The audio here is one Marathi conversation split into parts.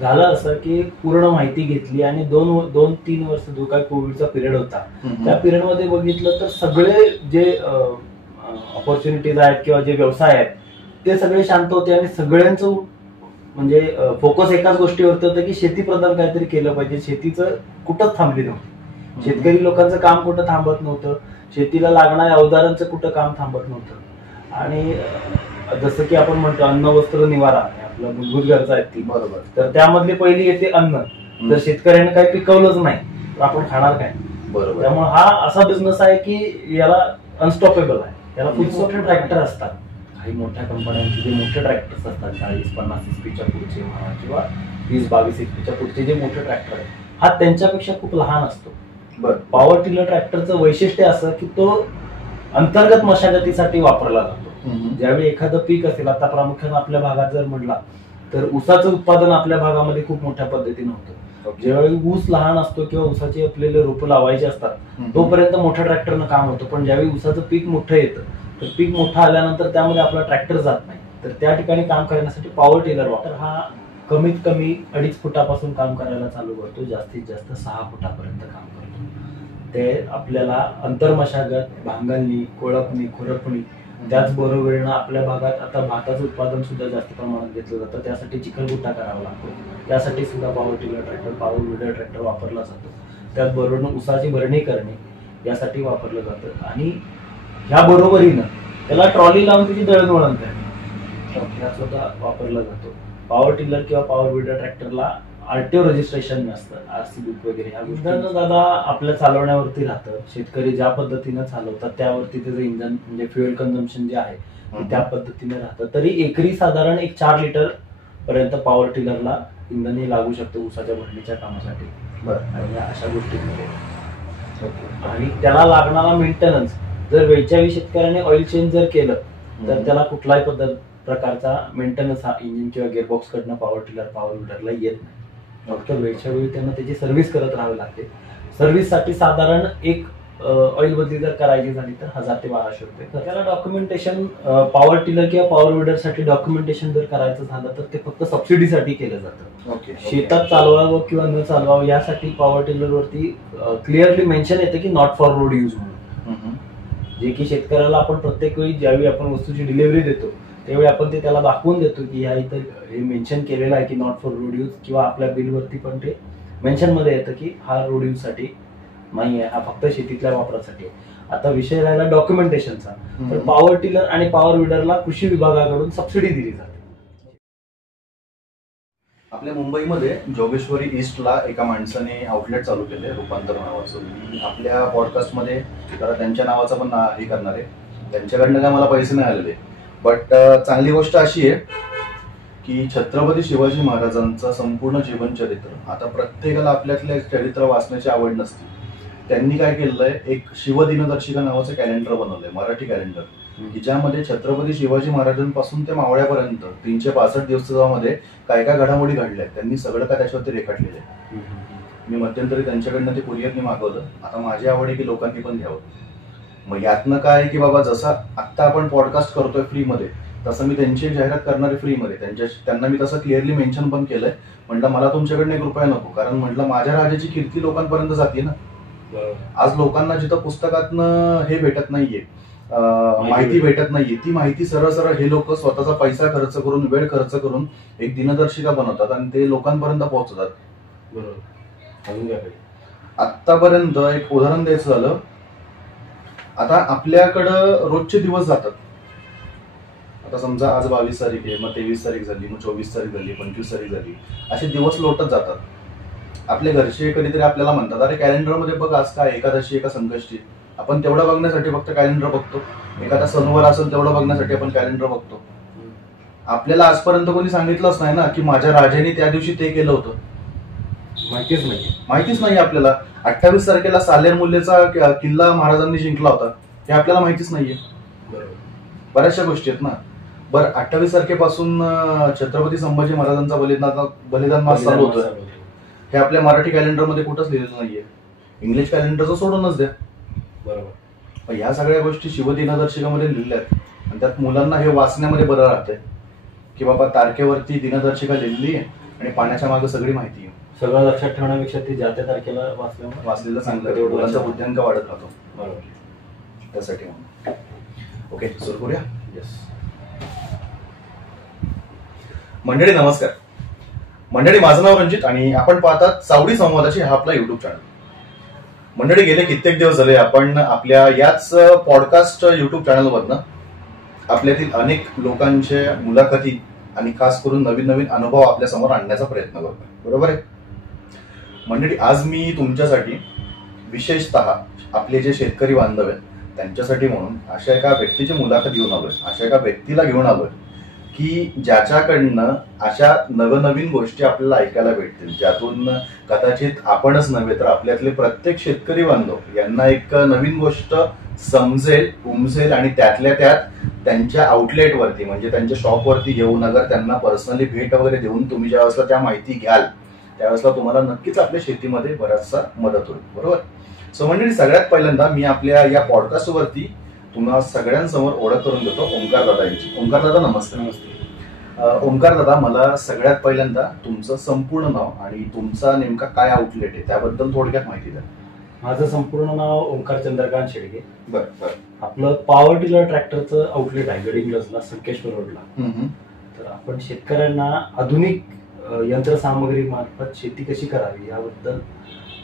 झालं असं की पूर्ण माहिती घेतली आणि 2-3 वर्ष जो काय कोविडचा पिरियड होता त्या पिरियड मध्ये बघितलं तर सगळे जे ऑपॉर्च्युनिटीज आहेत किंवा जे व्यवसाय आहेत ते सगळे शांत होते आणि सगळ्यांचं म्हणजे फोकस एकाच गोष्टीवरती होतं की शेती प्रधान काहीतरी केलं पाहिजे. शेतीचं कुठंच थांबली नव्हती. शेतकरी लोकांचं काम कुठं थांबत नव्हतं. शेतीला लागणाऱ्या अवजारांचं कुठं काम थांबत नव्हतं. आणि जसं की आपण म्हणतो अन्न वस्त्र निवारा आपल्या मूलभूत गरजा आहेत ती बरोबर. तर त्यामधली पहिली येते अन्न. जर शेतकऱ्याने काही पिकवलंच नाही तर आपण खाणार काय. बरोबर. त्यामुळे हा असा बिझनेस आहे की याला अनस्टॉपेबल आहे. याला फुल ट्रॅक्टर असतात. काही मोठ्या कंपन्यांचे जे मोठे ट्रॅक्टर्स असतात 40-50 एचपीच्या पुढचे किंवा 20-22 एचपीच्या पुढचे जे मोठे ट्रॅक्टर आहेत हा त्यांच्यापेक्षा खूप लहान असतो. पॉवर टिलर ट्रॅक्टरचं वैशिष्ट्य असं की तो अंतर्गत मशागतीसाठी वापरला जातो. ज्यावेळी एखादं पीक असेल आता प्रामुख्याने आपल्या भागात जर म्हणला तर ऊसाचं उत्पादन आपल्या भागामध्ये खूप मोठ्या पद्धतीने होतं. ज्यावेळी ऊस लहान असतो किंवा ऊसाची आपल्याला रोपं लावायची असतात तोपर्यंत मोठ्या ट्रॅक्टरनं काम होतं. पण ज्यावेळी ऊसाचं पीक मोठं येतं तर पीक मोठं आल्यानंतर त्यामध्ये आपला ट्रॅक्टर जात नाही तर त्या ठिकाणी काम करण्यासाठी पॉवर टिलर वापर हा कमीत कमी 2.5 फुटापासून काम करायला चालू करतो. जास्तीत जास्त 6 फुटापर्यंत काम करतो. ते आपल्याला अंतर्मशागत, भांगलणी, कोळपणी, खुरपणी त्याचबरोबर आपल्या भागात आता भाताचं उत्पादन सुद्धा जास्त प्रमाणात घेतलं जातं. त्यासाठी चिखलगुट्टा करावा लागतो. त्यासाठी सुद्धा power tiller tractor, power weeder tractor वापरला जातो. त्याचबरोबर ऊसाची भरणी करणे यासाठी वापरलं जातं. आणि ह्या बरोबरीनं त्याला ट्रॉली लावून त्याची दळणवळण करणे ह्या सुद्धा वापरला जातो. पॉवर टिलर किंवा पॉवर विडर ट्रॅक्टरला आरटीओ रजिस्ट्रेशन नसतं. आरसी बुक वगैरे ह्या गोष्टी दादा आपल्या चालवण्यावरती राहतं. शेतकरी ज्या पद्धतीनं चालवतात त्यावरती त्याचं इंधन म्हणजे फ्युएल कन्झम्पशन जे आहे त्या पद्धतीने राहतं. तरी एकरी साधारण 4 लिटर पर्यंत पॉवर टिलरला इंधन लागू शकतं ऊसाच्या भरणीच्या कामासाठी. आणि अशा गोष्टींमध्ये आणि त्याला लागणारा मेंटेनन्स जर वेळच्या वेळी शेतकऱ्याने ऑइल चेंज जर केलं तर त्याला कुठलाही प्रकारचा मेंटेनन्स हा इंजिन किंवा गिअरबॉक्स कडनं पॉवर टिलर पॉवर विडरला येत नाही. फक्त वेळच्या वेळी त्यांना त्याची सर्व्हिस करत राहावी लागते. सर्व्हिससाठी साधारण एक ऑइल बदली जर करायची झाली तर 1000 ते 1200 रुपये. तर त्याला डॉक्युमेंटेशन पॉवर टिलर किंवा पॉवर विडरसाठी डॉक्युमेंटेशन जर करायचं झालं तर ते फक्त सबसिडीसाठी केलं जातं. शेतात चालवावं किंवा न चालवावं यासाठी पॉवर टिलरवरती क्लिअरली मेन्शन येतं की नॉट फॉर रोड यूज म्हणून. जे की शेतकऱ्याला आपण प्रत्येक वेळी ज्यावेळी आपण वस्तूची डिलिव्हरी देतो त्यावेळी आपण ते त्याला दाखवून देतो की ह्या इथं हे मेन्शन केलेलं आहे की नॉट फॉर रोड यूज किंवा आपल्या बिलवरती पण ते मेन्शन मध्ये येतं की हा रोड यूज साठी नाही आहे, हा फक्त शेतीतल्या वापरासाठी आहे. आता विषय राहिला डॉक्युमेंटेशनचा. तर पॉवर टिलर आणि पॉवर विडरला कृषी विभागाकडून सबसिडी दिली जाते. आपल्या मुंबईमध्ये जोगेश्वरी ईस्टला एका माणसाने आउटलेट चालू केले रूपांतर नावाचं. मी आपल्या पॉडकास्टमध्ये जरा त्यांच्या नावाचं पण हे करणार आहे. त्यांच्याकडनं काय मला पैसे नाही आलेले बट चांगली गोष्ट अशी आहे की छत्रपती शिवाजी महाराजांचं संपूर्ण जीवनचरित्र. आता प्रत्येकाला आपल्यातले चरित्र वाचण्याची आवड नसते. त्यांनी काय केलंय एक शिवदिनदर्शिका नावाचं कॅलेंडर बनवलंय, मराठी कॅलेंडर, की ज्यामध्ये छत्रपती शिवाजी महाराजांपासून ते मावळ्यापर्यंत 365 दिवसामध्ये काय काय घडामोडी घडल्या त्यांनी सगळं काय त्याच्यावरती रेखाटलेलं आहे. मी मध्यंतरी त्यांच्याकडनं ते कुरिअरने मागवलं. आता माझी आवड आहे की लोकांनी पण घ्यावं. मग यातनं काय की बाबा जसा आत्ता आपण पॉडकास्ट करतोय फ्रीमध्ये तसं मी त्यांची जाहिरात करणार आहे फ्रीमध्ये. त्यांना मी तसं क्लिअरली मेन्शन पण केलंय. म्हटलं मला तुमच्याकडनं 1 रुपया नको, कारण म्हटलं माझ्या राजाची कीर्ती लोकांपर्यंत जाते ना. आज लोकांना जिथं पुस्तकातनं हे भेटत नाहीये, माहिती भेटत नाहीये, ती माहिती सरळ सरळ हे लोक स्वतःचा पैसा खर्च करून वेळ खर्च करून एक दिनदर्शिका बनवतात आणि ते लोकांपर्यंत पोहोचतात. आतापर्यंत एक उदाहरण द्यायचं झालं, आता आपल्याकडं रोजचे दिवस जातात. आता समजा आज 22 तारीख आहे, मग 23 तारीख झाली, मग 24 तारीख झाली, 25 तारीख झाली, असे दिवस लोटत जातात. आपले घरचे कधीतरी आपल्याला म्हणतात अरे कॅलेंडरमध्ये बघ आज काय एकादशी एका संकष्टी. आपण तेवढं बघण्यासाठी फक्त कॅलेंडर बघतो. एखादा सणवार असेल तेवढं बघण्यासाठी आपण कॅलेंडर बघतो. आपल्याला आजपर्यंत कोणी सांगितलंच नाही ना की माझ्या राजाने त्या दिवशी ते केलं होतं. माहितीच नाही आपल्याला. 28 तारखेला सालेर मुल्लेचा किल्ला महाराजांनी जिंकला होता हे आपल्याला माहितीच नाहीये. बऱ्याचशा गोष्टी आहेत ना. बरं 28 तारखेपासून छत्रपती संभाजी महाराजांचा बलिदान मास चालू होतोय हे आपल्या मराठी कॅलेंडरमध्ये कुठंच लिहिलेलं नाहीये. इंग्लिश कॅलेंडरचं सोडूनच द्या. बरोबर. ह्या सगळ्या गोष्टी शिवदिनदर्शिकामध्ये लिहिल्या आहेत आणि त्यात मुलांना हे वाचण्यामध्ये बरं राहतंय की बाबा तारखेवरती दिनदर्शिका लिहिली आहे आणि पाण्याच्या मागे सगळी माहिती सगळं लक्षात ठेवण्यापेक्षा ते ज्या त्या तारखेला वाचलेलं चांगलं, मुलांचा बुद्ध्यांक वाढत राहतो. बरोबर. त्यासाठी म्हणून ओके सुरू करूया. येस. मंडळी नमस्कार. मंडळी माझं नाव रंजित आणि आपण पाहतात सावडी संवादाची हा आपला युट्यूब चॅनल. मंडळी गेले कित्येक दिवस झाले आपण आपल्या याच पॉडकास्ट युट्यूब चॅनलवरनं आपल्यातील अनेक लोकांच्या मुलाखती आणि खास करून नवीन नवीन अनुभव आपल्या समोर आणण्याचा प्रयत्न करतोय. बरोबर आहे मंडळी. आज मी तुमच्यासाठी विशेषतः आपले जे शेतकरी बांधव आहेत त्यांच्यासाठी म्हणून अशा एका व्यक्तीची मुलाखत घेऊन आलोय, अशा एका व्यक्तीला घेऊन आलोय की ज्याच्याकडनं अशा नवनवीन गोष्टी आपल्याला ऐकायला भेटतील, ज्यातून कदाचित आपणच नव्हे तर आपल्यातले प्रत्येक शेतकरी बांधव यांना एक नवीन गोष्ट समजेल, उमजेल आणि त्यातल्या त्यात त्यांच्या आउटलेटवरती म्हणजे त्यांच्या शॉपवरती येऊन अगर त्यांना पर्सनली भेट वगैरे देऊन तुम्ही ज्यावेळेला त्या माहिती घ्याल त्यावेळेला तुम्हाला नक्कीच आपल्या शेतीमध्ये बराचसा मदत होईल. बरोबर. सो मंडळी सगळ्यात पहिल्यांदा मी आपल्या या पॉडकास्टवरती तुम्हाला सगळ्यांसमोर ओळख करून देतो ओंकार दादा यांची. ओंकार दादा नमस्ते. नमस्ते. ओंकार दादा, मला सगळ्यात पहिल्यांदा तुमचं संपूर्ण नाव आणि तुमचा नेमका काय आउटलेट आहे त्याबद्दल थोडक्यात माहिती द्या. माझं संपूर्ण नाव ओंकार चंद्रकांत शेडगे. बरं. आपलं पॉवर टिलर ट्रॅक्टरचं आउटलेट आहे गडिंग्लजला, संकेश्वर रोडला. तर आपण शेतकऱ्यांना आधुनिक यंत्रसामग्री मार्फत शेती कशी करावी याबद्दल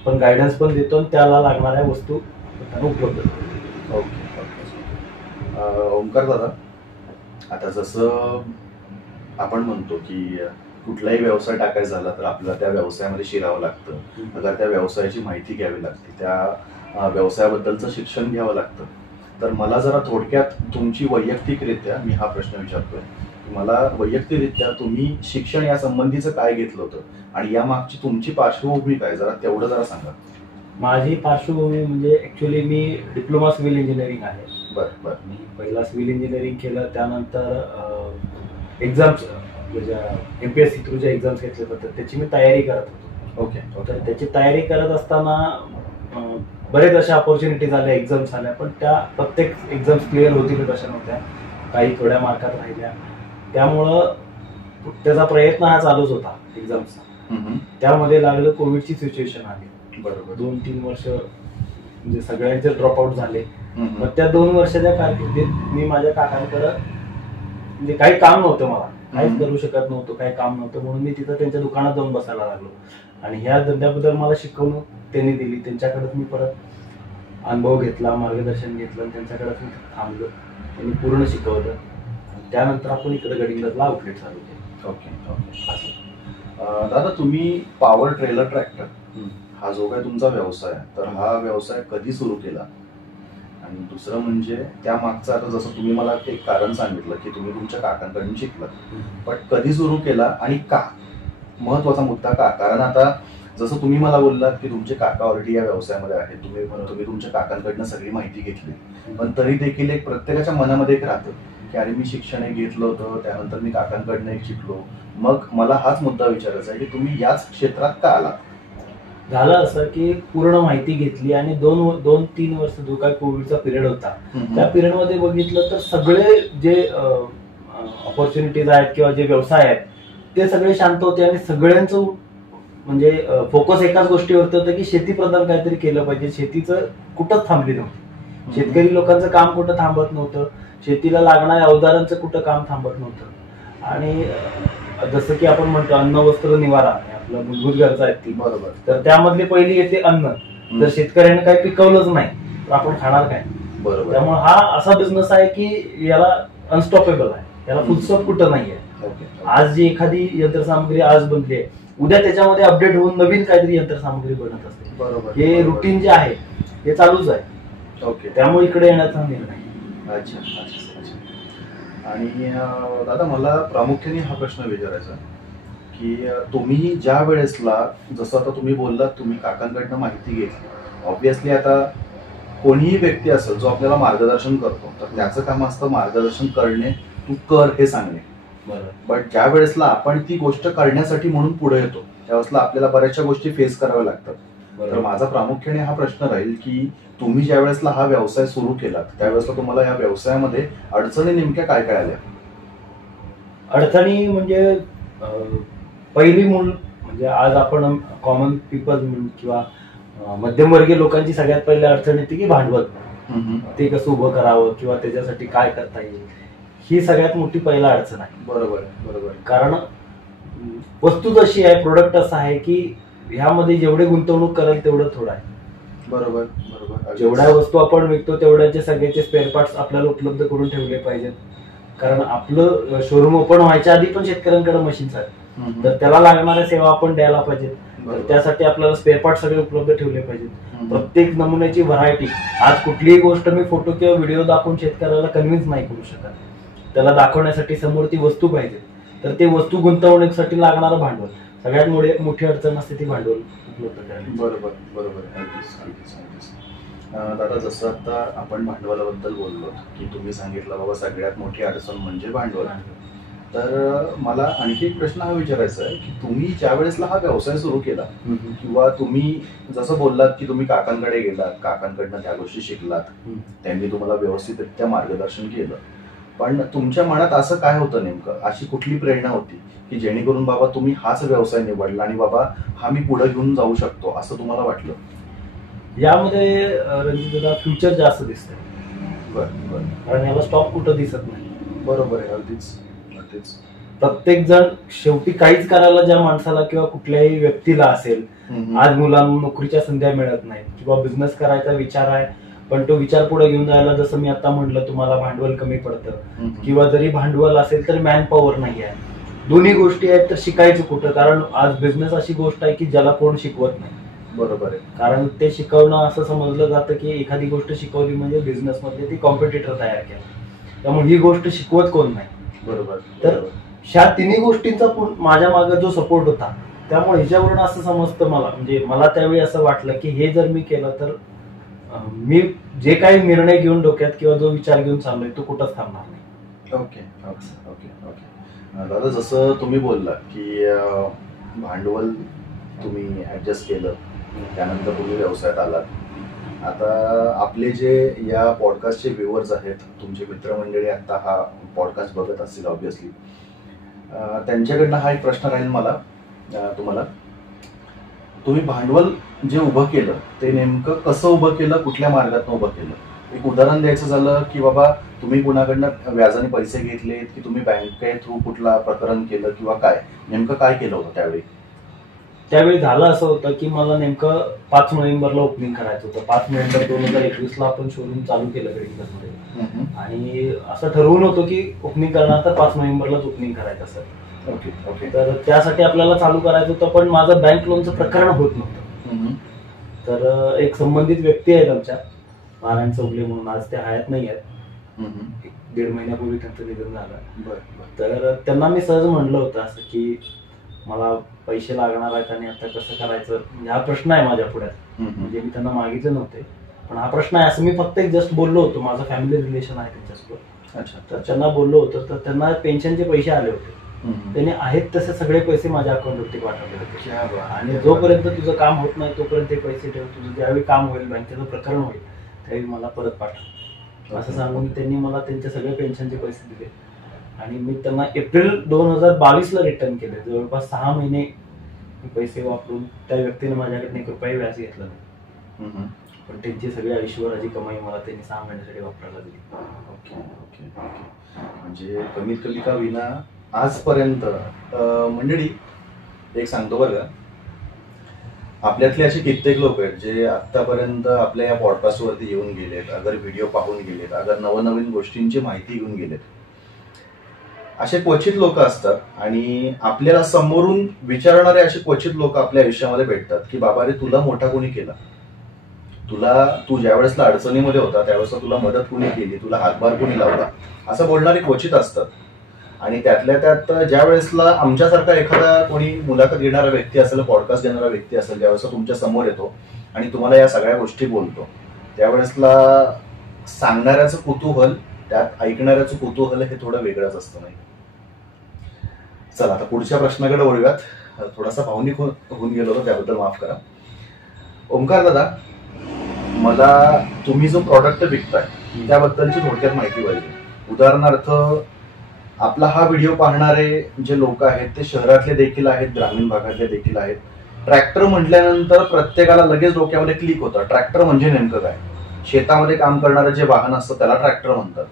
पण गायडन्स पण देतो आणि त्याला लागणाऱ्या वस्तू त्यांना उपलब्ध करतो. ओके. ओंकार दादा, आता जसं आपण म्हणतो की कुठलाही व्यवसाय टाकायचा झाला तर आपल्याला त्या व्यवसायामध्ये शिरावं लागतं, अगर त्या व्यवसायाची माहिती घ्यावी लागते, त्या व्यवसायाबद्दलचं शिक्षण घ्यावं लागतं. तर मला जरा थोडक्यात तुमची वैयक्तिकरित्या मी हा प्रश्न विचारतोय, मला वैयक्तिकरित्या तुम्ही शिक्षण या संबंधीचं काय घेतलं होतं आणि या मागची तुमची पार्श्वभूमी काय, जरा तेवढं जरा सांगा. माझी पार्श्वभूमी म्हणजे ऍक्च्युली मी डिप्लोमा सिव्हिल इंजिनिअरिंग आहे. बरं. मी पहिला सिव्हिल इंजिनिअरिंग केलं, त्यानंतर एक्झाम्स म्हणजे MPSC थ्रू ज्या एक्झाम्स घेतले जातात त्याची मी तयारी करत होतो. ओके. तर त्याची तयारी करत असताना बरेच अशा ऑपॉर्च्युनिटीज आल्या, एक्झाम्स आल्या, पण त्या प्रत्येक एक्झाम्स क्लिअर होतील तशा नव्हत्या, काही थोड्या मार्कात राहिल्या. त्यामुळं त्याचा प्रयत्न हा चालूच होता एक्झाम्सचा. त्यामध्ये लागलं कोविडची सिच्युएशन आली. बरोबर. 2-3 वर्ष म्हणजे सगळ्यांचे ड्रॉपआउट झाले. मग त्या 2 वर्षाच्या कारकिर्दीत मी माझ्या काकांकडं म्हणजे काही काम नव्हतं, मला काहीच करू शकत नव्हतं, काही काम नव्हतं, म्हणून मी तिथं त्यांच्या दुकानात जाऊन बसायला लागलो आणि ह्या धंद्याबद्दल मला शिकवणूक त्यांनी दिली. त्यांच्याकडेच मी परत अनुभव घेतला, मार्गदर्शन घेतलं आणि त्यांच्याकडेच मी थांबलो. त्यांनी पूर्ण शिकवलं. त्यानंतर आपण इकडे गडिंग्लजला आउटलेट चालू केलं. ओके. दादा, तुम्ही पॉवर ट्रेलर ट्रॅक्टर हा जो काय तुमचा व्यवसाय तर हा व्यवसाय कधी सुरू केला आणि दुसरं म्हणजे त्या मागचं आता जसं तुम्ही मला एक कारण सांगितलं की तुम्ही तुमच्या काकांकडून शिकलात, पण कधी सुरू केला आणि का, महत्वाचा मुद्दा का? कारण आता जसं तुम्ही मला बोललात की तुमचे काका ऑलरेडी या व्यवसायामध्ये आहेत, तुम्ही तुमच्या काकांकडनं सगळी माहिती घेतली, पण तरी देखील एक प्रत्येकाच्या मनामध्ये एक राहतं की अरे मी शिक्षण एक घेतलं होतं, त्यानंतर मी काकांकडनं एक शिकलो. मग मला हाच मुद्दा विचारायचा आहे की तुम्ही याच क्षेत्रात का आला? झालं असं की पूर्ण माहिती घेतली आणि 2-3 वर्ष जो काय कोविडचा पिरियड होता त्या पिरियड मध्ये बघितलं तर सगळे जे ऑपॉर्च्युनिटीज आहेत किंवा जे व्यवसाय आहेत ते सगळे शांत होते आणि सगळ्यांचं म्हणजे फोकस एकाच गोष्टीवरती होतं की शेती प्रधान काहीतरी केलं पाहिजे. शेतीचं कुठंच थांबली नव्हती, शेतकरी लोकांचं काम कुठं थांबत नव्हतं, शेतीला लागणाऱ्या अवजारांचं कुठं काम थांबत नव्हतं. आणि जसं की आपण म्हणतो अन्न वस्त्र निवारा आपल्या मूलभूत गरजा आहेत ती. बरोबर. तर त्यामधली पहिली येते अन्न. जर शेतकऱ्याने काही पिकवलंच नाही तर आपण खाणार काय? बरोबर. त्यामुळे हा असा बिझनेस आहे की याला अनस्टॉपेबल आहे, याला फुलस्टॉप कुठं नाहीये. आज जी एखादी यंत्रसामग्री आज बनली आहे उद्या त्याच्यामध्ये अपडेट होऊन नवीन काहीतरी यंत्रसामग्री बनत असते. बरोबर. हे रुटीन जे आहे हे चालूच आहे. ओके. त्यामुळे इकडे येण्याचा निर्णय. अच्छा. आणि दादा मला प्रामुख्याने हा प्रश्न विचारायचा की तुम्ही ज्या वेळेसला जसं आता तुम्ही बोललात तुम्ही काकांकडनं माहिती घेतली, ऑब्व्हियसली आता कोणीही व्यक्ती असेल जो आपल्याला मार्गदर्शन करतो तर त्याचं काम असतं मार्गदर्शन करणे, तू कर हे सांगणे. बरोबर. बट ज्या वेळेसला आपण ती गोष्ट करण्यासाठी म्हणून पुढे येतो त्यावेळेसला आपल्याला बऱ्याचशा गोष्टी फेस कराव्या लागतात. तर माझा प्रामुख्याने हा प्रश्न राहील की तुम्ही ज्या वेळेसला हा व्यवसाय सुरू केलात त्यावेळेसला तुम्हाला या व्यवसायामध्ये अडचणी नेमक्या काय काय आल्या? अडचणी म्हणजे पहिली मूल म्हणजे आज आपण कॉमन पीपल किंवा मध्यमवर्गीय लोकांची सगळ्यात पहिली अडचण येते की भांडवल. ते कसं उभं करावं किंवा त्याच्यासाठी काय करता येईल, ही सगळ्यात मोठी पहिला अडचण आहे. बरोबर बरोबर. कारण वस्तू तशी आहे, प्रोडक्ट असं आहे की ह्यामध्ये जेवढे गुंतवणूक करेल तेवढं थोडं आहे. बरोबर बरोबर. जेवढ्या वस्तू आपण विकतो तेवढ्याचे सगळ्याचे स्पेअर पार्ट्स आपल्याला उपलब्ध करून ठेवले पाहिजेत. कारण आपलं शोरूम ओपन व्हायच्या आधी पण शेतकऱ्यांकडे मशीन्स आहेत, तर त्याला लागणाऱ्या सेवा आपण द्यायला पाहिजेत. तर त्यासाठी आपल्याला स्पेअर पार्ट सगळे उपलब्ध ठेवले पाहिजेत. प्रत्येक नमुन्याची व्हरायटी. आज कुठलीही गोष्ट मी फोटो किंवा व्हिडिओ दाखवून शेतकऱ्याला कन्व्हिन्स नाही करू शकत. त्याला दाखवण्यासाठी समोर ती वस्तू पाहिजे. तर ते वस्तू गुंतवणुकीसाठी लागणारं भांडवल सगळ्यात मोठी अडचण असते ती भांडवल उपलब्ध करणे. बरोबर बरोबर. दादा, जसं आता आपण भांडवलाबद्दल बोललो की तुम्ही सांगितलं बाबा सगळ्यात मोठी अडचण म्हणजे भांडवल. तर मला आणखी एक प्रश्न हा विचारायचा आहे की तुम्ही ज्या वेळेसला हा व्यवसाय सुरू केला किंवा तुम्ही जसं बोललात की तुम्ही काकांकडे गेलात, काकांकडनं त्या गोष्टी शिकलात, त्यांनी तुम्हाला व्यवस्थितरित्या मार्गदर्शन केलं, पण तुमच्या मनात असं काय होतं नेमकं, अशी कुठली प्रेरणा होती की जेणेकरून बाबा तुम्ही हाच व्यवसाय निवडला आणि बाबा हा मी पुढे घेऊन जाऊ शकतो असं तुम्हाला वाटलं? यामध्ये रणजित दादा फ्युचर जास्त दिसतंय. बरं. कारण याला स्टॉप कुठं दिसत नाही. बरोबर आहे. अगदीच. प्रत्येक जण शेवटी काहीच करायला ज्या माणसाला किंवा कुठल्याही व्यक्तीला असेल, आज मुलांना नोकरीच्या संध्या मिळत नाहीत किंवा बिझनेस करायचा विचार आहे पण तो विचार पुढे घेऊन जायला, जसं मी आता म्हटलं तुम्हाला, भांडवल कमी पडतं किंवा जरी भांडवल असेल तर मॅन पॉवर नाही आहे. दोन्ही गोष्टी आहेत तर शिकायचं कुठं? कारण आज बिझनेस अशी गोष्ट आहे की ज्याला कोण शिकवत नाही. बरोबर आहे. कारण ते शिकवणं असं समजलं जातं की एखादी गोष्ट शिकवली म्हणजे बिझनेस मध्ये ती कॉम्पिटिटर तयार केला, त्यामुळे ही गोष्ट शिकवत कोण नाही. बरोबर. तर ह्या तिन्ही गोष्टींचा माझ्या मागे जो सपोर्ट होता, त्यामुळे ह्याच्यावरून असं समजतं मला, म्हणजे मला त्यावेळी असं वाटलं की हे जर मी केलं तर मी जे काही निर्णय घेऊन डोक्यात किंवा जो विचार घेऊन चाललोय तो कुठंच थांबणार नाही. Okay okay okay okay. दादा, जसं तुम्ही बोलला की भांडवल तुम्ही ऍडजस्ट केलं, त्यानंतर तुम्ही व्यवसायात आलात. आता आपले जे या पॉडकास्टचे व्ह्युअर्स आहेत, तुमचे मित्रमंडळी आता हा पॉडकास्ट बघत असतील ऑब्व्हियसली, त्यांच्याकडनं हा एक प्रश्न राहील मला तुम्हाला. तुम्ही भांडवल जे उभं केलं ते नेमकं कसं उभं केलं, कुठल्या मार्गातून उभं केलं? एक उदाहरण द्यायचं झालं की बाबा तुम्ही कुणाकडनं व्याजाने पैसे घेतलेत की तुम्ही बँके थ्रू कुठला प्रकरण केलं किंवा काय नेमकं काय केलं होतं त्यावेळी? त्यावेळी झालं असं होतं की मला नेमकं 5 नोव्हेंबरला ओपनिंग करायचं होतं. 5 नोव्हेंबर 2021 आपण शोरूम चालू केलं गडिंगमध्ये आणि असं ठरवून होतं की ओपनिंग करणार तर 5 नोव्हेंबरलाच ओपनिंग करायचं असं. Okay okay. तर त्यासाठी आपल्याला चालू करायचं होतं, पण माझं बँक लोनचं प्रकरण होत नव्हतं. तर एक संबंधित व्यक्ती आहेत आमच्या, नारायण चौगले म्हणून, आज ते हयात नाही आहेत, 1.5 महिन्यापूर्वी त्यांचं निधन झालं. तर त्यांना मी सहज म्हणलं होतं असं की मला पैसे लागणार आहेत आणि आता कसं करायचं, म्हणजे हा प्रश्न आहे माझ्या पुढ्यात. म्हणजे मी त्यांना मागितले नव्हते पण हा प्रश्न आहे असं मी फक्त एक जस्ट बोललो होतो. माझं फॅमिली रिलेशन आहे त्यांच्यासोबत. अच्छा. तर त्यांना बोललो होतो, तर त्यांना पेन्शनचे पैसे आले होते. त्यांनी आहेत तसे सगळे पैसे माझ्या अकाउंटवरती पाठवले होते. आणि जोपर्यंत तुझं काम होत नाही तोपर्यंत ते पैसे ठेव, तुझं ज्यावेळी काम होईल, बँकेचं प्रकरण होईल, त्यावेळी मला परत पाठव असं सांगून त्यांनी मला त्यांचे सगळे पेन्शनचे पैसे दिले. आणि मी त्यांना एप्रिल 2022ला रिटर्न केले. जवळपास 6 महिने पैसे वापरून त्या व्यक्तीने माझ्याकडे 1 रुपया व्याज घेतलं नाही, पण त्यांची सगळी आयुष्यभराची कमाई मला त्यांनी 6 महिन्यासाठी वापरायला दिली. Okay okay okay. म्हणजे कमीत कमी का विना आजपर्यंत मंडळी एक सांगतो बघा, आपल्यातले असे कित्येक लोक आहेत जे आतापर्यंत आपल्या या पॉडकास्टवरती येऊन गेलेत, अगर व्हिडिओ पाहून गेलेत, अगर नवनवीन गोष्टींची माहिती घेऊन गेलेत. असे क्वचित लोक असतात आणि आपल्याला समोरून विचारणारे असे क्वचित लोक आपल्या आयुष्यामध्ये भेटतात की बाबा रे, तुला मोठा कोणी केला, तू ज्या वेळेसला अडचणीमध्ये होता त्यावेळेस तुला मदत कोणी केली, तुला हातभार कोणी लावला, असं बोलणारे क्वचित असतात. आणि त्यातल्या त्यात ज्या वेळेसला आमच्यासारखा एखादा कोणी मुलाखत घेणारा व्यक्ती असेल, पॉडकास्ट घेणारा व्यक्ती असेल, त्यावेळेस तुमच्या समोर येतो आणि तुम्हाला या सगळ्या गोष्टी बोलतो, त्यावेळेसला सांगणाऱ्याचं कुतूहल, त्यात ऐकणाऱ्याचं कुतूहल हे थोडं वेगळंच असतं. नाही, चला आता पुढच्या प्रश्नाकडे वळूयात. थोडासा भावनिक होऊन गेलो होतो, त्याबद्दल माफ करा. ओंकार दादा, मला तुम्ही जो प्रॉडक्ट विकताय त्याबद्दलची थोडक्यात माहिती पाहिजे. उदाहरणार्थ आपला हा व्हिडिओ पाहणारे जे लोक आहेत ते शहरातले देखील आहेत, ग्रामीण भागातले देखील आहेत. ट्रॅक्टर म्हटल्यानंतर प्रत्येकाला लगेच डोक्यामध्ये क्लिक होतं, ट्रॅक्टर म्हणजे नेमकं काय. शेतामध्ये काम करणारं जे वाहन असतं त्याला ट्रॅक्टर म्हणतात.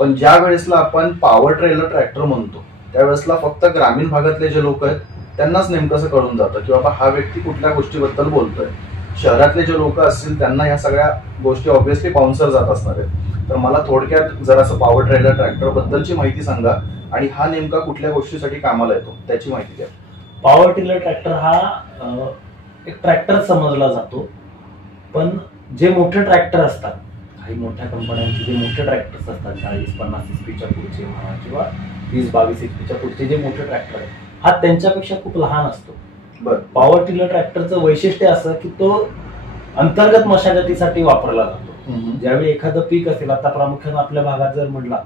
पण ज्या वेळेसला आपण पॉवर ट्रेलर ट्रॅक्टर म्हणतो त्यावेळेसला फक्त ग्रामीण भागातले जे लोक आहेत त्यांनाच नेमकं असं कळून जातं की बाबा हा व्यक्ती कुठल्या गोष्टीबद्दल बोलतोय. शहरातले जे लोक असतील त्यांना ह्या सगळ्या गोष्टी ऑब्व्हियसली बाउन्सर जात असणार आहेत. तर मला थोडक्यात जरासं पॉवर ट्रेलर ट्रॅक्टर बद्दलची माहिती सांगा आणि हा नेमका कुठल्या गोष्टीसाठी कामाला येतो त्याची माहिती द्या. पॉवर टिलर ट्रॅक्टर हा एक ट्रॅक्टर समजला जातो, पण जे मोठे ट्रॅक्टर असतात, काही मोठ्या कंपन्यांचे जे मोठे ट्रॅक्टर्स असतात 40-50 एचपीच्या पुढचे म्हणा किंवा 20-22 एचपीच्या पुढचे जे मोठे ट्रॅक्टर आहेत, हा त्यांच्यापेक्षा खूप लहान असतो. बरं. पॉवर टिलर ट्रॅक्टरचं वैशिष्ट्य असं की तो अंतर्गत मशागतीसाठी वापरला जातो. ज्यावेळी एखादं पीक असेल, आता प्रामुख्याने आपल्या भागात जर म्हटला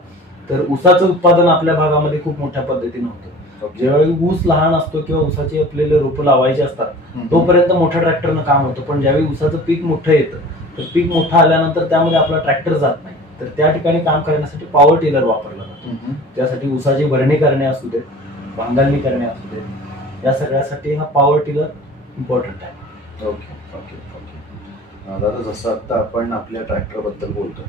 तर ऊसाचं उत्पादन आपल्या भागामध्ये खूप मोठ्या पद्धतीने होतं. ज्यावेळी ऊस लहान असतो किंवा ऊसाची आपल्याला रोपं लावायची असतात तोपर्यंत मोठ्या ट्रॅक्टरनं काम होतं. पण ज्यावेळी ऊसाचं पीक मोठं येतं तर पीक मोठं आल्यानंतर त्यामध्ये आपला ट्रॅक्टर जात नाही, तर त्या ठिकाणी काम करण्यासाठी पॉवर टिलर वापरला जातो. त्यासाठी ऊसाची भरणी करणे असू दे, बांधणी करणे असू दे, या सगळ्यासाठी हा पॉवर टिलर इम्पॉर्टंट आहे. Okay okay okay. दादा जसं आता आपण आपल्या ट्रॅक्टर बद्दल बोलतोय,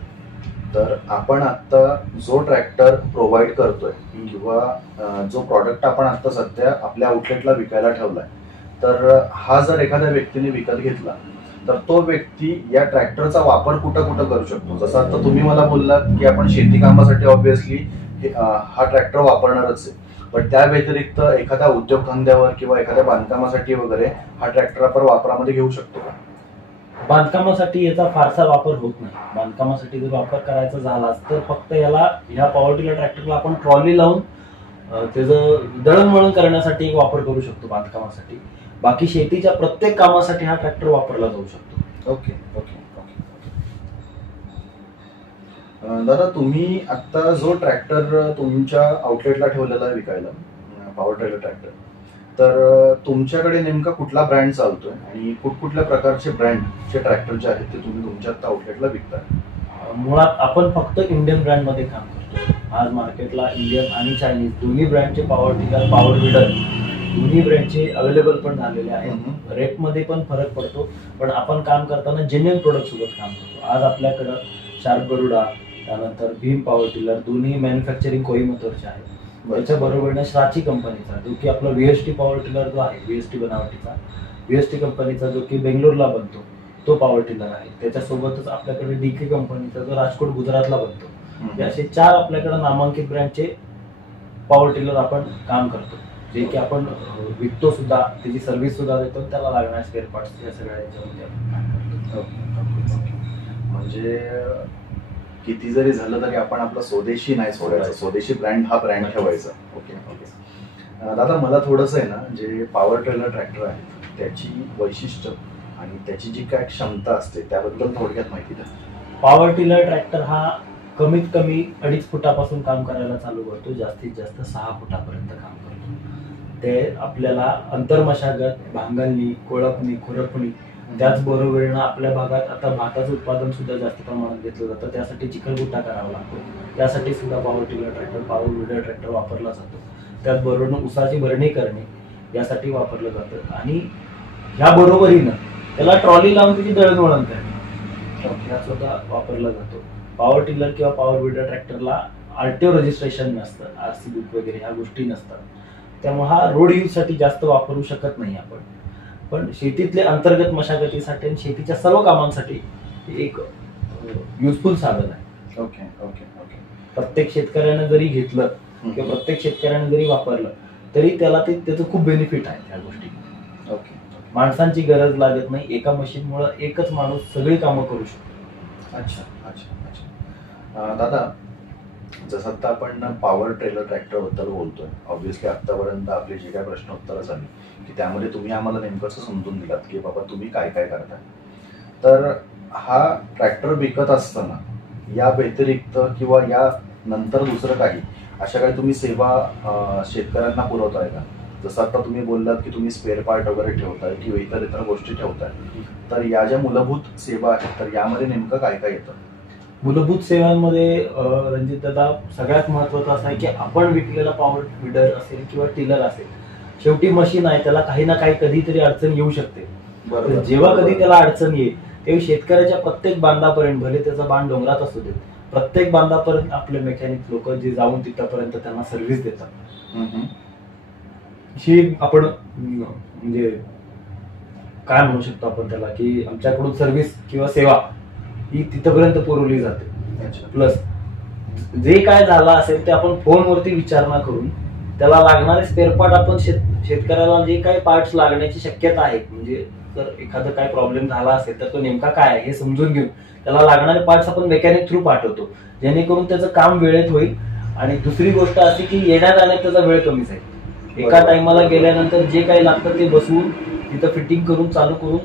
तर आपण आता जो ट्रॅक्टर प्रोव्हाइड करतोय किंवा जो प्रॉडक्ट आपण आता सध्या आपल्या आउटलेटला विकायला ठेवलाय, तर हा जर एखाद्या व्यक्तीने विकत घेतला तर तो व्यक्ती या ट्रॅक्टरचा वापर कुठं कुठं करू शकतो. जसं आता तुम्ही मला बोललात की आपण शेती कामासाठी ऑब्व्हियसली हा ट्रॅक्टर वापरणारच आहे, पण त्या व्यतिरिक्त एखाद्या उद्योगधंद्यावर किंवा एखाद्या बांधकामासाठी वगैरे हा ट्रॅक्टर आपण वापरामध्ये घेऊ शकतो का? बांधकामासाठी याचा फारसा वापर होत नाही. बांधकामासाठी जर वापर करायचा झालाच तर फक्त ह्या पॉवर टिलर ट्रॅक्टरला आपण ट्रॉली लावून त्याचं दळणवळण करण्यासाठी एक वापर करू शकतो बांधकामासाठी. बाकी शेतीच्या प्रत्येक कामासाठी हा ट्रॅक्टर वापरला जाऊ शकतो. Okay okay okay. दादा तुम्ही आता जो ट्रॅक्टर तुमच्या आउटलेटला ठेवलेला आहे विकायला, पॉवर ट्रेलर ट्रॅक्टर, तर तुमच्याकडे नेमका कुठला ब्रँड चालतोय आणि कुठकुठल्या प्रकारचे ब्रँडचे ट्रॅक्टर जे आहेत ते तुम्ही तुमच्या आता आउटलेटला विकताय? मुळात आपण फक्त इंडियन ब्रँड मध्ये काम करतो. आज मार्केटला इंडियन आणि चायनीज दोन्ही ब्रँडचे पॉवर टिलर, पॉवर विडर दोन्ही ब्रँडचे अवेलेबल पण झालेले आहेत. रेटमध्ये पण फरक पडतो, पण आपण काम करताना जेन्युइन प्रोडक्ट सोबत काम करतो. आज आपल्याकडं शार्प गरुडा, त्यानंतर भीम पॉवर टिलर दोन्ही मॅन्युफॅक्चरिंग कोईमतूरचे आहेत. त्याच्या बरोबरीने श्राची कंपनीचा जो की आपला व्हीएसटी पॉवर टिलर जो आहे, व्हीएसटी बनावटीचा, व्हीएसटी कंपनीचा जो की बेंगलोरला बनतो तो पॉवर टिलर आहे. त्याच्यासोबतच आपल्याकडे डीके कंपनीचा जो राजकोट गुजरातला बनतो. असे 4 आपल्याकडे नामांकित ब्रँडचे पॉवर टिलर आपण काम करतो, जे की आपण विकतो सुद्धा, त्याची सर्व्हिस सुद्धा देतो, त्याला लागणारे स्पेअर पार्ट्स या सगळ्या याच्यामध्ये आपण काम करतो. म्हणजे किती जरी झालं तरी आपण आपला स्वदेशी नाही सोडायचा, स्वदेशी ब्रँड हा ब्रँड ठेवायचा. Okay okay. दादा मला थोडंसं आहे ना, जे पॉवर ट्रेलर ट्रॅक्टर आहे त्याची वैशिष्ट्य आणि त्याची जी काय क्षमता असते त्याबद्दल थोडक्यात माहिती द्या. पॉवर टिलर ट्रॅक्टर हा कमीत कमी 2.5 फुटापासून काम करायला चालू करतो, जास्तीत जास्त 6 फुटापर्यंत काम करतो. ते आपल्याला अंतर्मशागत, भांगलणी, कोळपणी, खुरपणी, त्याचबरोबरीनं आपल्या भागात आता भाताचं उत्पादन सुद्धा जास्त प्रमाणात घेतलं जातं, त्यासाठी चिखलगुट्टा करावा लागतो, त्यासाठी सुद्धा power tiller tractor, power weeder tractor वापरला जातो. त्याचबरोबर ऊसाची भरणी करणे यासाठी वापरलं जातं आणि ह्या बरोबरीनं त्याला ट्रॉली लावून त्याची दळणवळण करणे ह्या सुद्धा वापरला जातो. पॉवर टिलर किंवा पॉवर विडर ट्रॅक्टरला आरटीओ रजिस्ट्रेशन नसतं, आरसी बुक वगैरे ह्या गोष्टी नसतात, त्यामुळे हा रोड यूज साठी जास्त वापरू शकत नाही आपण. पण शेतीतले अंतर्गत मशागतीसाठी आणि शेतीच्या सर्व कामांसाठी एक युजफुल साधन आहे. Okay okay okay. प्रत्येक शेतकऱ्याने जरी घेतलं किंवा प्रत्येक शेतकऱ्याने जरी वापरलं तरी त्याला त्याचं खूप बेनिफिट आहे त्या गोष्टी. ओके. माणसांची गरज लागत नाही, एका मशीनमुळे एकच माणूस सगळी कामं करू शकतो. अच्छा अच्छा अच्छा. दादा जसं आता आपण पॉवर ट्रेलर ट्रॅक्टर बद्दल बोलतोय, ऑब्व्हियसली आतापर्यंत आपली जे काही प्रश्न उत्तरं झाली की त्यामध्ये तुम्ही आम्हाला नेमकं समजून दिलात की बाबा तुम्ही काय काय करताय. तर हा ट्रॅक्टर विकत असताना या व्यतिरिक्त किंवा या नंतर दुसरं काही अशा काही तुम्ही सेवा शेतकऱ्यांना पुरवताय का? जसं आता तुम्ही बोललात की तुम्ही स्पेअर पार्ट वगैरे ठेवताय किंवा इतर गोष्टी ठेवताय, तर या ज्या मूलभूत सेवा आहेत तर यामध्ये नेमकं काय काय येतं? मूलभूत सेवांमध्ये रणजित दादा सगळ्यात महत्वाचं असं आहे की आपण विकलेला पॉवर विडर असेल किंवा टिलर असेल, शेवटी मशीन आहे, त्याला काही ना काही कधीतरी अडचण येऊ शकते. तर जेव्हा कधी त्याला अडचण येईल तेव्हा शेतकऱ्याच्या प्रत्येक बांधापर्यंत, भले त्याचा बांध डोंगरात असू दे, प्रत्येक बांधापर्यंत आपले मेकॅनिक लोक जे जाऊन तिथपर्यंत त्यांना सर्व्हिस देतात. ही आपण म्हणजे काय म्हणू शकतो आपण त्याला, की आमच्याकडून सर्व्हिस किंवा सेवा ही तिथपर्यंत पुरवली जाते. प्लस जे काय झालं असेल ते आपण फोनवरती विचारणा करून त्याला लागणारे स्पेअर पार्ट आपण शेतकऱ्याला जे काही पार्ट्स लागण्याची शक्यता आहे, म्हणजे जर एखादा काय प्रॉब्लेम झाला असेल तर तो नेमका काय आहे हे समजून घेऊन त्याला लागणारे पार्ट्स आपण मेकॅनिक थ्रू पाठवतो, जेणेकरून त्याचं काम वेळेत होईल. आणि दुसरी गोष्ट अशी की येण्यात आणण्यात त्याचा वेळ कमी जाईल. एका टाइमाला गेल्यानंतर जे काही लागतं ते बसवून तिथं फिटिंग करून चालू करून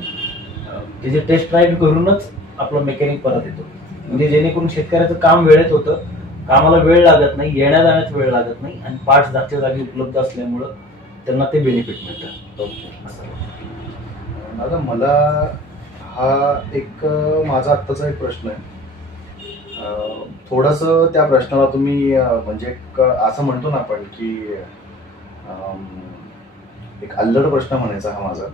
त्याचे टेस्ट राईड करूनच आपला मेकॅनिक परत येतो, म्हणजे जेणेकरून शेतकऱ्याचं काम वेळेत होतं, कामाला वेळ लागत नाही, येण्या जाण्यात वेळ लागत नाही, आणि पार्ट्स जागच्या जागी उपलब्ध असल्यामुळं त्यांना ते बेनिफिट मिळतं. दादा मला हा एक माझा आत्ताचा एक प्रश्न आहे. थोडस त्या प्रश्नाला तुम्ही म्हणजे असं म्हणतो ना आपण की एक अल्लड प्रश्न म्हणायचा हा माझा,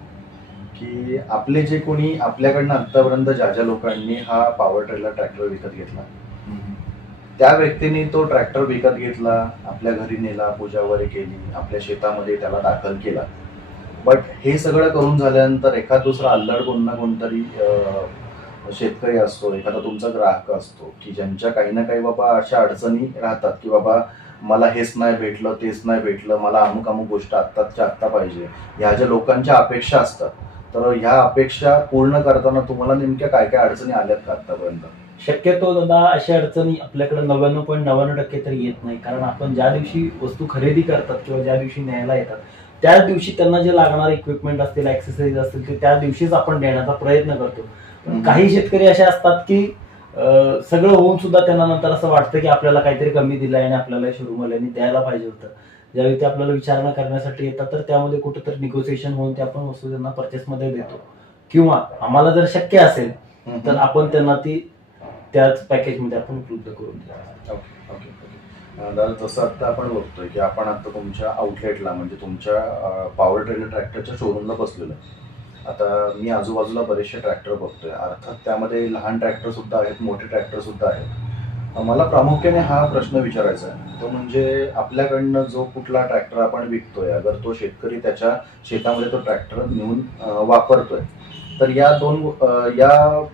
की आपले जे कोणी आपल्याकडनं आतापर्यंत ज्या लोकांनी हा पॉवर ट्रेलर ट्रॅक्टर विकत घेतला, त्या व्यक्तीने तो ट्रॅक्टर विकत घेतला, आपल्या घरी नेला, पूजा वगैरे केली, आपल्या शेतामध्ये त्याला दाखल केला. बट हे सगळं करून झाल्यानंतर एखाद दुसरा अल्लड कोण ना कोणतरी शेतकरी असतो, एखादा तुमचा ग्राहक असतो, की ज्यांच्या काही ना काही बाबा अशा अडचणी राहतात की बाबा मला हेच नाही भेटलं, तेच नाही भेटलं, मला अमुक अमुक गोष्ट आत्ताच्या आत्ता पाहिजे, ह्या ज्या लोकांच्या अपेक्षा असतात. तर ह्या अपेक्षा पूर्ण करताना तुम्हाला नेमक्या काय काय अडचणी आल्यात का आतापर्यंत? शक्यतो दादा अशा अडचणी आपल्याकडे 99.99% तरी येत नाही, कारण आपण ज्या दिवशी वस्तू खरेदी करतात किंवा ज्या दिवशी न्यायला येतात त्याच दिवशी त्यांना जे लागणारे इक्विपमेंट असतील, ऍक्सेसरीज असतील ते त्या दिवशीच आपण देण्याचा प्रयत्न करतो. काही शेतकरी असे असतात की सगळं होऊन सुद्धा त्यांना नंतर असं वाटतं की आपल्याला काहीतरी कमी दिलंय आणि आपल्याला शोरूमवाल्यांनी द्यायला पाहिजे होतं. ज्यावेळी ते आपल्याला विचारणा करण्यासाठी येतात तर त्यामध्ये कुठेतरी निगोसिएशन होऊन ते आपण वस्तू त्यांना परचेसमध्ये देतो, किंवा आम्हाला जर शक्य असेल तर आपण त्यांना ती त्याच पॅकेजमध्ये आपण उपलब्ध करून देतो. दादा जसं आता आपण बघतोय की आपण आता तुमच्या आउटलेटला म्हणजे तुमच्या पॉवर ट्रेलर ट्रॅक्टरच्या शोरूमला बसलेलो. आता मी आजूबाजूला बरेचसे ट्रॅक्टर बघतोय, अर्थात त्यामध्ये लहान ट्रॅक्टर सुद्धा आहेत, मोठे ट्रॅक्टर सुद्धा आहेत. मला प्रामुख्याने हा प्रश्न विचारायचा आहे, तो म्हणजे आपल्याकडनं जो कुठला ट्रॅक्टर आपण विकतोय, अगर तो शेतकरी त्याच्या शेतामध्ये तो ट्रॅक्टर नेऊन वापरतोय, तर या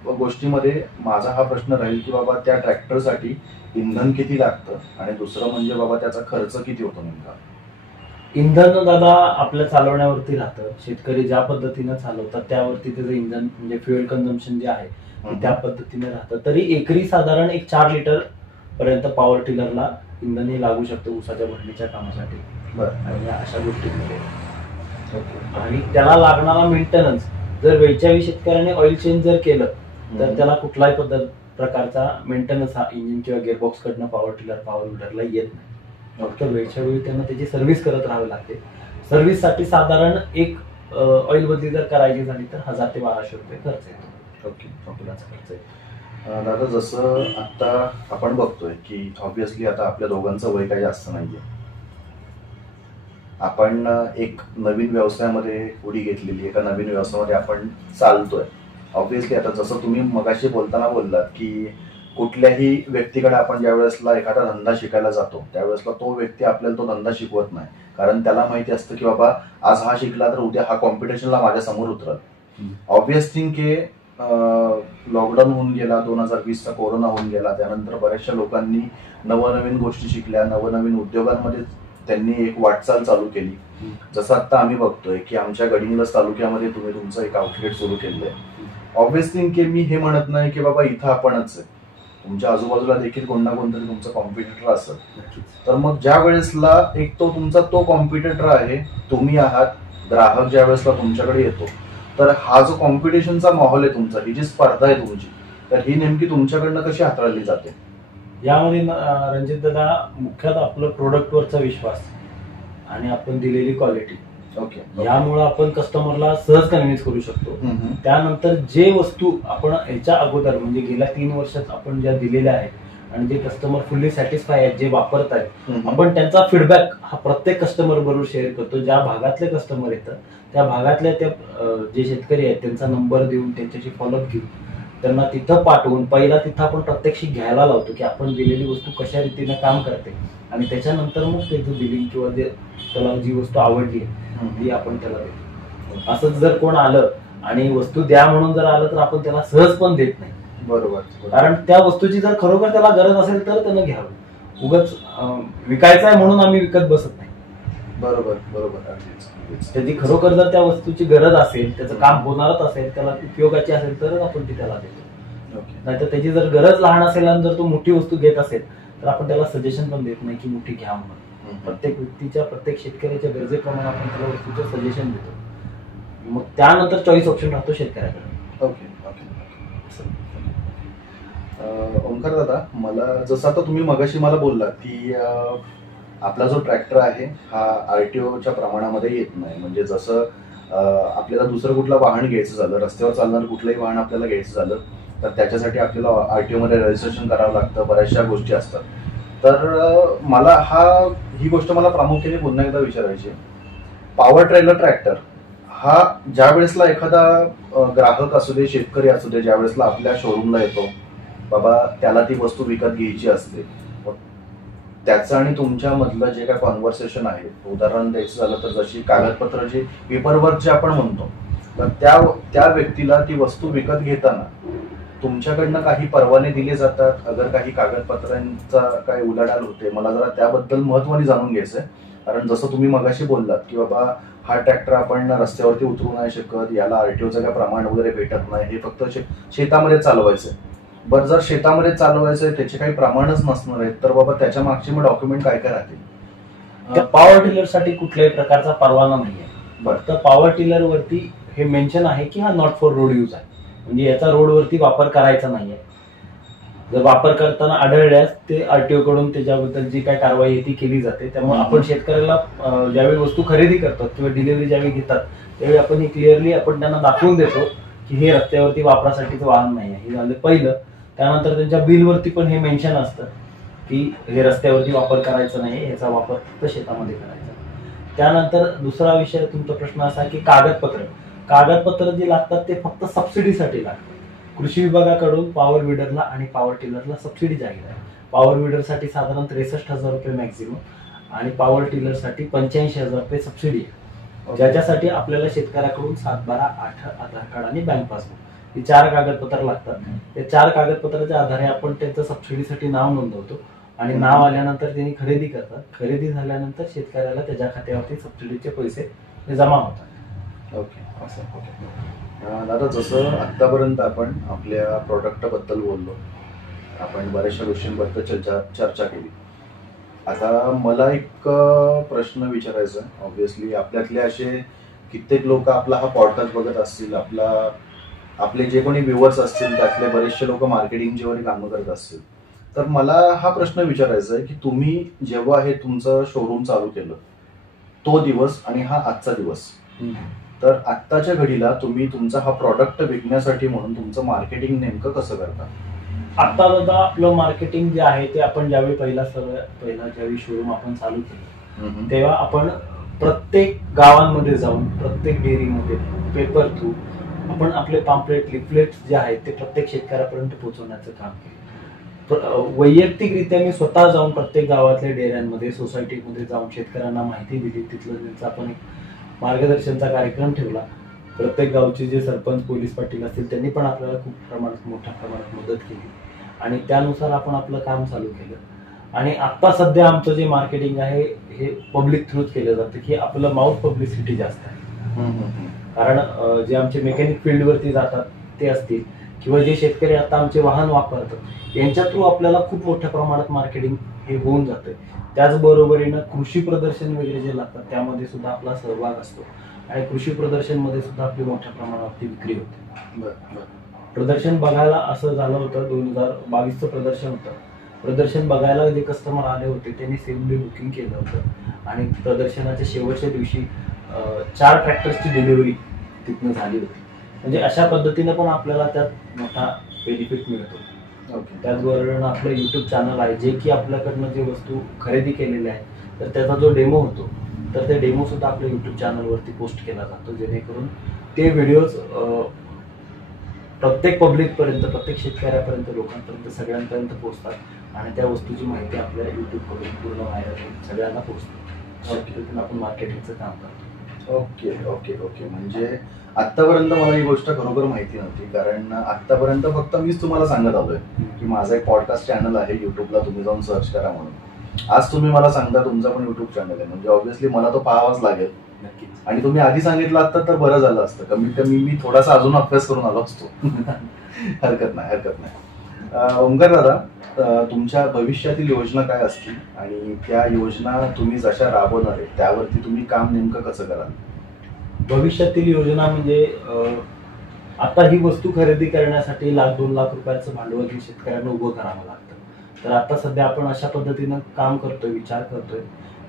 गोष्टीमध्ये माझा हा प्रश्न राहील की बाबा त्या ट्रॅक्टरसाठी इंधन किती लागतं आणि दुसरं म्हणजे बाबा त्याचा खर्च किती होतो नेमका? इंधन दादा आपल्या चालवण्यावरती राहतं, शेतकरी ज्या पद्धतीनं चालवतात त्यावरती त्याचं इंधन म्हणजे फ्युएल कन्झम्पशन जे आहे त्या पद्धतीने राहतं. तरी एकरी साधारण 4 लिटर पर्यंत पॉवर टिलरला इंधन लागू शकतं ऊसाच्या भरणीच्या कामासाठी आणि अशा गोष्टींमध्ये. आणि त्याला लागणारा मेंटेनन्स जर वेळच्या वेळी शेतकऱ्याने ऑइल चेंज जर केलं तर त्याला कुठलाही प्रकारचा मेंटेनन्स हा इंजिन किंवा गिअरबॉक्स कडनं पॉवर विडरला येत नाही. फक्त वेळच्या वेळी त्यांना त्याची सर्व्हिस करत राहावी लागते. सर्व्हिससाठी साधारण एक ऑइल बदली जर करायची झाली तर 1000 ते 1200 रुपये खर्च येतो. खर्च आहे. दादा जसं आता आपण बघतोय की ऑब्व्हियसली आता आपल्या दोघांचं वय काही जास्त नाहीये, आपण एक नवीन व्यवसायामध्ये उडी घेतलेली, एका नवीन व्यवसायामध्ये आपण चालतोय. ऑब्व्हियसली आता जसं तुम्ही मगाशी बोलताना बोललात की कुठल्याही व्यक्तीकडे आपण ज्या वेळेसला एखादा धंदा शिकायला जातो त्यावेळेसला तो व्यक्ती आपल्याला तो धंदा शिकवत नाही, कारण त्याला माहिती असतं की बाबा आज हा शिकला तर उद्या हा कॉम्पिटिशनला माझ्या समोर उतरल. ऑब्व्हियस थिंग की लॉकडाऊन होऊन गेला, 2020चा कोरोना होऊन गेला, त्यानंतर बऱ्याचशा लोकांनी नवनवीन गोष्टी शिकल्या, नवनवीन उद्योगांमध्ये त्यांनी एक वाटचाल चालू केली. जसं आता आम्ही बघतोय की आमच्या गडिंग्लज तालुक्यामध्ये तुम्ही तुमचं एक आउटलेट सुरू केलंय. ऑब्व्हियस थिंग की मी हे म्हणत नाही की बाबा इथं आपणच आहे, तुमच्या आजूबाजूला देखील कोण ना कोणतरी तुमचा कॉम्पिटिटर असेल. तर मग ज्या वेळेसला एक तो तुमचा तो कॉम्पिटिटर आहे, तुम्ही आहात, ग्राहक ज्या वेळेसला तुमच्याकडे येतो, तर हा जो कॉम्पिटिशनचा माहोल आहे तुमचा, ही जी स्पर्धा आहे तुमची, तर ही नेमकी तुमच्याकडनं कशी हाताळली जाते? यामध्ये रणजित दादा मुख्यतः आपलं प्रोडक्टवरचा विश्वास आणि आपण दिलेली क्वालिटी ओके. यामुळे आपण कस्टमरला सहज कन्व्हिन्स करू शकतो. त्यानंतर जे वस्तू आपण ह्याच्या अगोदर म्हणजे गेल्या 3 वर्षात आपण ज्या दिलेल्या आहेत आणि जे कस्टमर फुल्ली सॅटिस्फाय आहेत, जे वापरत आहेत, आपण त्यांचा फीडबॅक हा प्रत्येक कस्टमर बरोबर शेअर करतो. ज्या भागातले कस्टमर येतात त्या भागातल्या त्या जे शेतकरी आहेत त्यांचा नंबर देऊन त्यांच्याशी फॉलोअप घेऊन त्यांना तिथं पाठवून पहिला तिथं आपण प्रत्यक्ष घ्यायला लावतो की आपण दिलेली वस्तू कशा रीतीने काम करते आणि त्याच्यानंतर मग त्याचं बिलिंग किंवा जे त्याला जी वस्तू आवडली ती आपण त्याला देतो. असंच जर कोण आलं आणि वस्तू द्या म्हणून जर आलं तर आपण त्याला सहज पण देत नाही. बरोबर. कारण त्या वस्तूची जर खरोखर त्याला गरज असेल तर त्यानं घ्यावं. उगाच विकायचं आहे म्हणून आम्ही विकत बसत नाही. बरोबर बरोबर. त्याची खरोखर जर त्या वस्तूची गरज असेल, त्याचं काम होणारच असेल, त्याला उपयोगाची असेल तरच आपण ती त्याला देतो. नाहीतर त्याची जर गरज लहान असेल आणि जर तो मोठी वस्तू घेत असेल तर आपण त्याला सजेशन पण देत नाही की मोठी घ्या म्हणून. प्रत्येक व्यक्तीच्या प्रत्येक शेतकऱ्याच्या गरजेप्रमाणे आपण त्याला वस्तूचं सजेशन देतो. मग त्यानंतर चॉईस ऑप्शन राहतो शेतकऱ्याकडे. Okay okay. ओंकार दादा, मला जसं आता तुम्ही मगाशी मला बोललात की आपला जो ट्रॅक्टर आहे हा आरटीओच्या प्रमाणामध्ये येत नाही. म्हणजे जसं आपल्याला दुसरं कुठलं वाहन घ्यायचं झालं, रस्त्यावर चालणारं कुठलंही वाहन आपल्याला घ्यायचं झालं तर त्याच्यासाठी आपल्याला आरटीओ मध्ये रजिस्ट्रेशन करावं लागतं, बऱ्याचशा गोष्टी असतात. तर मला ही गोष्ट मला प्रामुख्याने पुन्हा एकदा विचारायची आहे. पॉवर ट्रेलर ट्रॅक्टर हा ज्या वेळेसला एखादा ग्राहक असू दे, शेतकरी असू दे, ज्या वेळेसला आपल्या शोरूमला येतो, बाबा त्याला ती वस्तू विकत घ्यायची असते, त्याचं आणि तुमच्या मधलं जे काय कॉन्व्हर्सेशन आहे, उदाहरण द्यायचं झालं तर जशी कागदपत्र जे पेपरवर्क जे आपण म्हणतो, तर त्या व्यक्तीला ती वस्तू विकत घेताना तुमच्याकडनं काही परवाने दिले जातात, अगर काही कागदपत्रांचा काय उलाढाल होते, मला जरा त्याबद्दल महत्त्वाने जाणून घ्यायचंय. कारण जसं तुम्ही मगाशी बोललात की बाबा हा ट्रॅक्टर आपण रस्त्यावरती उतरू नाही शकत, याला आरटीओचं काय प्रमाण वगैरे भेटत नाही, हे फक्त शेतामध्ये चालवायचंय. बरं, जर शेतामध्ये चालवायचंय त्याचे काही प्रमाणच नसणार आहेत तर बाबा त्याच्या मागचे मग डॉक्युमेंट काय काय राहतील? पॉवर टिलर साठी कुठल्याही प्रकारचा परवाना नाहीये. फक्त पॉवर टिलर वरती हे मेन्शन आहे की हा नॉट फॉर रोड यूज आहे, म्हणजे याचा रोडवरती वापर करायचा नाहीये. जर वापर करताना आढळल्यास ते आरटीओ कडून त्याच्याबद्दल जी काय कारवाई आहे ती केली जाते. त्यामुळे आपण शेतकऱ्याला ज्यावेळी वस्तू खरेदी करतात किंवा डिलिव्हरी ज्यावेळी घेतात त्यावेळी आपण क्लिअरली आपण त्यांना दाखवून देतो की हे रस्त्यावरती वापरासाठीचं वाहन नाही आहे. हे झालं पहिलं. त्यानंतर त्यांच्या बिलवरती पण हे मेन्शन असतं की हे रस्त्यावरती वापर करायचा नाही, याचा वापर फक्त शेतामध्ये करायचा. त्यानंतर दुसरा विषय तुमचा प्रश्न असा की कागदपत्र जे लागतात ते फक्त सबसिडीसाठी लागतात. कृषी विभागाकडून पॉवर विडरला आणि पॉवर टिलरला सबसिडी जाहीर आहे. पॉवर विडरसाठी साधारण 63,000 रुपये मॅक्झिमम आणि पॉवर टिलरसाठी 85,000 रुपये सबसिडी आहे, ज्याच्यासाठी आपल्याला शेतकऱ्याकडून 7, 12, 8 आधार कार्ड आणि बँक पासबुक ही 4 कागदपत्र लागतात. त्या 4 कागदपत्राच्या आधारे आपण त्यांचं सबसिडीसाठी नाव नोंदवतो आणि नाव आल्यानंतर त्यांनी खरेदी करतात. खरेदी झाल्यानंतर शेतकऱ्याला त्याच्या खात्यावरती सबसिडीचे पैसे जमा होतात. ओके, असं. ओके दादा, जसं आतापर्यंत आपण आपल्या प्रोडक्ट बद्दल बोललो, आपण बऱ्याचशा गोष्टींबद्दल चर्चा केली. आता मला एक प्रश्न विचारायचा आहे. ऑब्व्हियसली आपल्यातले असे कित्येक लोक आपला हा पॉडकास्ट बघत असतील, आपले जे कोणी व्ह्युअर्स असतील त्यातले बरेचसे लोक मार्केटिंगची वगैरे कामं करत असतील. तर मला हा प्रश्न विचारायचा आहे की तुम्ही जेव्हा हे तुमचं शोरूम चालू केलं तो दिवस आणि हा आजचा दिवस, तर आत्ताच्या घडीला तुम्ही तुमचा हा प्रॉडक्ट विकण्यासाठी म्हणून तुमचं मार्केटिंग नेमकं कसं करता? आता दादा आपलं मार्केटिंग जे आहे ते आपण ज्यावेळी पहिला ज्यावेळी शोरूम आपण चालू केलं तेव्हा आपण प्रत्येक गावांमध्ये जाऊन प्रत्येक डेअरीमध्ये पेपर थ्रू आपण आपले पॅम्पलेट लिफलेट जे आहेत ते प्रत्येक शेतकऱ्यापर्यंत पोहोचवण्याचं काम केलं. वैयक्तिकरित्या मी स्वतः जाऊन प्रत्येक गावातल्या डेअऱ्यांमध्ये सोसायटीमध्ये जाऊन शेतकऱ्यांना माहिती दिली. तिथलं त्यांचा आपण एक मार्गदर्शनचा कार्यक्रम ठेवला. प्रत्येक गावचे जे सरपंच पोलीस पाटील असतील त्यांनी पण आपल्याला खूप मोठ्या प्रमाणात मदत केली आणि त्यानुसार आपण आपलं काम चालू केलं. आणि आता सध्या आमचं जे मार्केटिंग आहे हे पब्लिक थ्रूच केलं जातं की आपलं माउथ पब्लिसिटी जास्त आहे. कारण जे आमचे मेकॅनिक फील्डवरती जातात ते असतील किंवा जे शेतकरी आता आमचे वाहन वापरतात यांच्या थ्रू आपल्याला खूप मोठ्या प्रमाणात मार्केटिंग हे होऊन जाते. त्याचबरोबरीनं कृषी प्रदर्शन वगैरे जे लागतात त्यामध्ये सुद्धा आपला सहभाग असतो आणि कृषी प्रदर्शन मध्ये सुद्धा आपली मोठ्या प्रमाणावरती विक्री होते. प्रदर्शन बघायला असं झालं होतं, 2022चं प्रदर्शन होतं. प्रदर्शन बघायला जे कस्टमर आले होते त्यांनी सेम डे बुकिंग केलं होतं आणि प्रदर्शनाच्या शेवटच्या दिवशी 4 ट्रॅक्टर्सची डिलिव्हरी तिथनं झाली होती. म्हणजे अशा पद्धतीने पण आपल्याला त्यात मोठा बेनिफिट मिळतो. ओके. त्याचबरोबर आपलं युट्यूब चॅनल आहे, जे की आपल्याकडनं जे वस्तू खरेदी केलेल्या आहेत तर त्याचा जो डेमो होतो तर ते डेमो सुद्धा आपल्या युट्यूब चॅनलवरती पोस्ट केला जातो, जेणेकरून ते व्हिडिओज प्रत्येक पब्लिकपर्यंत, प्रत्येक शेतकऱ्यापर्यंत, लोकांपर्यंत, सगळ्यांपर्यंत पोहोचतात आणि त्या वस्तूची माहिती आपल्या युट्यूबकडून पूर्ण व्हायरल होऊन सगळ्यांना पोहोचते. तिथून आपण मार्केटिंगचं काम करतो. Okay okay okay. म्हणजे आतापर्यंत मला ही गोष्ट खरोखर माहिती नव्हती, कारण आतापर्यंत फक्त मीच तुम्हाला सांगत आलोय की माझा एक पॉडकास्ट चॅनल आहे युट्यूबला, तुम्ही जाऊन सर्च करा म्हणून. आज तुम्ही मला सांगता तुमचा पण युट्यूब चॅनल आहे, म्हणजे ऑब्व्हियसली मला तो पाहावाच लागेल. नक्कीच. आणि तुम्ही आधी सांगितलं असतं तर बरं झालं असतं, कमीत कमी मी थोडासा अजून अभ्यास करून आलो असतो. हरकत नाही, हरकत नाही. ओंकार दादा, तुमच्या भविष्यातील योजना काय असतील आणि त्या योजना तुम्ही जशा राबवणार आहे त्यावरती तुम्ही काम नेमकं कसं कराल? भविष्यातील योजना म्हणजे आता ही वस्तू खरेदी करण्यासाठी 1,00,000-2 लाख रुपयाचं भांडवल हे शेतकऱ्यांना उभं करावं लागतं. तर आता सध्या आपण अशा पद्धतीनं काम करतोय, विचार करतोय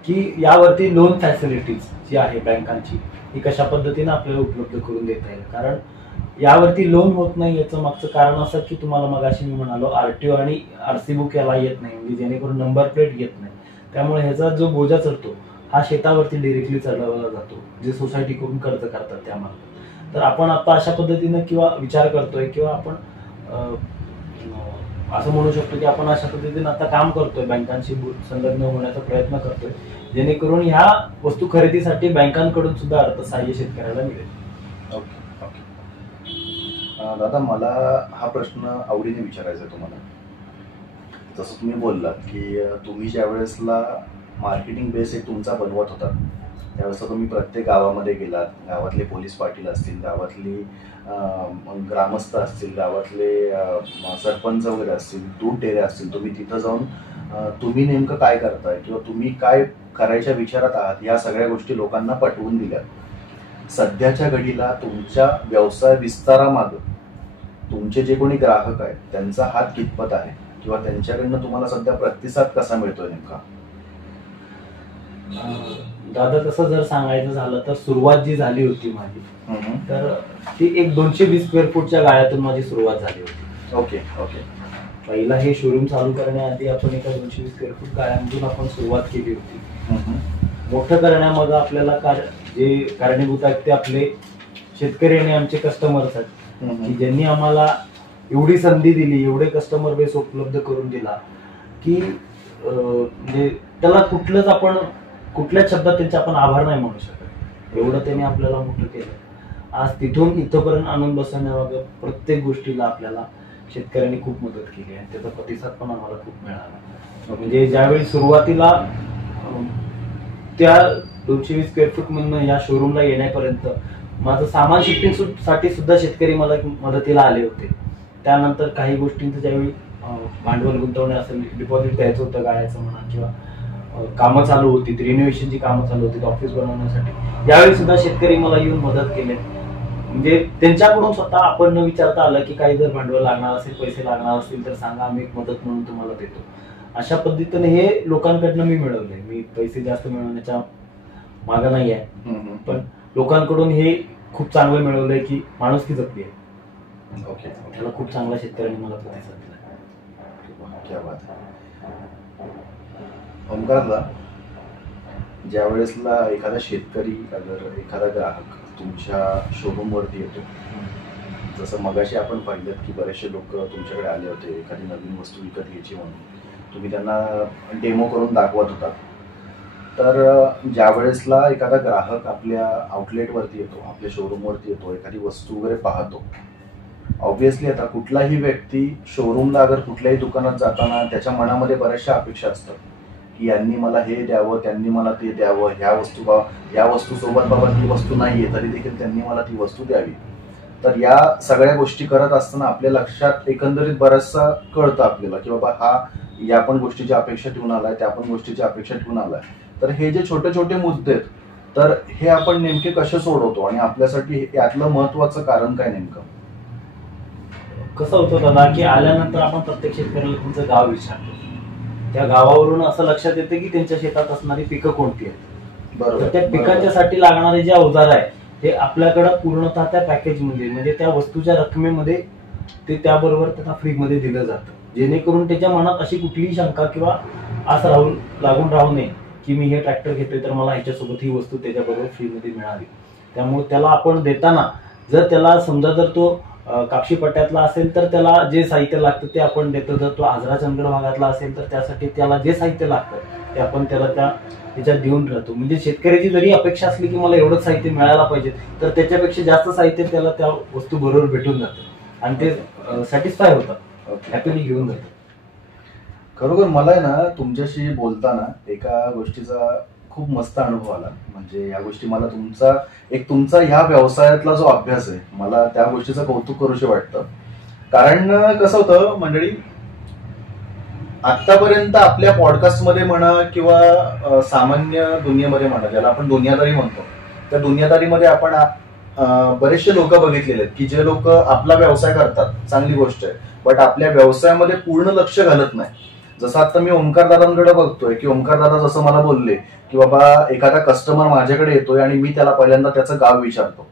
की यावरती लोन फॅसिलिटीज जी आहे बँकांची ही कशा पद्धतीनं आपल्याला उपलब्ध करून देता येईल. कारण यावरती लोन होत नाही याचं मागचं कारण असं की तुम्हाला मगाशी मी म्हणालो आरटीओ आणि आरसी बुक याला येत नाही, म्हणजे जेणेकरून नंबर प्लेट येत नाही. त्यामुळे ह्याचा जो बोजा चढतो हा शेतावरती डिरेक्टली चढवला जातो, जे सोसायटीकडून कर्ज करतात त्यामार्फत. तर आपण आता अशा पद्धतीनं किंवा विचार करतोय किंवा आपण असं म्हणू शकतो की आपण अशा पद्धतीने आता काम करतोय, बँकांशी संलग्न होण्याचा प्रयत्न करतोय, जेणेकरून ह्या वस्तू खरेदीसाठी बँकांकडून सुद्धा अर्थसहाय्य शेतकऱ्याला मिळेल. Okay okay. दादा, मला हा प्रश्न आवडीने विचारायचा आहे तुम्हाला. जसं तुम्ही बोललात की तुम्ही ज्या वेळेसला मार्केटिंग बेस एक तुमचा बनवत होता त्यावेळेस तुम्ही प्रत्येक गावामध्ये गेलात, गावातले पोलीस पाटील असतील, गावातली ग्रामस्थ असतील, गावातले सरपंच वगैरे असतील, दूध डेरे असतील, तुम्ही तिथं जाऊन तुम्ही नेमकं काय करताय किंवा तुम्ही काय करायच्या विचारात आहात या सगळ्या गोष्टी लोकांना पटवून दिल्या. सध्याच्या घडीला तुमच्या व्यवसाय विस्तारामागं तुमचे जे कोणी ग्राहक आहेत त्यांचा हात कितपत आहे किंवा त्यांच्याकडनं तुम्हाला सध्या प्रतिसाद कसा मिळतोय नेमका? दादा, तसं जर सांगायचं झालं तर सुरुवात जी झाली होती माझी तर ती एक 220 स्क्वेअर फूटच्या गाळ्यातून माझी सुरुवात झाली होती. Okay okay. पहिला हे शोरूम चालू करण्याआधी आपण एका 220 स्क्वेअर फूट गाळ्यामधून आपण सुरुवात केली होती. मोठं करण्यामागं आपल्याला जे कारणीभूत आहेत ते आपले शेतकरी आणि आमचे कस्टमर्स आहेत की ज्यांनी आम्हाला एवढी संधी दिली, एवढे कस्टमर बेस उपलब्ध करून दिला की म्हणजे त्याला कुठल्याच शब्दात त्यांचे आपण आभार नाही म्हणू शकत, एवढं त्यांनी आपल्याला मोठं केलं. आज तिथून इथंपर्यंत आणून बसवण्यामागं प्रत्येक गोष्टीला आपल्याला शेतकऱ्यांनी खूप मदत केली आणि त्याचा प्रतिसाद पण आम्हाला खूप मिळाला. म्हणजे ज्यावेळी सुरुवातीला त्या 220 स्क्वेअर फूट मधून या शोरूमला येण्यापर्यंत माझं सामान शिफ्टिंग साठी सुद्धा शेतकरी मला मदतीला आले होते. त्यानंतर काही गोष्टींचं ज्यावेळी भांडवल गुंतवणे असेल, डिपॉझिट द्यायचं होतं गाळ्याचं म्हणा किंवा कामं चालू होती, रिनोव्हेशनची कामं चालू होती ऑफिस बनवण्यासाठी, यावेळी सुद्धा शेतकरी मला येऊन मदत केले. म्हणजे त्यांच्याकडून स्वतः आपण न विचारता आलं की काही जर भांडवल लागणार असेल, पैसे लागणार असतील तर सांगा, आम्ही एक मदत म्हणून तुम्हाला देतो. अशा पद्धतीने हे लोकांकडनं मी मिळवलंय. मी पैसे जास्त मिळवण्याच्या मागं नाही आहे, पण लोकांकडून हे खूप चांगलं मिळवलंय की माणुसकी जपली आहे. ओके. त्याला खूप चांगला शेतकऱ्यांनी मला प्रतिसाद दिला. क्या बात आहे. ओंकारला, ज्या वेळेसला एखादा शेतकरी अगर एखादा ग्राहक तुमच्या शोरूम वरती येतो, जसं मगाशी आपण पाहिलं की बरेचसे लोक तुमच्याकडे आले होते एखादी नवीन वस्तू विकत घ्यायची म्हणून, तुम्ही त्यांना डेमो करून दाखवत होता. तर ज्या वेळेसला एखादा ग्राहक आपल्या आउटलेटवरती येतो, आपल्या शोरूमवरती येतो, एखादी वस्तू वगैरे पाहतो, ऑब्व्हियसली आता कुठलाही व्यक्ती शोरूमला अगर कुठल्याही दुकानात जाताना त्याच्या मनामध्ये बऱ्याचशा अपेक्षा असतात की यांनी मला हे द्यावं, त्यांनी मला ते द्यावं, या वस्तूसोबत बाबा ती वस्तू नाहीये तरी देखील त्यांनी मला ती वस्तू द्यावी. तर या सगळ्या गोष्टी करत असताना आपल्या लक्षात एकंदरीत बराचसा कळतं आपल्याला की बाबा हा या पण गोष्टीची अपेक्षा ठेवून आलाय, त्या पण गोष्टीची अपेक्षा ठेवून आलाय. तर हे जे छोटे छोटे मुद्दे आहेत तर हे आपण नेमके कसे सोडवतो आणि आपल्यासाठी यातलं महत्वाचं कारण काय नेमकं? कसं होतं दादा की आल्यानंतर आपण प्रत्येक शेतकऱ्याला तुमचं गाव विचारतो, त्या गावावरून असं लक्षात येतं की त्यांच्या शेतात असणारी पिकं कोणती आहेत. बरोबर. तर त्या पिकांच्यासाठी लागणारे जे अवजार आहे ते आपल्याकडे पूर्णतः त्या पॅकेजमध्ये म्हणजे त्या वस्तूच्या रकमेमध्ये ते त्याबरोबर त्यांना फ्रीमध्ये दिलं जातं, जेणेकरून त्याच्या मनात अशी कुठलीही शंका किंवा आस लागून राहू नये की मी हे ट्रॅक्टर घेतोय तर मला ह्याच्यासोबत ही वस्तू त्याच्याबरोबर फ्रीमध्ये मिळावी. त्यामुळे त्याला आपण देताना जर त्याला समजा जर तो कापशी पट्ट्यातला असेल तर त्याला जे साहित्य लागतं ते आपण देतो, जर तो आजरा चंदगड भागातला असेल तर त्यासाठी त्याला जे साहित्य लागतं ते आपण त्याला त्याच्यात देऊन राहतो. म्हणजे शेतकऱ्याची जरी अपेक्षा असली की मला एवढंच साहित्य मिळायला पाहिजे तर त्याच्यापेक्षा जास्त साहित्य त्याला त्या वस्तू बरोबर भेटून जातं आणि ते सॅटिस्फाय होतात, हॅपीली घेऊन जातात. खरोखर मला आहे ना तुमच्याशी बोलताना एका गोष्टीचा खूप मस्त अनुभव आला. म्हणजे या गोष्टी मला तुमचा ह्या व्यवसायातला जो अभ्यास आहे मला त्या गोष्टीचं कौतुक करूशी वाटतं. कारण कसं होतं मंडळी, आतापर्यंत आपल्या पॉडकास्टमध्ये म्हणा किंवा सामान्य दुनियेमध्ये म्हणा, ज्याला आपण दुनियादारी म्हणतो, त्या दुनियादारीमध्ये आपण बरेचसे लोक बघितलेले आहेत की जे लोक आपला व्यवसाय करतात, चांगली गोष्ट आहे, बट आपल्या व्यवसायामध्ये पूर्ण लक्ष घालत नाही. जसं आता मी ओंकार दादांकडे बघतोय की ओंकार दादा जसं मला बोलले की बाबा एखादा कस्टमर माझ्याकडे येतोय आणि मी त्याला पहिल्यांदा त्याचं गाव विचारतो.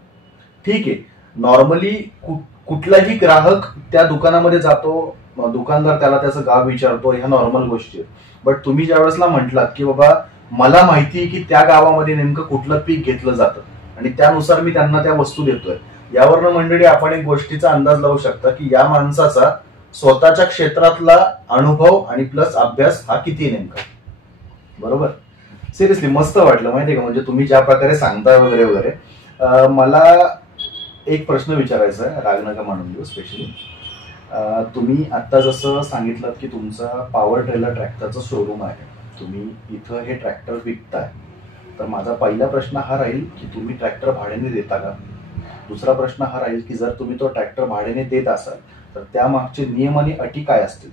ठीक आहे, नॉर्मली कुठलाही ग्राहक त्या दुकानामध्ये जातो, दुकानदार त्याला त्याचं गाव विचारतो, ह्या नॉर्मल गोष्टी आहेत. बट तुम्ही ज्या वेळेसला म्हटलात की बाबा मला माहिती की त्या गावामध्ये नेमकं कुठलं पीक घेतलं जातं आणि त्यानुसार मी त्यांना त्या वस्तू देतोय, यावरनं मंडळी आपण एक गोष्टीचा अंदाज लावू शकता की या माणसाचा स्वतःच्या क्षेत्रातला अनुभव आणि प्लस अभ्यास हा किती नेमका. बरोबर. सिरियसली मस्त वाटलं माहितीये का, म्हणजे तुम्ही ज्या प्रकारे सांगताय वगैरे वगैरे. मला एक प्रश्न विचारायचा आहे, राग नका मानून घेऊ. स्पेशली तुम्ही आता जसं सांगितलं की तुमचा पॉवर ट्रेलर ट्रॅक्टरचं शोरूम आहे, तुम्ही इथं हे ट्रॅक्टर विकताय, तर माझा पहिला प्रश्न हा राहील की तुम्ही ट्रॅक्टर भाड्याने देता का. दुसरा प्रश्न हा राहील की जर तुम्ही तो ट्रॅक्टर भाड्याने देत असाल तर त्यामागचे नियम आणि अटी काय असतील.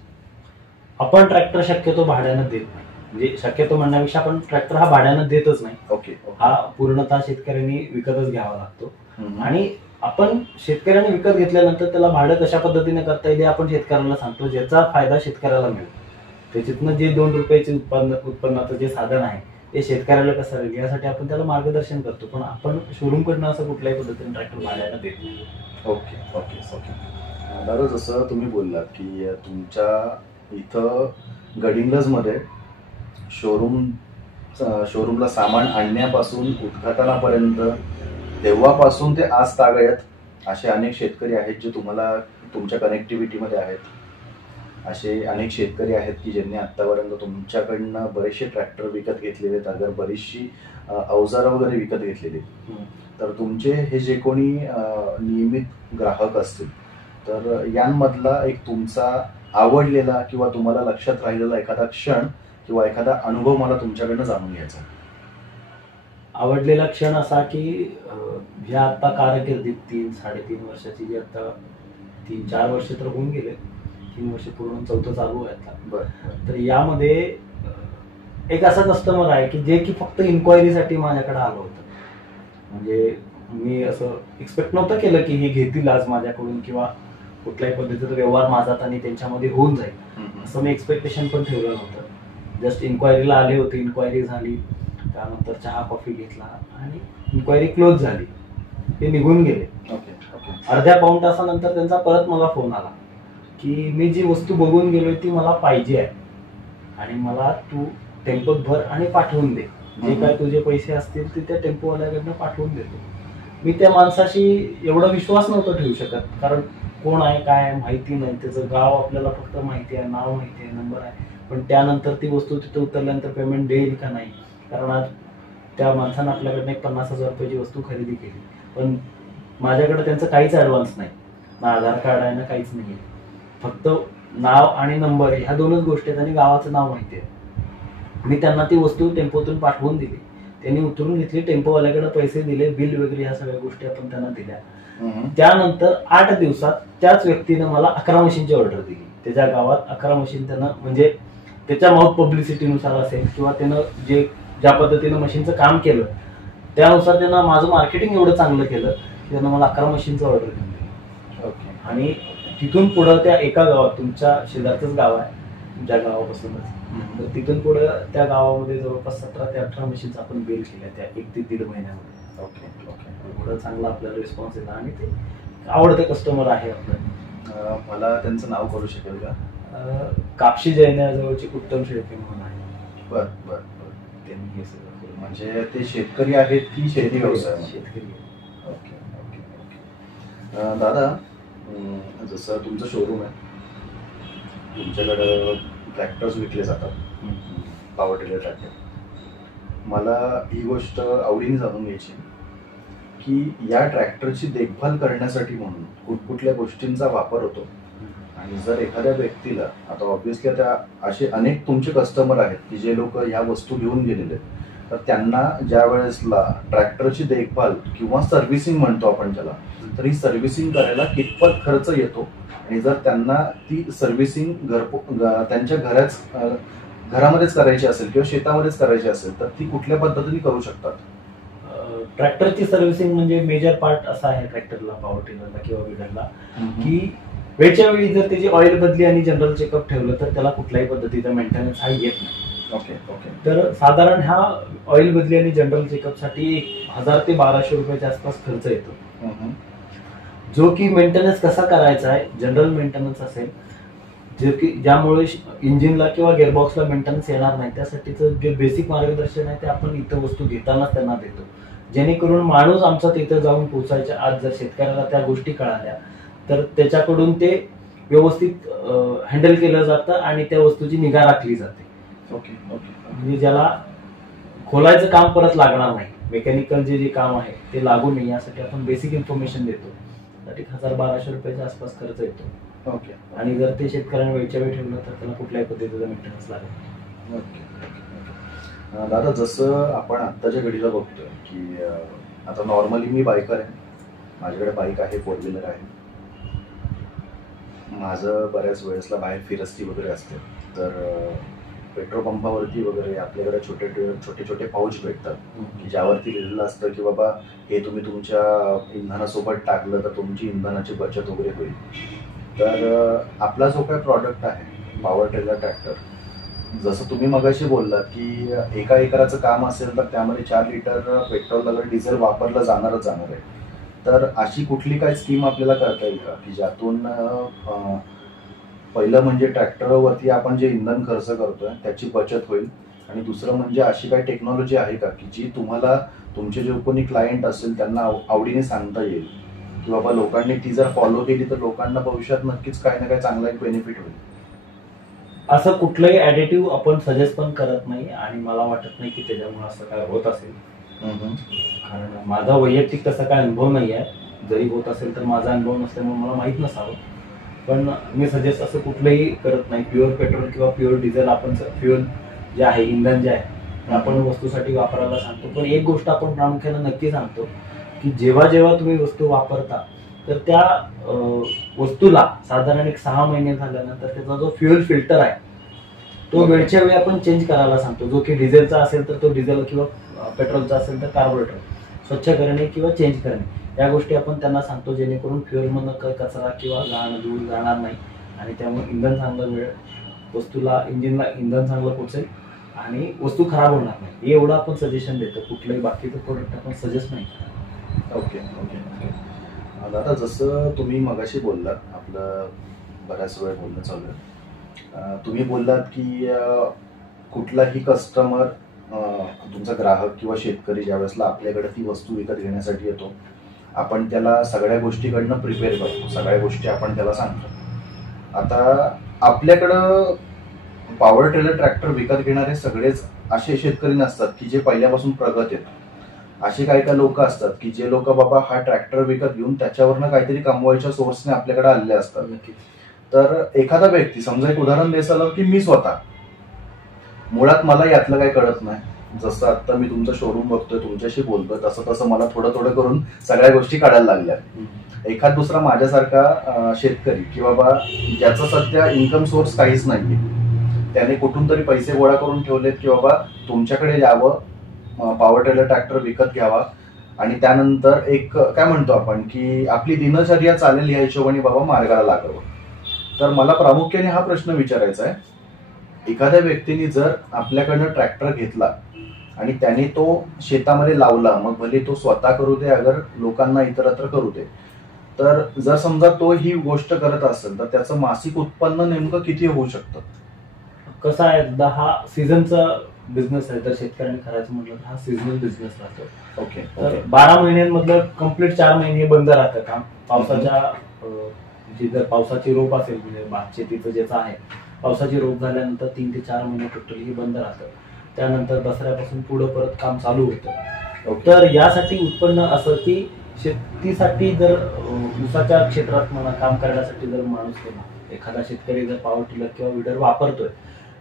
आपण ट्रॅक्टर शक्यतो भाड्यानं देत नाही, म्हणजे शक्यतो म्हणण्यापेक्षा आपण ट्रॅक्टर हा भाड्यानं देतच नाही. ओके. हा पूर्णतः शेतकऱ्यांनी विकतच घ्यावा लागतो. आणि आपण शेतकऱ्यांनी विकत घेतल्यानंतर त्याला भाडं कशा पद्धतीने करता येईल आपण शेतकऱ्याला सांगतो, ज्याचा फायदा शेतकऱ्याला मिळेल. त्याच्यातनं जे 2 रुपयाचे उत्पन्नाचं जे साधन आहे ते शेतकऱ्याला कसं राहील यासाठी आपण त्याला मार्गदर्शन करतो, पण आपण शोरूम कडनं असं कुठल्याही पद्धतीने ट्रॅक्टर भाड्यानं देत नाही. Okay okay okay. दादा जसं तुम्ही बोललात की तुमच्या इथं गडिंग्लजमध्ये शोरूमला सामान आणण्यापासून उद्घाटनापर्यंत तेव्हापासून ते आज तागायत असे अनेक शेतकरी आहेत जे तुम्हाला तुमच्या कनेक्टिव्हिटीमध्ये आहेत. असे अनेक शेतकरी आहेत की ज्यांनी आतापर्यंत तुमच्याकडनं बरेचसे ट्रॅक्टर विकत घेतलेले आहेत, अगर बरीचशी अवजारं वगैरे विकत घेतलेली. तर तुमचे हे जे कोणी नियमित ग्राहक असतील तर यांमधला एक तुमचा आवडलेला किंवा तुम्हाला लक्षात राहिलेला एखादा क्षण किंवा एखादा अनुभव मला तुमच्याकडनं जाणून घ्यायचा. आवडलेला क्षण असा की ह्या आता कारकिर्दीत 3-3.5 वर्षाची जी आता 3-4 वर्ष तर होऊन गेले, 3 वर्ष पूर्ण 4थं चालू आहे आता. तर यामध्ये एक असा कस्टमर आहे की जे की फक्त इन्क्वायरीसाठी माझ्याकडे आलं होतं. म्हणजे मी असं एक्सपेक्ट नव्हतं केलं की हे घेतील आज माझ्याकडून किंवा कुठल्याही पद्धतीचा व्यवहार माझा आणि त्यांच्यामध्ये होऊन जाईल असं मी एक्सपेक्टेशन पण ठेवलं नव्हतं. जस्ट इन्क्वायरीला आले होते, इन्क्वायरी झाली, त्यानंतर चहा कॉफी घेतला आणि इन्क्वायरी क्लोज झाली, ते निघून गेले. अर्ध्या पाऊण तासानंतर त्यांचा परत मला फोन आला की मी जी वस्तू बघून गेलोय ती मला पाहिजे आहे आणि मला तू टेम्पोत भर आणि पाठवून दे, जे काय तुझे पैसे असतील ते त्या टेम्पोवाल्याकडनं पाठवून देतो. मी त्या माणसाशी एवढा विश्वास नव्हता ठेवू शकत, कारण कोण आहे काय माहिती नाही, त्याचं गाव आपल्याला फक्त माहिती आहे, नाव माहिती आहे, नंबर आहे, पण त्यानंतर ती वस्तू तिथे उतरल्यानंतर पेमेंट देईल का नाही. कारण आज त्या माणसानं आपल्याकडनं एक 50,000 रुपयाची वस्तू खरेदी केली, पण माझ्याकडे त्यांचं काहीच ऍडव्हान्स नाही, ना आधार कार्ड आहे ना काहीच नाही, फक्त नाव आणि नंबर ह्या 2च गोष्टी आहेत आणि गावाचं नाव माहिती आहे. मी त्यांना ती वस्तू टेम्पोतून पाठवून दिली, त्यांनी उतरून घेतली, टेम्पोवाल्याकडे पैसे दिले, बिल वगैरे ह्या सगळ्या गोष्टी आपण त्यांना दिल्या. त्यानंतर 8 दिवसात त्याच व्यक्तीनं मला 11 मशीनची ऑर्डर दिली. त्याच्या गावात 11 मशीन त्यानं, म्हणजे त्याच्या माउथ पब्लिसिटीनुसार असेल किंवा त्यानं ज्या पद्धतीनं मशीनचं काम केलं त्यानुसार त्यांना माझं मार्केटिंग एवढं चांगलं केलं की त्यांना मला 11 मशीनचं ऑर्डर दिली. आणि तिथून पुढं त्या एका गावात, तुमच्या शेजारचंच गाव आहे, ज्या गावापासूनच. तर तिथून पुढे त्या गावामध्ये जवळपास 17 ते 18 मशीन्स आपण बिल केल्या त्या 1 ते 1.5 महिन्यामध्ये. Okay okay. एवढं चांगला आपल्याला रिस्पॉन्स येतो आणि ते आवडते कस्टमर आहे आपलं. मला त्यांचं नाव करू शकेल का? कापशी जैनाजवळची उत्तम शेळके म्हणून आहे. बर बर बर. त्यांनी हे सगळं केलं. म्हणजे ते शेतकरी आहेत की शेती व्यवसाय? शेतकरी. Okay okay okay. दादा, जसं तुमचं शोरूम आहे, तुमच्याकडं ट्रॅक्टर्स विकले जातात, पॉवर टिलर ट्रॅक्टर. मला ही गोष्ट आवडीने जाणून घ्यायची की या ट्रॅक्टरची देखभाल करण्यासाठी म्हणून कुठकुठल्या गोष्टींचा वापर होतो. आणि जर एखाद्या व्यक्तीला, आता ऑब्व्हियसली आता असे अनेक तुमचे कस्टमर आहेत की जे लोक ह्या वस्तू घेऊन गेलेले आहेत, तर त्यांना ज्या वेळेसला ट्रॅक्टरची देखभाल किंवा सर्व्हिसिंग म्हणतो आपण त्याला, तर ही सर्व्हिसिंग करायला कितपत खर्च येतो, आणि जर त्यांना ती सर्व्हिसिंग त्यांच्या घरामध्येच करायची असेल किंवा शेतामध्येच करायची असेल तर ती कुठल्या पद्धतीने करू शकतात? ट्रॅक्टरची सर्व्हिसिंग म्हणजे मेजर पार्ट असा आहे ट्रॅक्टरला, पॉवर टिलरला किंवा विडरला, की वेळच्या वेळी जर त्याची ऑइल बदली आणि जनरल चेकअप ठेवलं तर त्याला कुठल्याही पद्धतीचा मेंटेनन्स हा येत नाही. Okay okay. तर साधारण ह्या ऑइल बदली आणि जनरल चेकअप साठी 1000 ते 1200 रुपयाच्या आसपास खर्च येतो, जो की मेंटेनन्स कसा करायचा आहे, जनरल मेंटेनन्स असेल जे की ज्यामुळे इंजिनला किंवा गेअरबॉक्सला मेंटेनन्स येणार नाही, त्यासाठीचं जे बेसिक मार्गदर्शन आहे ते आपण इथं वस्तू घेतानाच त्यांना देतो, जेणेकरून माणूस आमचा तिथं जाऊन पोहोचायच्या आज जर शेतकऱ्याला त्या गोष्टी कळाल्या तर त्याच्याकडून ते व्यवस्थित हँडल केलं जातं आणि त्या वस्तूची निगा राखली जाते. Okay okay. म्हणजे ज्याला खोलायचं काम परत लागणार नाही, मेकॅनिकल जे काम आहे ते लागू नये यासाठी आपण बेसिक इन्फॉर्मेशन देतो. त्यासाठी 1000-1200 रुपयाच्या आसपास खर्च येतो. ओके. आणि जर ते शेतकऱ्यांना वेळच्या वेळी ठेवलं तर त्याला कुठल्याही पद्धतीचा मेंटेनन्स लागेल. ओके. दादा, जसं आपण आत्ताच्या घडीला बघतोय की आता नॉर्मली मी बायकर आहे, माझ्याकडे बाईक आहे, 4 व्हीलर आहे, माझं बऱ्याच वेळेसला बाहेर फिरस्ती वगैरे असते, तर पेट्रोल पंपावरती वगैरे आपल्याकडे छोटे छोटे पाऊच भेटतात की ज्यावरती लिहिलेलं असतं की बाबा हे तुम्ही तुमच्या इंधनासोबत टाकलं तर तुमची इंधनाची बचत वगैरे होईल. तर आपला जो काय प्रॉडक्ट आहे पॉवर टिलर ट्रॅक्टर, जसं तुम्ही मगाशी बोललात की 1 एकराचं काम असेल तर त्यामध्ये 4 लिटर पेट्रोल वगैरे डिझेल वापरलं जाणार आहे, तर अशी कुठली काय स्कीम आपल्याला करता येईल का की ज्यातून पहिलं म्हणजे ट्रॅक्टरवरती आपण जे इंधन खर्च करतोय त्याची बचत होईल, आणि दुसरं म्हणजे अशी काही टेक्नॉलॉजी आहे का की जी तुम्हाला तुमचे जे कोणी क्लायंट असेल त्यांना आवडीने सांगता येईल की बाबा लोकांनी ती जर फॉलो केली तर लोकांना भविष्यात नक्कीच काही ना काही चांगला एक बेनिफिट होईल? असं कुठलंही ऍडिटिव्ह आपण सजेस्ट पण करत नाही आणि मला वाटत नाही की त्याच्यामुळे असं काय होत असेल, कारण माझा वैयक्तिक तसा काय अनुभव नाही आहे. जरी होत असेल तर माझा अनुभव नसल्यामुळे मला माहीत नसावं, पण मी सजेस्ट असं कुठलंही करत नाही. प्युअर पेट्रोल किंवा प्युअर डिझेल आपण फ्युएल जे आहे, इंधन जे आहे आपण वस्तूसाठी वापरायला सांगतो. पण एक गोष्ट आपण प्रामुख्याने नक्की सांगतो की जेव्हा जेव्हा तुम्ही वस्तू वापरता तर त्या वस्तूला साधारण 6 महिने झाल्यानंतर त्याचा जो फ्युएल फिल्टर आहे तो वेळच्या वेळी आपण चेंज करायला सांगतो. जो की डिझेलचा असेल तर तो डिझेल किंवा पेट्रोलचा असेल तर कार्बोरेटर स्वच्छ करणे किंवा चेंज करणे, या गोष्टी आपण त्यांना सांगतो, जेणेकरून फ्युएलमधनं कचरा किंवा धूळ जाणार नाही आणि त्यामुळे इंधन चांगलं वेळ वस्तूला, इंजिनला इंधन चांगलं पोचेल आणि वस्तू खराब होणार नाही. एवढं आपण सजेशन देतो, कुठलंही बाकीचं प्रोडक्ट आपण सजेस्ट नाही. Okay okay okay. दादा, जसं तुम्ही मगाशी बोललात, आपलं बऱ्याच वेळ बोलणं चालू आहे, तुम्ही बोललात की कुठलाही कस्टमर, तुमचा ग्राहक किंवा शेतकरी ज्या वेळेसला आपल्याकडे ती वस्तू विकत घेण्यासाठी येतो, आपण त्याला सगळ्या गोष्टीकडनं प्रिपेअर करतो, सगळ्या गोष्टी आपण त्याला सांगतो. आता आपल्याकडं पॉवर टिलर ट्रॅक्टर विकत घेणारे सगळेच असे शेतकरी नसतात की जे पहिल्यापासून प्रगत आहेत. असे काही काही लोक असतात की जे लोक बाबा हा ट्रॅक्टर विकत घेऊन त्याच्यावरनं काहीतरी कमवायच्या सोर्सने आपल्याकडे आलेले असतात. तर एखादा व्यक्ती, समजा एक उदाहरण द्यायचं की मी स्वतः मुळात मला यातलं काही कळत नाही, जसं आता मी तुमचं शोरूम बघतोय, तुमच्याशी बोलतोय, तसं तसं मला थोडं थोडं करून सगळ्या गोष्टी काढायला लागल्या. एखाद दुसरा माझ्यासारखा शेतकरी की बाबा ज्याचा सध्या इन्कम सोर्स काहीच नाहीये, त्याने कुठून तरी पैसे गोळा करून ठेवलेत की बाबा तुमच्याकडे यावं, पॉवर टिलर ट्रॅक्टर विकत घ्यावा आणि त्यानंतर एक काय म्हणतो आपण की आपली दिनचर्या चालेल या हिशोबाने बाबा मार्गाला लागावं. तर मला प्रामुख्याने हा प्रश्न विचारायचा आहे एखाद्या व्यक्तीने जर आपल्याकडनं ट्रॅक्टर घेतला आणि त्याने तो शेतामध्ये लावला, मग भले तो स्वतः करू दे अगर लोकांना इतरत्र करू दे, तर जर समजा तो ही गोष्ट करत असेल तर त्याचं मासिक उत्पन्न नेमकं किती होऊ शकतं? कसं आहे, एकदा हा सीझनचा बिझनेस आहे, तर शेतकऱ्यांनी करायचं म्हटलं तर हा सीझनल बिझनेस राहतो. ओके. तर 12 महिन्यांमधलं कम्प्लीट 4 महिने हे बंद राहतं काम. पावसाच्या जी जर पावसाची रोप असेल, म्हणजे भात शेतीचं ज्याचं आहे, पावसाची रोप झाल्यानंतर 3 ते 4 महिने टोटली हे बंद राहतं. त्यानंतर दसऱ्यापासून पुढे परत काम चालू होतं. तर यासाठी उत्पन्न असं की शेतीसाठी जर ऊसाच्या क्षेत्रात म्हणा काम करण्यासाठी जर माणूस केला, एखादा शेतकरी जर पॉवर टिलर किंवा विडर वापरतोय,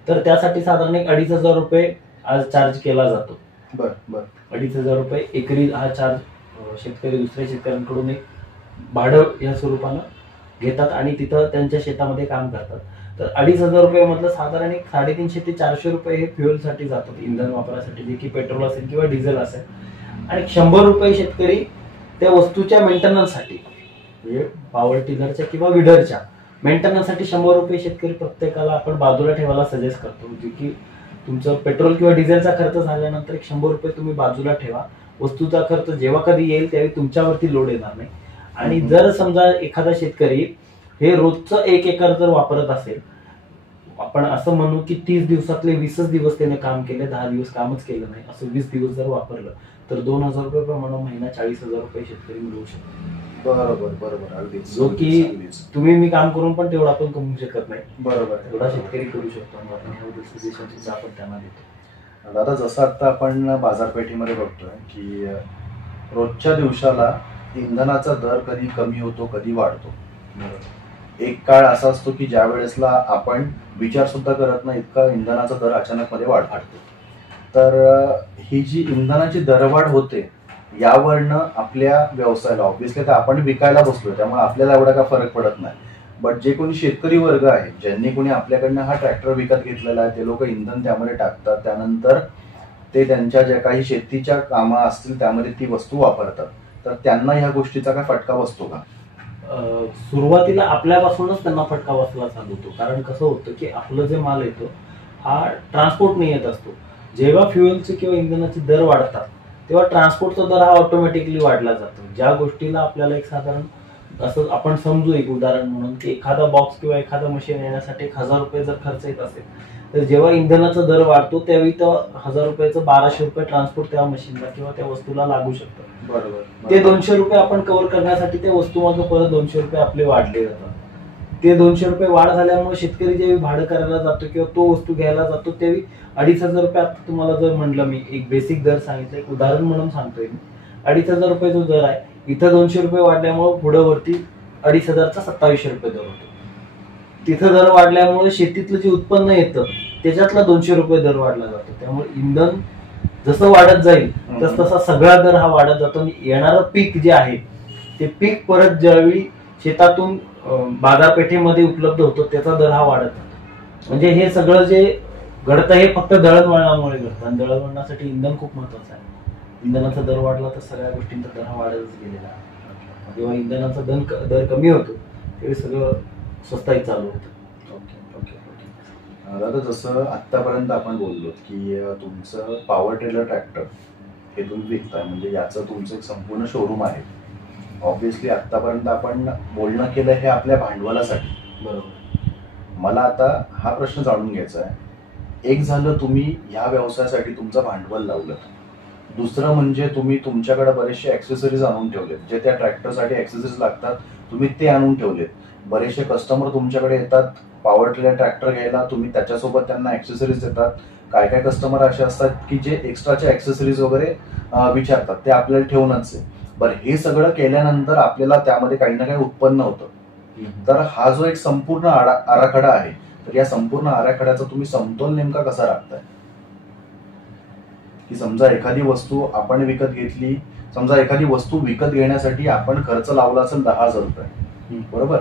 तर त्यासाठी साधारण 2,500 रुपये आज चार्ज केला जातो. बर बर. 2,500 रुपये एकरी हा चार्ज शेतकरी दुसऱ्या शेतकऱ्यांकडून एक भाडं या स्वरूपानं घेतात आणि तिथं त्यांच्या शेतामध्ये काम करतात. तर 2,500 रुपये मधलं साधारण 350 ते 400 रुपये हे फ्युएलसाठी जातात, इंधन वापरासाठी, जे की पेट्रोल असेल किंवा डिझेल असेल. आणि 100 रुपये शेतकरी त्या वस्तूच्या मेंटेनन्ससाठी, म्हणजे पॉवर टिलरच्या किंवा विडरच्या मेंटेनन्ससाठी 100 रुपये शेतकरी प्रत्येकाला आपण बाजूला ठेवायला सजेस्ट करतो. जे की तुमचं पेट्रोल किंवा डिझेलचा खर्च झाल्यानंतर 100 रुपये तुम्ही बाजूला ठेवा. वस्तूचा खर्च जेव्हा कधी येईल त्यावेळी तुमच्यावरती लोड येणार नाही. आणि जर समजा एखादा शेतकरी हे रोजचं 1 एकर जर वापरत असेल, आपण असं म्हणू की 30 दिवसातले 20 दिवस त्याने काम केले, 10 दिवस कामच केलं नाही, असं 20 दिवस जर वापरलं तर 2,000 रुपये प्रमाणे महिना 40,000 रुपये शेतकरी मिळवू शकतो. बरोबर बरोबर. अगदी. जो की तुम्ही मी काम करून पण तेवढा आपण कमवू शकत नाही. बरोबर. एवढा शेतकरी करू शकतो आणि आपण सजेशन सुद्धा आपण त्यांना देतो. दादा, जसं आता आपण बाजारपेठेमध्ये बघतोय की रोजच्या दिवसाला इंधनाचा दर कधी कमी होतो, कधी वाढतो. एक काळ असा असतो की ज्या वेळेसला आपण विचार सुद्धा करत नाही इतका इंधनाचा दर अचानक मध्ये वाढतो. तर ही जी इंधनाची दरवाढ होते यावरनं आपल्या व्यवसायाला, ऑब्व्हियसली तर आपण विकायला बसलोय त्यामुळे आपल्याला एवढा काय फरक पडत नाही, बट जे कोणी शेतकरी वर्ग आहे, ज्यांनी कोणी आपल्याकडनं हा ट्रॅक्टर विकत घेतलेला आहे, ते लोक इंधन त्यामध्ये टाकतात, त्यानंतर ते त्यांच्या ज्या काही शेतीच्या कामं असतील त्यामध्ये ती वस्तू वापरतात. तर त्यांना ह्या गोष्टीचा काय फटका बसतो का? सुरुवातीला आपल्यापासूनच त्यांना फटका बसला चालू होतो. कारण कसं होतं की आपलं जे माल येतो हा ट्रान्सपोर्टने येत असतो. जेव्हा फ्युएलचे किंवा इंधनाचे दर वाढतात तेव्हा ट्रान्सपोर्टचा दर हा ऑटोमॅटिकली वाढला जातो. ज्या गोष्टीला आपल्याला एक साधारण असं आपण समजू, एक उदाहरण म्हणून की एखादा बॉक्स किंवा एखादा मशीन येण्यासाठी 1,000 रुपये जर खर्च येत असेल, तर जेव्हा इंधनाचा दर वाढतो त्यावेळी तो 1,000 रुपयाचं 1,200 रुपये ट्रान्सपोर्ट त्या मशीनला किंवा त्या वस्तूला लागू शकतं. बरोबर. ते 200 रुपये आपण कव्हर करण्यासाठी त्या वस्तूमागं परत 200 रुपये आपले वाढले जातात. ते 200 रुपये वाढ झाल्यामुळे शेतकरी जेव्हा भाडं करायला जातो किंवा तो वस्तू घ्यायला जातो त्यावेळी 2,500 रुपये, आता तुम्हाला जर म्हणलं मी एक बेसिक दर सांगितलं, एक उदाहरण म्हणून सांगतोय मी, 2,500 रुपये जो दर आहे, इथं 200 रुपये वाढल्यामुळे पुढे वरती 2,500चा 2700 रुपये दर होतो. तिथं दर वाढल्यामुळे शेतीतलं जे उत्पन्न येतं त्याच्यातला 200 रुपये दर वाढला जातो. त्यामुळे इंधन जसं वाढत जाईल तस तसा सगळा दर हा वाढत जातो आणि येणारं पीक जे आहे ते पीक परत ज्यावेळी शेतातून बाजारपेठेमध्ये उपलब्ध होतो त्याचा दर हा वाढत जातो. म्हणजे हे सगळं जे घडतं हे फक्त दळणवळणामुळे घडतं आणि दळणवळणासाठी इंधन खूप महत्वाचं आहे. इंधनाचा दर वाढला तर सगळ्या गोष्टींचा दर हा वाढतच गेलेला आहे. जेव्हा इंधनाचा दर कमी होतो तेव्हा सगळं स्वस्ताही चालू होतं. Okay okay okay. दादा, जसं आतापर्यंत आपण बोललो की तुमचं पॉवर टिलर ट्रॅक्टर हे तुम्ही विकताय, म्हणजे याचं तुमचं एक संपूर्ण शोरूम आहे. ऑब्व्हियसली आतापर्यंत आपण बोलणं केलं हे आपल्या भांडवलासाठी. बरोबर. मला आता हा प्रश्न जाणून घ्यायचा आहे, एक झालं तुम्ही ह्या व्यवसायासाठी तुमचं भांडवल लावलं, दुसरं म्हणजे तुम्ही तुमच्याकडे बरेचसे ऍक्सेसरीज आणून ठेवलेत, जे त्या ट्रॅक्टरसाठी ऍक्सेसरीज लागतात तुम्ही ते आणून ठेवलेत. बरेचसे कस्टमर तुमच्याकडे येतात पॉवर टिलर ट्रॅक्टर घ्यायला, तुम्ही त्याच्यासोबत त्यांना ऍक्सेसरीज देतात. काय काय कस्टमर असे असतात की जे एक्स्ट्राच्या ऍक्सेसरीज वगैरे विचारतात, ते आपल्याला ठेवूनच आहे. बरं, हे सगळं केल्यानंतर आपल्याला त्यामध्ये काही ना काही उत्पन्न होतं. तर हा जो एक संपूर्ण आराखडा आहे, तर या संपूर्ण आराखड्याचा तुम्ही समतोल नेमका कसा राखताय? की समजा एखादी वस्तू आपण विकत घेतली, समजा एखादी वस्तू विकत घेण्यासाठी आपण खर्च लावला असेल 10,000 रुपये, बरोबर,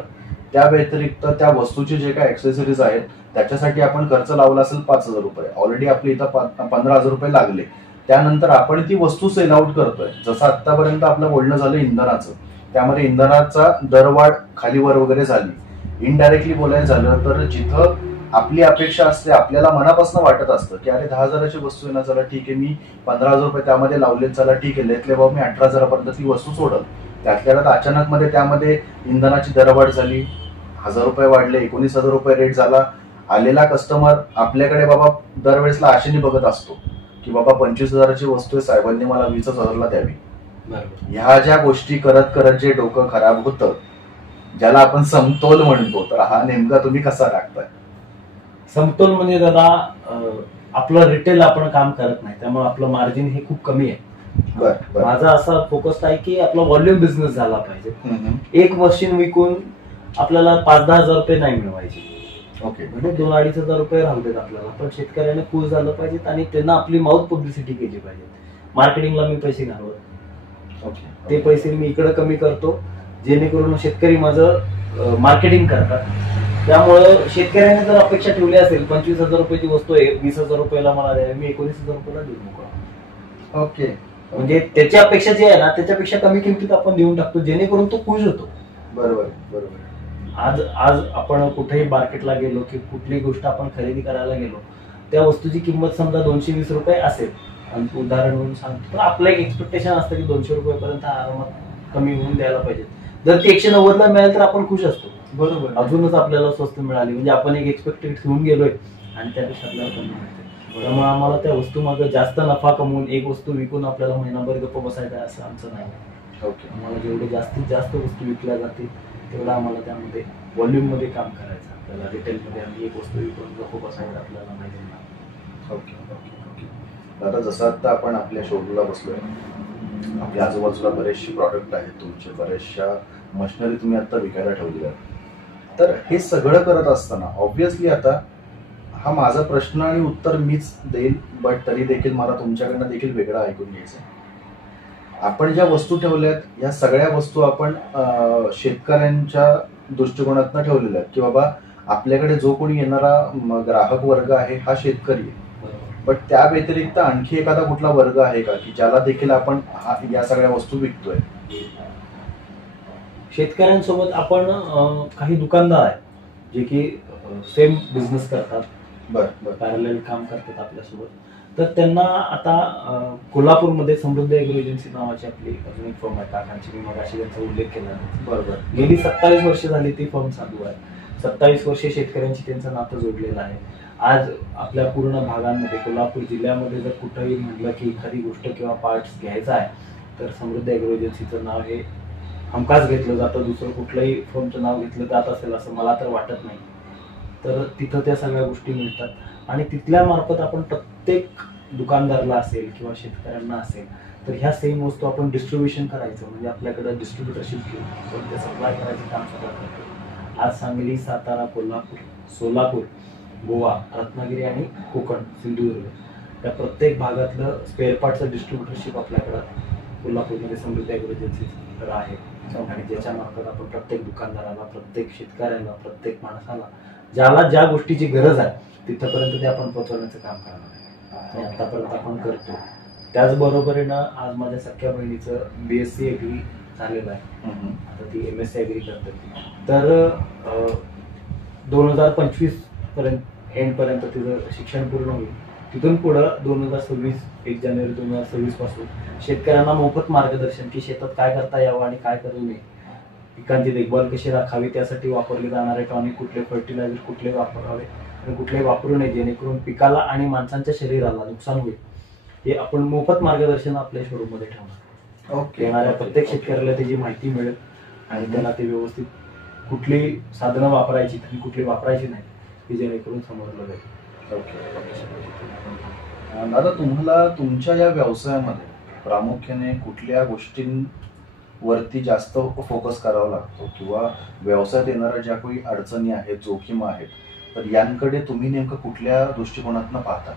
त्या व्यतिरिक्त त्या वस्तूचे जे काही ऍक्सेसरीज आहेत त्याच्यासाठी आपण खर्च लावला असेल 5,000 रुपये, ऑलरेडी आपले इथं 15,000 रुपये लागले. त्यानंतर आपण ती वस्तू सेल आउट करतोय. जसं आतापर्यंत आपलं बोलणं झालं इंधनाचं, त्यामध्ये इंधनाचा दरवाढ खालीवर वगैरे झाली. इनडायरेक्टली बोलायचं झालं तर जिथं आपली अपेक्षा असते, आपल्याला मनापासून वाटत असतं की अरे 10,000ची वस्तू आहे ना, चला ठीक आहे, मी 15,000 रुपये त्यामध्ये लावले, चला ठीक आहे, लेतले बाबा मी 18,000पर्यंत ती वस्तू सोडल. त्यातल्या अचानक मध्ये त्यामध्ये इंधनाची दरवाढ झाली, 1,000 रुपये वाढले, 19,000 रुपये रेट झाला. आलेला कस्टमर आपल्याकडे बाबा दरवेळेसला आशेने बघत असतो की बाबा 25,000ची वस्तू आहे, साहेबांनी मला 20,000ला द्यावी. ह्या ज्या गोष्टी करत करत जे डोकं खराब होतं, ज्याला आपण समतोल म्हणतो, तर हा नेमका तुम्ही कसा टाकताय? समतोल म्हणजे दादा आपलं रिटेल आपण काम करत नाही, त्यामुळे आपलं मार्जिन हे खूप कमी आहे. माझा असा फोकस आहे की आपला व्हॉल्यूम बिझनेस झाला पाहिजे. एक मशीन विकून आपल्याला 5-10 हजार रुपये नाही मिळवायचे. ओके, म्हणजे 2-2.5 रुपये राहू देत आपल्याला, पण शेतकऱ्याने खुश झालं पाहिजेत आणि त्यांना आपली माउथ पब्लिसिटी केली पाहिजे. मार्केटिंगला मी पैसे घालवत, ते पैसे मी इकडे कमी करतो जेणेकरून शेतकरी माझं मार्केटिंग करतात. त्यामुळे शेतकऱ्याने जर अपेक्षा ठेवली असेल 25,000 रुपयाची वस्तू आहे, 20,000 रुपयाला मला द्यावी, मी 19,000 रुपयाला देऊ मोकळा. ओके, म्हणजे त्याची अपेक्षा जी आहे ना, त्याच्यापेक्षा कमी किमतीत आपण देऊन टाकतो जेणेकरून तो खुश होतो. बरोबर बरोबर. आज आपण कुठेही मार्केटला गेलो की कुठलीही गोष्ट आपण खरेदी करायला गेलो, त्या वस्तूची किंमत समजा 220 रुपये असेल, आणि उदाहरण म्हणून सांगतो, तर आपलं एक एक्सपेक्टेशन असतं की 200 रुपयापर्यंत आरामात कमी होऊन द्यायला पाहिजे. जर ते 190ला मिळालं तर आपण खुश असतो. बरोबर, अजूनच आपल्याला स्वस्त मिळाली म्हणजे आपण एक एक्सपेक्टेड ठेवून गेलोय आणि त्यापेक्षा आपल्याला कमी मिळते. त्यामुळे आम्हाला त्या वस्तू मागे जास्त नफा कमवून एक वस्तू विकून आपल्याला महिनाभर गप्प बसायचं असं आमचं नाही. ओके, आम्हाला जेवढे जास्तीत जास्त वस्तू विकल्या जातील तेवढं आम्हाला त्यामध्ये व्हॉल्यूम मध्ये काम करायचं. आपल्याला रिटेलमध्ये आम्ही एक वस्तू विकून गप्प बसायचं आपल्याला नाही जमणार. Okay okay okay. आता जसं आता आपण आपल्या शोरूमला बसलोय, आपल्या आजूबाजूला बरेचसे प्रॉडक्ट आहेत तुमचे, बऱ्याचशा मशिनरी तुम्ही आता विकायला ठेवलेल्या आहेत. तर हे सगळं करत असताना ऑब्व्हियसली आता हा माझा प्रश्न आणि उत्तर मीच देईल, बट तरी देखील मला तुमच्याकडनं देखील वेगळं ऐकून घ्यायचं. आपण ज्या वस्तू ठेवल्यात या सगळ्या वस्तू आपण शेतकऱ्यांच्या दृष्टिकोनातून ठेवलेल्या आहेत की बाबा आपल्याकडे जो कोणी येणारा ग्राहक वर्ग आहे हा शेतकरी आहे, बट त्या व्यतिरिक्त आणखी एखादा कुठला वर्ग आहे का की ज्याला देखील आपण या सगळ्या वस्तू विकतोय? शेतकऱ्यांसोबत आपण काही दुकानदार आहेत जे की सेम बिझनेस करतात, पॅरलल काम करतात आपल्यासोबत. तर त्यांना आता कोल्हापूरमध्ये समृद्ध एग्रो एजन्सी नावाची आपली अजून एक फर्म आहे काकांची, मी मगाशी त्यांचा उल्लेख केला. बरोबर, गेली 27 वर्ष झाली ती फर्म चालू आहे. 27 वर्षे शेतकऱ्यांची त्यांचं नातं जोडलेलं आहे. आज आपल्या पूर्ण भागांमध्ये कोल्हापूर जिल्ह्यामध्ये जर कुठेही म्हटलं की एखादी गोष्ट किंवा पार्ट्स घ्यायचा आहे तर समृद्ध एग्रो एजन्सीचं नाव हे हमखास घेतलं जातं. दुसरं कुठलंही फर्मचं नाव घेतलं जात असेल असं मला तर वाटत नाही. तर तिथं त्या सगळ्या गोष्टी मिळतात आणि तिथल्या मार्फत आपण प्रत्येक दुकानदारला असेल किंवा शेतकऱ्यांना असेल तर ह्या सेम वस्तू आपण डिस्ट्रीब्युशन करायचं, म्हणजे आपल्याकडे डिस्ट्रीब्युटरशिप घेऊन आपण ते सप्लाय करायचं काम सुद्धा करतो. आज सांगली, सातारा, कोल्हापूर, सोलापूर, गोवा, रत्नागिरी आणि कोकण, सिंधुदुर्ग या प्रत्येक भागातलं स्पेअर पार्टचं डिस्ट्रीब्युटरशिप आपल्याकडं कोल्हापूरमध्ये समृद्ध एग्रो एजन्सीकडे आहे. आणि ज्याच्या मार्फत आपण प्रत्येक दुकानदाराला, प्रत्येक शेतकऱ्याला, प्रत्येक माणसाला ज्याला ज्या गोष्टीची गरज आहे तिथपर्यंत ते आपण पोहोचवण्याचं काम करणार आहे आणि आतापर्यंत आपण करतो. त्याचबरोबरीनं आज माझ्या सख्या बहिणीचं BSc ॲग्री झालेलं आहे, आता ती MSc ॲग्री करते. तर 2025 पर्यंत एंडपर्यंत तिचं शिक्षण पूर्ण होईल. तिथून पुढं 2026 1 जानेवारी 2026 पासून शेतकऱ्यांना मोफत मार्गदर्शन की शेतात काय करता यावं आणि काय करू नये, पिकांची देखभाल कशी राखावी, त्यासाठी वापरले जाणारे टॉनिक कुठले, फर्टिलायझर कुठले वापरावे आणि कुठले वापरू नये जेणेकरून पिकाला आणि माणसांच्या शरीराला नुकसान होईल, हे आपण मोफत मार्गदर्शन आपल्या शोरूम मध्ये ठेवणार. ओके, येणाऱ्या प्रत्येक शेतकऱ्याला त्याची माहिती मिळेल आणि त्याला ते व्यवस्थित कुठली साधनं वापरायची आणि कुठली वापरायची नाही हे जेणेकरून समजलं जाईल. दादा, तुम्हाला तुमच्या या व्यवसायामध्ये प्रामुख्याने कुठल्या गोष्टींवरती जास्त फोकस करावा लागतो किंवा व्यवसायात येणाऱ्या ज्या काही अडचणी आहेत, जोखीम आहेत, तर यांकडे तुम्ही नेमकं कुठल्या दृष्टिकोनातून पाहता?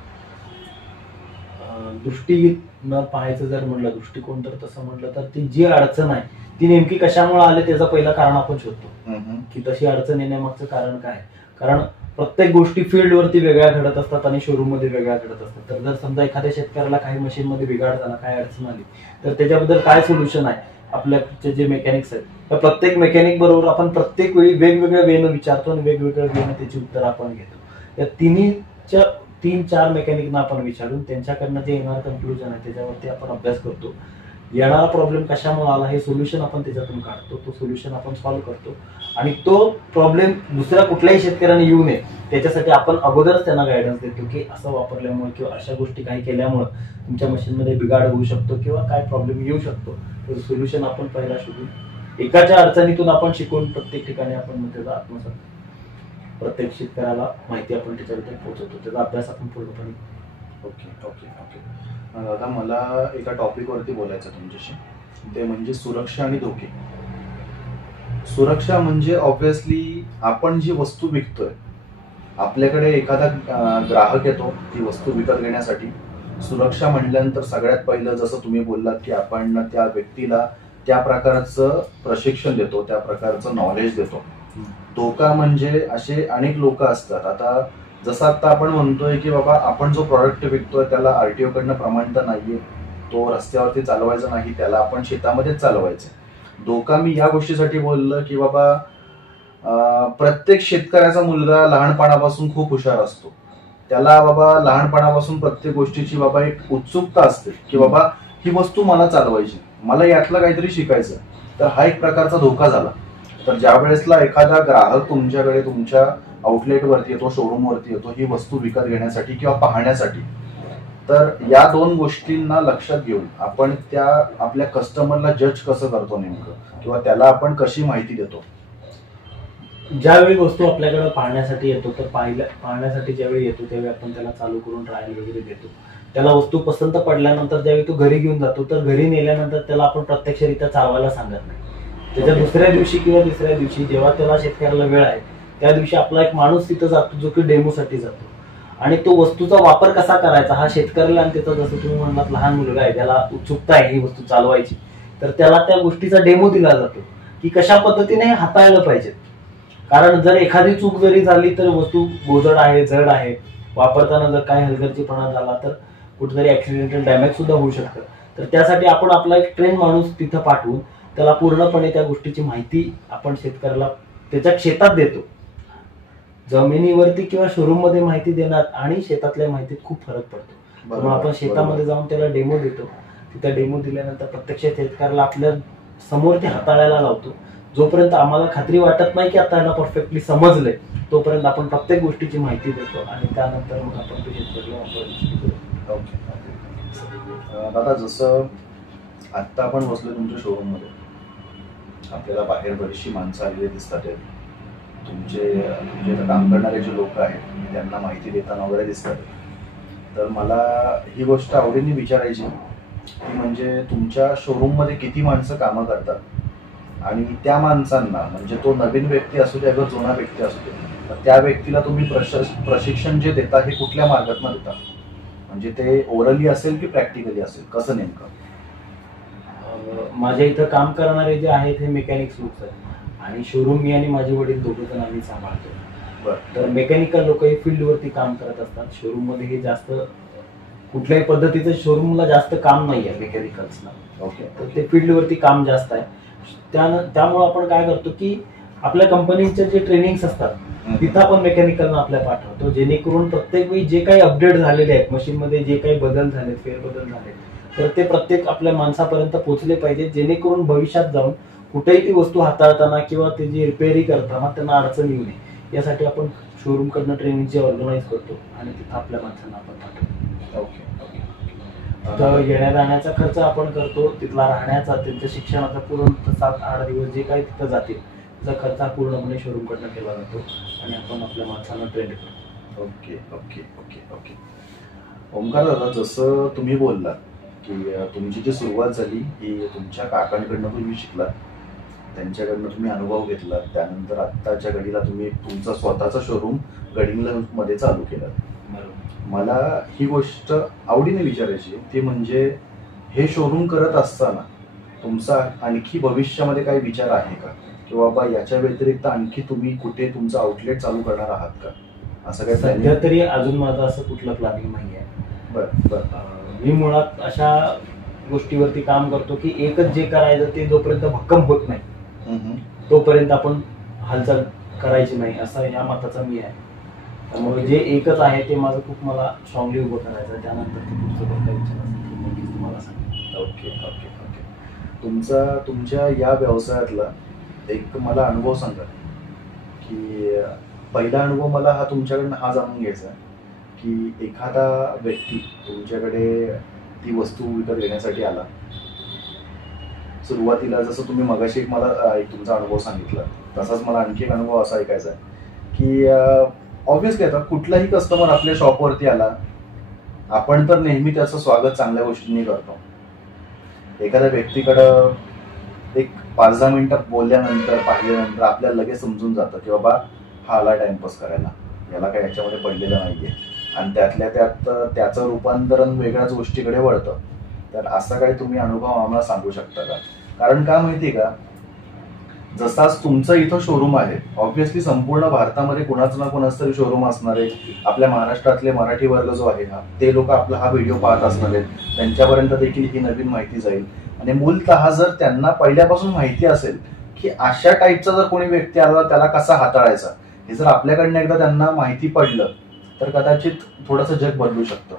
दृष्टीनं पाहायचं जर म्हणलं, दृष्टिकोन तर तसं म्हटलं तर ती जी अडचण आहे ती नेमकी कशामुळे आली त्याचं पहिलं कारण आपण शोधतो की तशी अडचण येण्यामागचं कारण काय. कारण प्रत्येक गोष्टी फील्डवरती वेगळ्या घडत असतात आणि शोरूम मध्ये वेगळ्या घडत असतात. तर जर समजा एखाद्या शेतकऱ्याला काही मशीन मध्ये बिघाड झाला, काय अडचण आली, तर त्याच्याबद्दल काय सोल्युशन आहे, आपल्याचे जे मेकॅनिक्स आहेत तर प्रत्येक मेकॅनिक बरोबर आपण प्रत्येक वेळी वेगवेगळ्या वेनं विचारतो आणि वेगवेगळ्या वेनं त्याची उत्तर आपण घेतो. या तिन्हीच्या 3-4 मेकॅनिकना आपण विचारून त्यांच्याकडनं जे येणार कन्क्लुजन आहे त्याच्यावरती आपण अभ्यास करतो. येणारा प्रॉब्लेम कशामुळे आला हे सोल्युशन आपण त्याच्यातून काढतो, तो सोल्युशन आपण सॉल्व्ह करतो आणि तो प्रॉब्लेम दुसऱ्या कुठल्याही शेतकऱ्याने येऊ नये त्याच्यासाठी आपण अगोदरच त्यांना गायडन्स देतो की असं वापरल्यामुळे किंवा अशा गोष्टी काही केल्यामुळे तुमच्या मशीनमध्ये बिघाड होऊ शकतो किंवा काय प्रॉब्लेम येऊ शकतो. तर सोल्युशन आपण पहिला शोधून एकाच्या अडचणीतून आपण शिकून प्रत्येक ठिकाणी आपण त्याचा आत्मसात प्रत्येक शेतकऱ्याला माहिती आपण त्याच्याबद्दल पोहोचवतो, त्याचा अभ्यास आपण पूर्णपणे. Okay okay okay. दादा मला एका टॉपिकवरती बोलायचं तुमच्याशी, ते म्हणजे सुरक्षा आणि धोके. सुरक्षा म्हणजे ऑब्व्हियसली आपण जी वस्तू विकतोय, आपल्याकडे एखादा ग्राहक येतो ती वस्तू विकत घेण्यासाठी. सुरक्षा म्हटल्यानंतर सगळ्यात पहिलं जसं तुम्ही बोललात की आपण त्या व्यक्तीला त्या प्रकारचं प्रशिक्षण देतो, त्या प्रकारचं नॉलेज देतो. धोका म्हणजे असे अनेक लोक असतात. आता जसं आता आपण म्हणतोय की बाबा आपण जो प्रॉडक्ट विकतोय त्याला आरटीओ कडनं प्रमाणता नाहीये, तो रस्त्यावरती चालवायचा नाही, त्याला आपण शेतामध्येच चालवायचं. धोका मी या गोष्टीसाठी बोललो की बाबा प्रत्येक शेतकऱ्याचा मुलगा लहानपणापासून खूप हुशार असतो. त्याला बाबा लहानपणापासून प्रत्येक गोष्टीची बाबा एक उत्सुकता असते की बाबा ही वस्तू मला चालवायची, मला यातलं काहीतरी शिकायचं. तर हा एक प्रकारचा धोका झाला. तर ज्या वेळेसला एखादा ग्राहक तुमच्याकडे तुमच्या आउटलेट वरती येतो, शोरूम वरती येतो ही वस्तू विकत घेण्यासाठी किंवा पाहण्यासाठी, तर या दोन गोष्टींना लक्षात घेऊन आपण त्या आपल्या कस्टमरला जज कसं करतो नेमकं, किंवा त्याला आपण कशी माहिती देतो. ज्यावेळी वस्तू आपल्याकडे पाहण्यासाठी येतो तर पाहण्यासाठी ज्यावेळी येतो त्यावेळी आपण त्याला चालू करून ट्रायल वगैरे देतो. त्याला वस्तू पसंत पडल्यानंतर ज्यावेळी तो घरी घेऊन जातो तर घरी नेल्यानंतर त्याला आपण प्रत्यक्षरित्या चालवायला सांगत नाही. त्याच्या दुसऱ्या दिवशी किंवा तिसऱ्या दिवशी जेव्हा त्याला शेतकऱ्याला वेळ आहे त्या दिवशी आपला एक माणूस तिथं जातो जो की डेमोसाठी जातो आणि तो वस्तूचा वापर कसा करायचा हा शेतकऱ्याला, आणि त्याचा जसं तुम्ही म्हणलात लहान मुलगा आहे त्याला उत्सुकता आहे ही वस्तू चालवायची, तर त्याला त्या गोष्टीचा डेमो दिला जातो की कशा पद्धतीने हाताळलं पाहिजे. कारण जर एखादी चूक जरी झाली तर वस्तू गोजड आहे, जड आहे, वापरताना जर काही हलगर्जीपणा झाला तर कुठेतरी ऍक्सिडेंटल डॅमेज सुद्धा होऊ शकतं. तर त्यासाठी आपण आपला एक ट्रेन माणूस तिथं पाठवून त्याला पूर्णपणे त्या गोष्टीची माहिती आपण शेतकऱ्याला त्याच्या शेतात देतो. जमिनीवरती किंवा शोरूम मध्ये माहिती देण्यात आणि शेतातल्या माहितीत खूप फरक पडतो. म्हणून आपण शेतामध्ये जाऊन त्याला डेमो देतो. तिथं डेमो दिल्यानंतर प्रत्यक्ष शेतकऱ्याला आपल्या समोर ते हाताळायला लावतो. जोपर्यंत आम्हाला खात्री वाटत नाही की आता याला परफेक्टली समजलंय तोपर्यंत आपण प्रत्येक गोष्टीची माहिती देतो आणि त्यानंतर मग आपण तो शेतकऱ्याला वापरायला. ओके दादा, जसं आत्ता आपण बसलो तुमच्या शोरूम मध्ये, आपल्याला बाहेर बरीचशी माणसं आलेली दिसतात. तुमचे काम करणारे जे लोक आहेत त्यांना माहिती देताना वगैरे दिसतात. तर मला ही गोष्ट आवडीने विचारायची की म्हणजे तुमच्या शोरूम मध्ये किती माणसं कामं करतात आणि त्या माणसांना, म्हणजे तो नवीन व्यक्ती असू दे अगर जुना व्यक्ती असू दे, तर त्या व्यक्तीला तुम्ही प्रशिक्षण जे देता हे कुठल्या मार्गातून देता? म्हणजे ते ओरली असेल की प्रॅक्टिकली असेल, कसं नेमकं? माझ्या इथं काम करणारे जे आहेत हे मेकॅनिक्स लोक आहेत आणि शोरूम मी आणि माझे वडील दोघं जण आम्ही सांभाळतो. तर मेकॅनिकल लोक हे फील्डवरती काम करत असतात. शोरूम मध्ये हे जास्त कुठल्याही पद्धतीचं शोरूमला जास्त काम नाही आहे मेकॅनिकल्सला. ओके. तर ते फील्डवरती काम जास्त आहे. त्यामुळे आपण काय करतो की आपल्या कंपनीचे जे ट्रेनिंग्स असतात तिथं आपण मेकॅनिकलना आपल्या पाठवतो, जेणेकरून प्रत्येक वेळी जे काही अपडेट झालेले आहेत मशीनमध्ये, जे काही बदल झाले, फेरबदल झाले, तर ते प्रत्येक आपल्या माणसापर्यंत पोहोचले पाहिजे, जेणेकरून भविष्यात जाऊन कुठेही ती वस्तू हाताळताना किंवा त्याची रिपेअरी करताना त्यांना अडचण येऊ नये यासाठी आपण शोरूम कडनं ट्रेनिंग ऑर्गनाईज करतो आणि तिथं आपल्या माणसांना आपण पाठवतो. ओके. तर येण्या जाण्याचा खर्च आपण करतो, तिथला राहण्याचा, त्यांच्या शिक्षणाचा पूर्ण 7-8 दिवस जे काही तिथं जातील त्याचा खर्च पूर्णपणे शोरूम कडनं केला जातो आणि आपण आपल्या माणसांना ट्रेन करतो. Okay okay okay okay. Omkar दादा, जसं तुम्ही बोलला की तुमची जी सुरुवात झाली ही तुमच्या काकांकडनं तुम्ही शिकलात, त्यांच्याकडनं तुम्ही अनुभव घेतलात, त्यानंतर आत्ताच्या घडीला तुम्ही तुमचा स्वतःचा शोरूम गडिंग्लजमध्ये चालू केला. मला ही गोष्ट आवडीने विचारायची ती म्हणजे हे शोरूम करत असताना तुमचा आणखी भविष्यामध्ये काही विचार आहे का, किंवा बाबा याच्या व्यतिरिक्त आणखी तुम्ही कुठे तुमचं आउटलेट चालू करणार आहात का, असं काही? सध्या तरी अजून माझं असं कुठलं प्लॅनिंग नाही आहे. मी मुळात अशा गोष्टीवरती काम करतो की एकच जे करायचं ते जोपर्यंत भक्कम होत नाही तोपर्यंत आपण हालचाल करायची नाही, असं या मताचा मी आहे. त्यामुळे जे एकच आहे ते माझं खूप मला स्ट्रॉंगली उभं करायचं आहे. त्यानंतर ते पुढचं पण काही विचार असेल ते नक्कीच तुम्हाला सांगेन. Okay okay okay. तुमच्या या व्यवसायातला एक मला अनुभव सांगा की पहिला अनुभव मला तुमच्याकडनं हा जाणून घ्यायचा की एखादा व्यक्ती तुमच्याकडे ती वस्तू विकत घेण्यासाठी आला. सुरुवातीला जसं तुम्ही मगाशी मला एक तुमचा अनुभव सांगितला तसाच मला आणखी एक अनुभव असा ऐकायचा आहे की ऑब्व्हियसली आता कुठलाही कस्टमर आपल्या शॉपवरती आला, आपण तर नेहमी त्याचं स्वागत चांगल्या गोष्टींनी करतो. एखाद्या व्यक्तीकडं एक 5-10 मिनिटं बोलल्यानंतर पाहिल्यानंतर आपल्याला लगेच समजून जातं की बाबा हा आला टाइमपास करायला, याला काही याच्यामध्ये पडलेलं नाहीये, आणि त्यातल्या त्यात त्याचं रूपांतरण वेगळ्याच गोष्टीकडे वळतं. तर असा काही तुम्ही अनुभव आम्हाला सांगू शकता का? कारण का माहिती का, जसा तुमचं इथं शोरूम आहे, ऑब्व्हियसली संपूर्ण भारतामध्ये कुणाचं ना कुणाचं तरी शोरूम असणार आहे. आपल्या महाराष्ट्रातले मराठी वर्ग जो आहे ते लोक आपला हा व्हिडिओ पाहत असणार आहेत, त्यांच्यापर्यंत देखील ही नवीन माहिती जाईल. आणि मूलतः जर त्यांना पहिल्यापासून माहिती असेल की अशा टाईपचा जर कोणी व्यक्ती आला त्याला कसा हाताळायचा, हे जर आपल्याकडनं एकदा त्यांना माहिती पडलं तर कदाचित थोडंसं जग बदलू शकतं.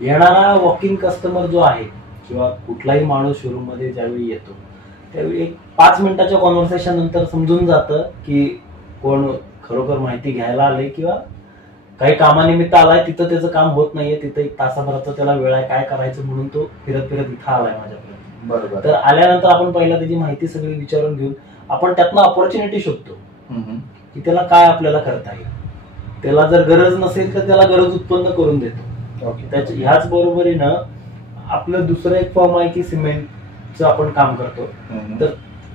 येणारा वॉकिंग कस्टमर जो आहे किंवा कुठलाही माणूस शोरूम मध्ये ज्यावेळी येतो त्यावेळी एक 5 मिनिटाच्या कॉन्व्हर्सेशन नंतर समजून जातं की कोण खरोखर माहिती घ्यायला आले किंवा काही कामानिमित्त आलाय, तिथं त्याचं काम होत नाहीये, तिथं 1 तासाभराचा त्याला वेळ आहे, काय करायचं म्हणून तो फिरत फिरत इथं आलाय माझ्यापर्यंत. बरोबर. तर आल्यानंतर आपण पहिला त्याची माहिती सगळी विचारून घेऊन आपण त्यातनं ऑपॉर्च्युनिटी शोधतो की त्याला काय आपल्याला करता येईल. त्याला जर गरज नसेल तर त्याला गरज उत्पन्न करून देतो. ह्याच बरोबरीनं आपलं दुसरं एक फॉर्म आहे की सिमेंटचं आपण काम करतो. तर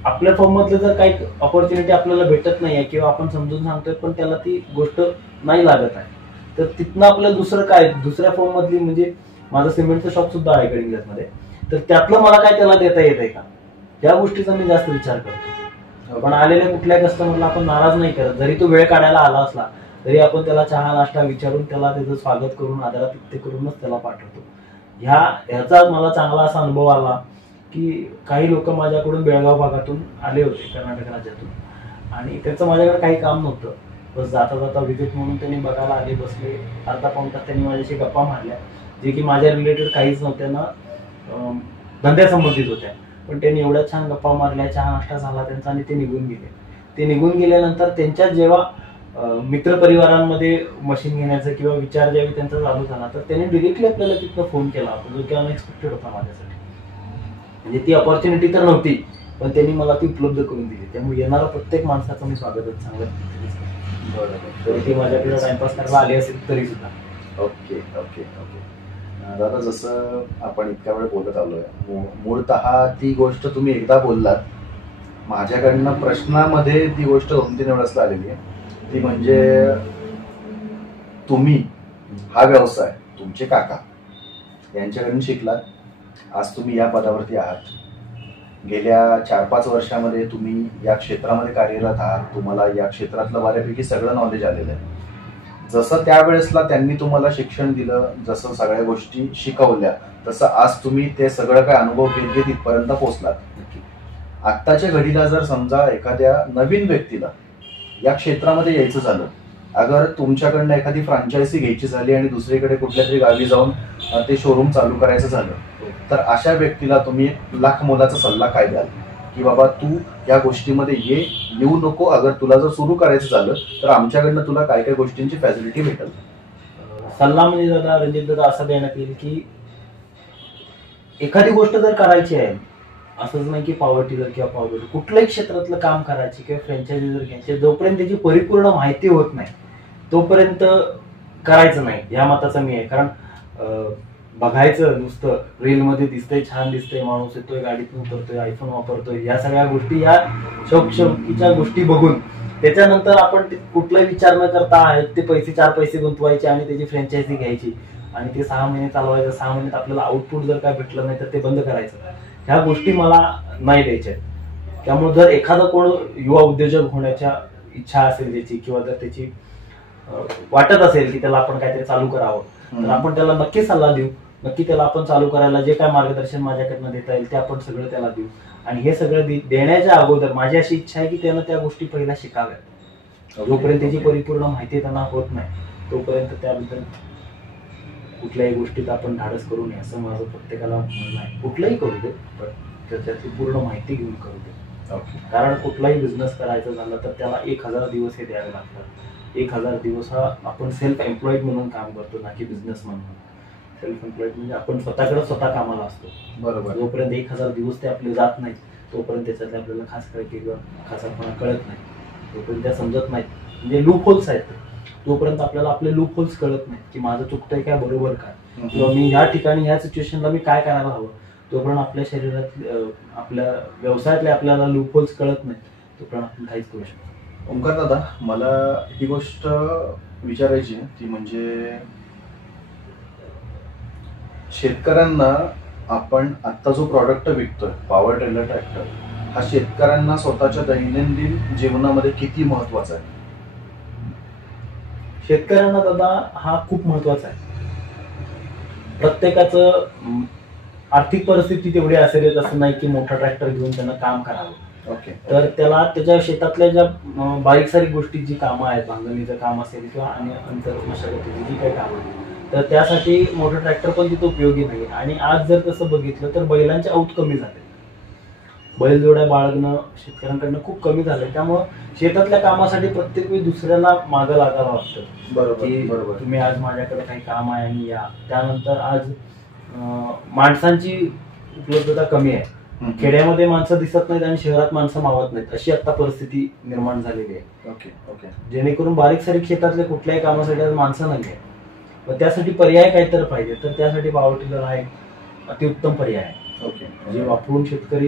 आपल्या फॉर्म मधलं जर काही ऑपॉर्च्युनिटी आपल्याला भेटत नाहीये किंवा आपण समजून सांगतोय पण त्याला ती गोष्ट नाही लागत आहे, तर तिथनं आपलं दुसरं काय, दुसऱ्या फॉर्म मधली, म्हणजे माझं सिमेंटचं शॉप सुद्धा आहे गडिंग्लजमध्ये, तर त्यातलं मला काय त्याला देता येत आहे का, या गोष्टीचा मी जास्त विचार करतो. पण आलेल्या कुठल्याही कस्टमरला आपण नाराज नाही करत. जरी तो वेळ काढायला आला असला तरी आपण त्याला चहा नाश्ता विचारून त्याला त्याचं स्वागत करून आदरातिथ्य करूनच त्याला पाठवतो. ह्याचा मला चांगला असा अनुभव आला की काही लोक माझ्याकडून बेळगाव भागातून आले होते, कर्नाटक राज्यातून, आणि त्याचं माझ्याकडे काही काम नव्हतं, बस जाता जाता व्हिजिट म्हणून त्यांनी बघायला आले, बसले, अर्धा पाऊण तास त्यांनी माझ्याशी गप्पा मारल्या, जे की माझ्या रिलेटेड काहीच नव्हत्या ना, धंद्यासंबंधित होत्या, पण त्यांनी एवढ्या छान गप्पा मारल्या, चहा नाश्ता झाला त्यांचा आणि ते निघून गेले. ते निघून गेल्यानंतर त्यांच्या जेव्हा मित्रपरिवारांमध्ये मशीन घेण्याचा किंवा विचार ज्यावेळी त्यांचा चालू झाला तर त्यांनी डिरेक्टली आपल्याला तिथं फोन केला होता, जो की अनएक्सपेक्टेड होता माझ्यासाठी. म्हणजे ती ऑपॉर्च्युनिटी तर नव्हती पण त्यांनी मला ती उपलब्ध करून दिली. त्यामुळे येणारा प्रत्येक माणसाचं मी स्वागतच चांगलं बरोबर. तरी ती माझ्याकडे टाइमपास करायला आली असेल तरी सुद्धा. Okay okay okay. दादा, जसं आपण इतक्या वेळ बोलत आलोय, मूळतः ती गोष्ट तुम्ही एकदा बोललात, माझ्याकडनं प्रश्नामध्ये ती गोष्ट 2-3 वेळेस आलेली आहे. ती म्हणजे तुम्ही हा व्यवसाय तुमचे काका यांच्याकडून शिकलात, आज तुम्ही या पदावरती आहात. गेल्या 4-5 वर्षामध्ये तुम्ही या क्षेत्रामध्ये कार्यरत आहात, तुम्हाला या क्षेत्रातलं बऱ्यापैकी सगळं नॉलेज आलेलं आहे. जसं त्यावेळेसला त्यांनी तुम्हाला शिक्षण दिलं, जसं सगळ्या गोष्टी शिकवल्या, तसं आज तुम्ही ते सगळं काय अनुभव घेत घेत इथपर्यंत पोहोचलात. आत्ताच्या घडीला जर समजा एखाद्या नवीन व्यक्तीला या क्षेत्रामध्ये यायचं झालं, अगर तुमच्याकडनं एखादी फ्रँचायझी घ्यायची झाली आणि दुसरीकडे कुठल्या तरी गावी जाऊन ते शोरूम चालू करायचं झालं, तर अशा व्यक्तीला तुम्ही 1,00,000 मोलाचा सल्ला काय द्याल की बाबा तू या गोष्टीमध्ये येऊ नको, अगर तुला जर सुरू करायचं झालं तर आमच्याकडनं तुला काय काय गोष्टींची फॅसिलिटी भेटेल? सल्ला म्हणजे दादा, रणजित दादा, असं देण्यात येईल की एखादी गोष्ट जर करायची आहे, असंच नाही की पॉवर टिलर किंवा पॉवर बिल्डर, कुठल्याही क्षेत्रातलं काम करायची किंवा फ्रँचायझी जर घ्यायची, जोपर्यंत त्याची परिपूर्ण माहिती होत नाही तोपर्यंत करायचं नाही, या मताचा मी आहे. कारण बघायचं नुसतं रीलमध्ये दिसतंय, छान दिसतंय, माणूस येतोय, गाडीतून उतरतोय, आयफोन वापरतोय, या सगळ्या गोष्टी, या शौकीच्या गोष्टी बघून त्याच्यानंतर आपण कुठलाही विचार न करता ते पैसे 4 पैसे गुंतवायचे आणि त्याची फ्रँचायझी घ्यायची आणि ते 6 महिने चालवायचं. 6 महिन्यात आपल्याला आउटपुट जर काय भेटलं नाही तर ते बंद करायचं. ह्या गोष्टी मला नाही द्यायच्या. त्यामुळे जर एखादा कोण युवा उद्योजक होण्याच्या इच्छा असेल त्याची, किंवा जर त्याची वाटत असेल की त्याला आपण काहीतरी चालू करावं, तर आपण त्याला नक्की सल्ला देऊ, नक्की त्याला आपण चालू करायला जे काय मार्गदर्शन माझ्याकडनं देता येईल ते आपण सगळं त्याला देऊ. आणि हे सगळं देण्याच्या अगोदर माझी अशी इच्छा आहे की त्यानं त्या गोष्टी पहिल्या शिकाव्यात. जोपर्यंत त्याची परिपूर्ण माहिती त्यांना होत नाही तोपर्यंत त्याबद्दल कुठल्याही गोष्टीत आपण धाडस करू नये असं माझं प्रत्येकाला म्हणणं आहे. कुठलंही करू दे पण त्याची पूर्ण माहिती घेऊन करू दे. कारण कुठलाही बिझनेस करायचा झाला तर त्याला 1000 दिवस हे द्यावे लागतात. 1000 दिवस हा आपण सेल्फ एम्प्लॉईड म्हणून काम करतो ना की बिझनेस म्हणून. सेल्फ एम्प्लॉईड म्हणजे आपण स्वतःकडे स्वतः कामाला असतो. बरोबर. जोपर्यंत 1000 दिवस ते आपले जात नाहीत तोपर्यंत त्याच्यातले आपल्याला खास काही किंवा खासापणा कळत नाही. तोपर्यंत त्या समजत नाहीत म्हणजे लूप होल्स आहेत. तोपर्यंत आपल्याला आपले लूप होल्स कळत नाही की माझं चुकतंय काय बरोबर काय किंवा मी ह्या ठिकाणी ह्या सिच्युएशनला मी काय करायला हवं. तोपर्यंत आपल्या शरीरात आपल्या व्यवसायातले आपल्याला लूप होल्स कळत नाही तोपर्यंत आपण काहीच करू शकतो. ओंकार दादा, मला ही गोष्ट विचारायची आहे ती म्हणजे शेतकऱ्यांना आपण आता जो प्रॉडक्ट विकतोय पॉवर ट्रेलर ट्रॅक्टर हा शेतकऱ्यांना स्वतःच्या दैनंदिन जीवनामध्ये किती महत्वाचा आहे? शेतकऱ्यांना दादा हा खूप महत्वाचा आहे. प्रत्येकाचं आर्थिक परिस्थिती तेवढी असेल असं नाही की मोठा ट्रॅक्टर घेऊन त्यांना काम करावं. ओके. तर त्याला त्याच्या शेतातल्या ज्या बारीक सारीक गोष्टी जी कामं आहेत बांधणीचं काम असेल किंवा आणि अंतर मशागतीची जी काही कामं आहेत तर त्यासाठी मोठं ट्रॅक्टर पण तिथं उपयोगी नाही. आणि आज जर तसं बघितलं तर बैलांचे आऊत कमी झाले. बैलजोड्या बाळगणं शेतकऱ्यांकडनं खूप कमी झालंय. त्यामुळं शेतातल्या कामासाठी प्रत्येक वेळी दुसऱ्याला मागं लागावं लागतं. की तुम्ही आज माझ्याकडे काही काम आहे आणि या. त्यानंतर आज माणसांची उपलब्धता कमी आहे. खेड्यामध्ये माणसं दिसत नाहीत आणि शहरात माणसं मावत नाहीत अशी आता परिस्थिती निर्माण झालेली आहे. Okay okay. जेणेकरून बारीक सारीक शेतातल्या कुठल्याही कामासाठी आज माणसं नाही आहे. पण त्यासाठी पर्याय काहीतरी पाहिजे. तर त्यासाठी पॉवर टिलर हा एक अतिउत्तम पर्याय आहे. ओके. जे वापरून शेतकरी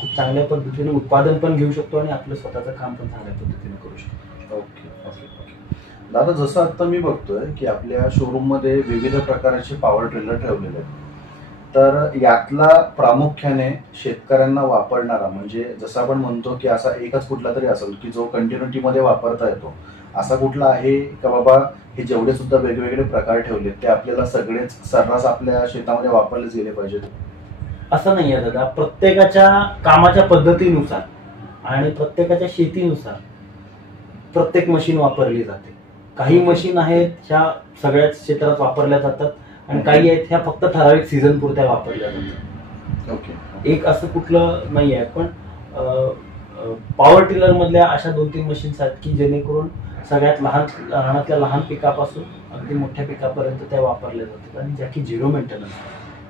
खूप चांगल्या पद्धतीने उत्पादन पण घेऊ शकतो आणि आपलं स्वतःचं काम पण चांगल्या पद्धतीने करू शकतो. Okay okay okay. दादा, जसं आता मी बघतोय की आपल्या शोरूम मध्ये विविध प्रकारचे पॉवर ट्रेलर ठेवलेले आहेत तर यातला प्रामुख्याने शेतकऱ्यांना वापरणारा म्हणजे जसं आपण म्हणतो की असा एकच कुठला तरी असेल की जो कंटिन्युटी मध्ये वापरता येतो असा कुठला आहे का बाबा हे जेवढे सुद्धा वेगवेगळे प्रकार ठेवलेत ते आपल्याला सगळेच सर्रास आपल्या शेतामध्ये वापरले गेले पाहिजेत? असं नाही आहे दादा. प्रत्येकाच्या कामाच्या पद्धतीनुसार आणि प्रत्येकाच्या शेतीनुसार प्रत्येक मशीन वापरली जाते. काही मशीन आहेत ह्या सगळ्याच क्षेत्रात वापरल्या जातात आणि काही आहेत ह्या फक्त ठराविक सीझन पुरत्या वापरल्या जातात. ओके. एक असं कुठलं नाही आहे. पण पॉवर टिलर मधल्या अशा 2-3 मशीन्स आहेत की जेणेकरून सगळ्यात लहानातल्या लहान पिकापासून अगदी मोठ्या पिकापर्यंत त्या वापरल्या जातात आणि ज्या की 0 मेंटेनन्स.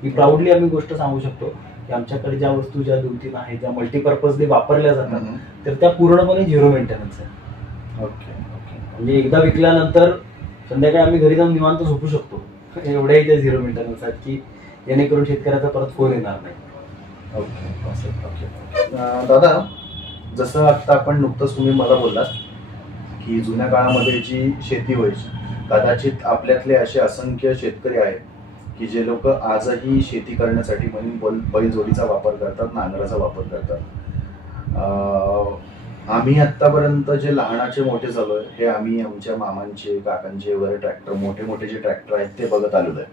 ही प्राऊडली आम्ही गोष्ट सांगू शकतो की आमच्याकडे ज्या वस्तू ज्या 2-3 आहेत ज्या मल्टीपर्पजली वापरल्या जातात तर त्या पूर्णपणे 0 मेंटेनन्स आहेत. Okay okay. म्हणजे एकदा विकल्यानंतर संध्याकाळी आम्ही घरी जाऊन निवांत झोपू शकतो. एवढ्याही त्या 0 मेंटेनन्स आहेत की जेणेकरून शेतकऱ्याचा परत फोन येणार नाही. Okay okay. दादा, जसं आता आपण नुकतंच तुम्ही मला बोललात की जुन्या काळामध्ये जी शेती व्हायची कदाचित आपल्यातले असे असंख्य शेतकरी आहेत की जे लोक आजही शेती करण्यासाठी म्हणून बैलजोडीचा वापर करतात, नांगराचा वापर करतात. आम्ही आतापर्यंत जे लहानाचे मोठे झालोय हे आम्ही आमच्या मामांचे काकांचे वगैरे ट्रॅक्टर मोठे मोठे जे ट्रॅक्टर आहेत ते बघत आलेलो आहे.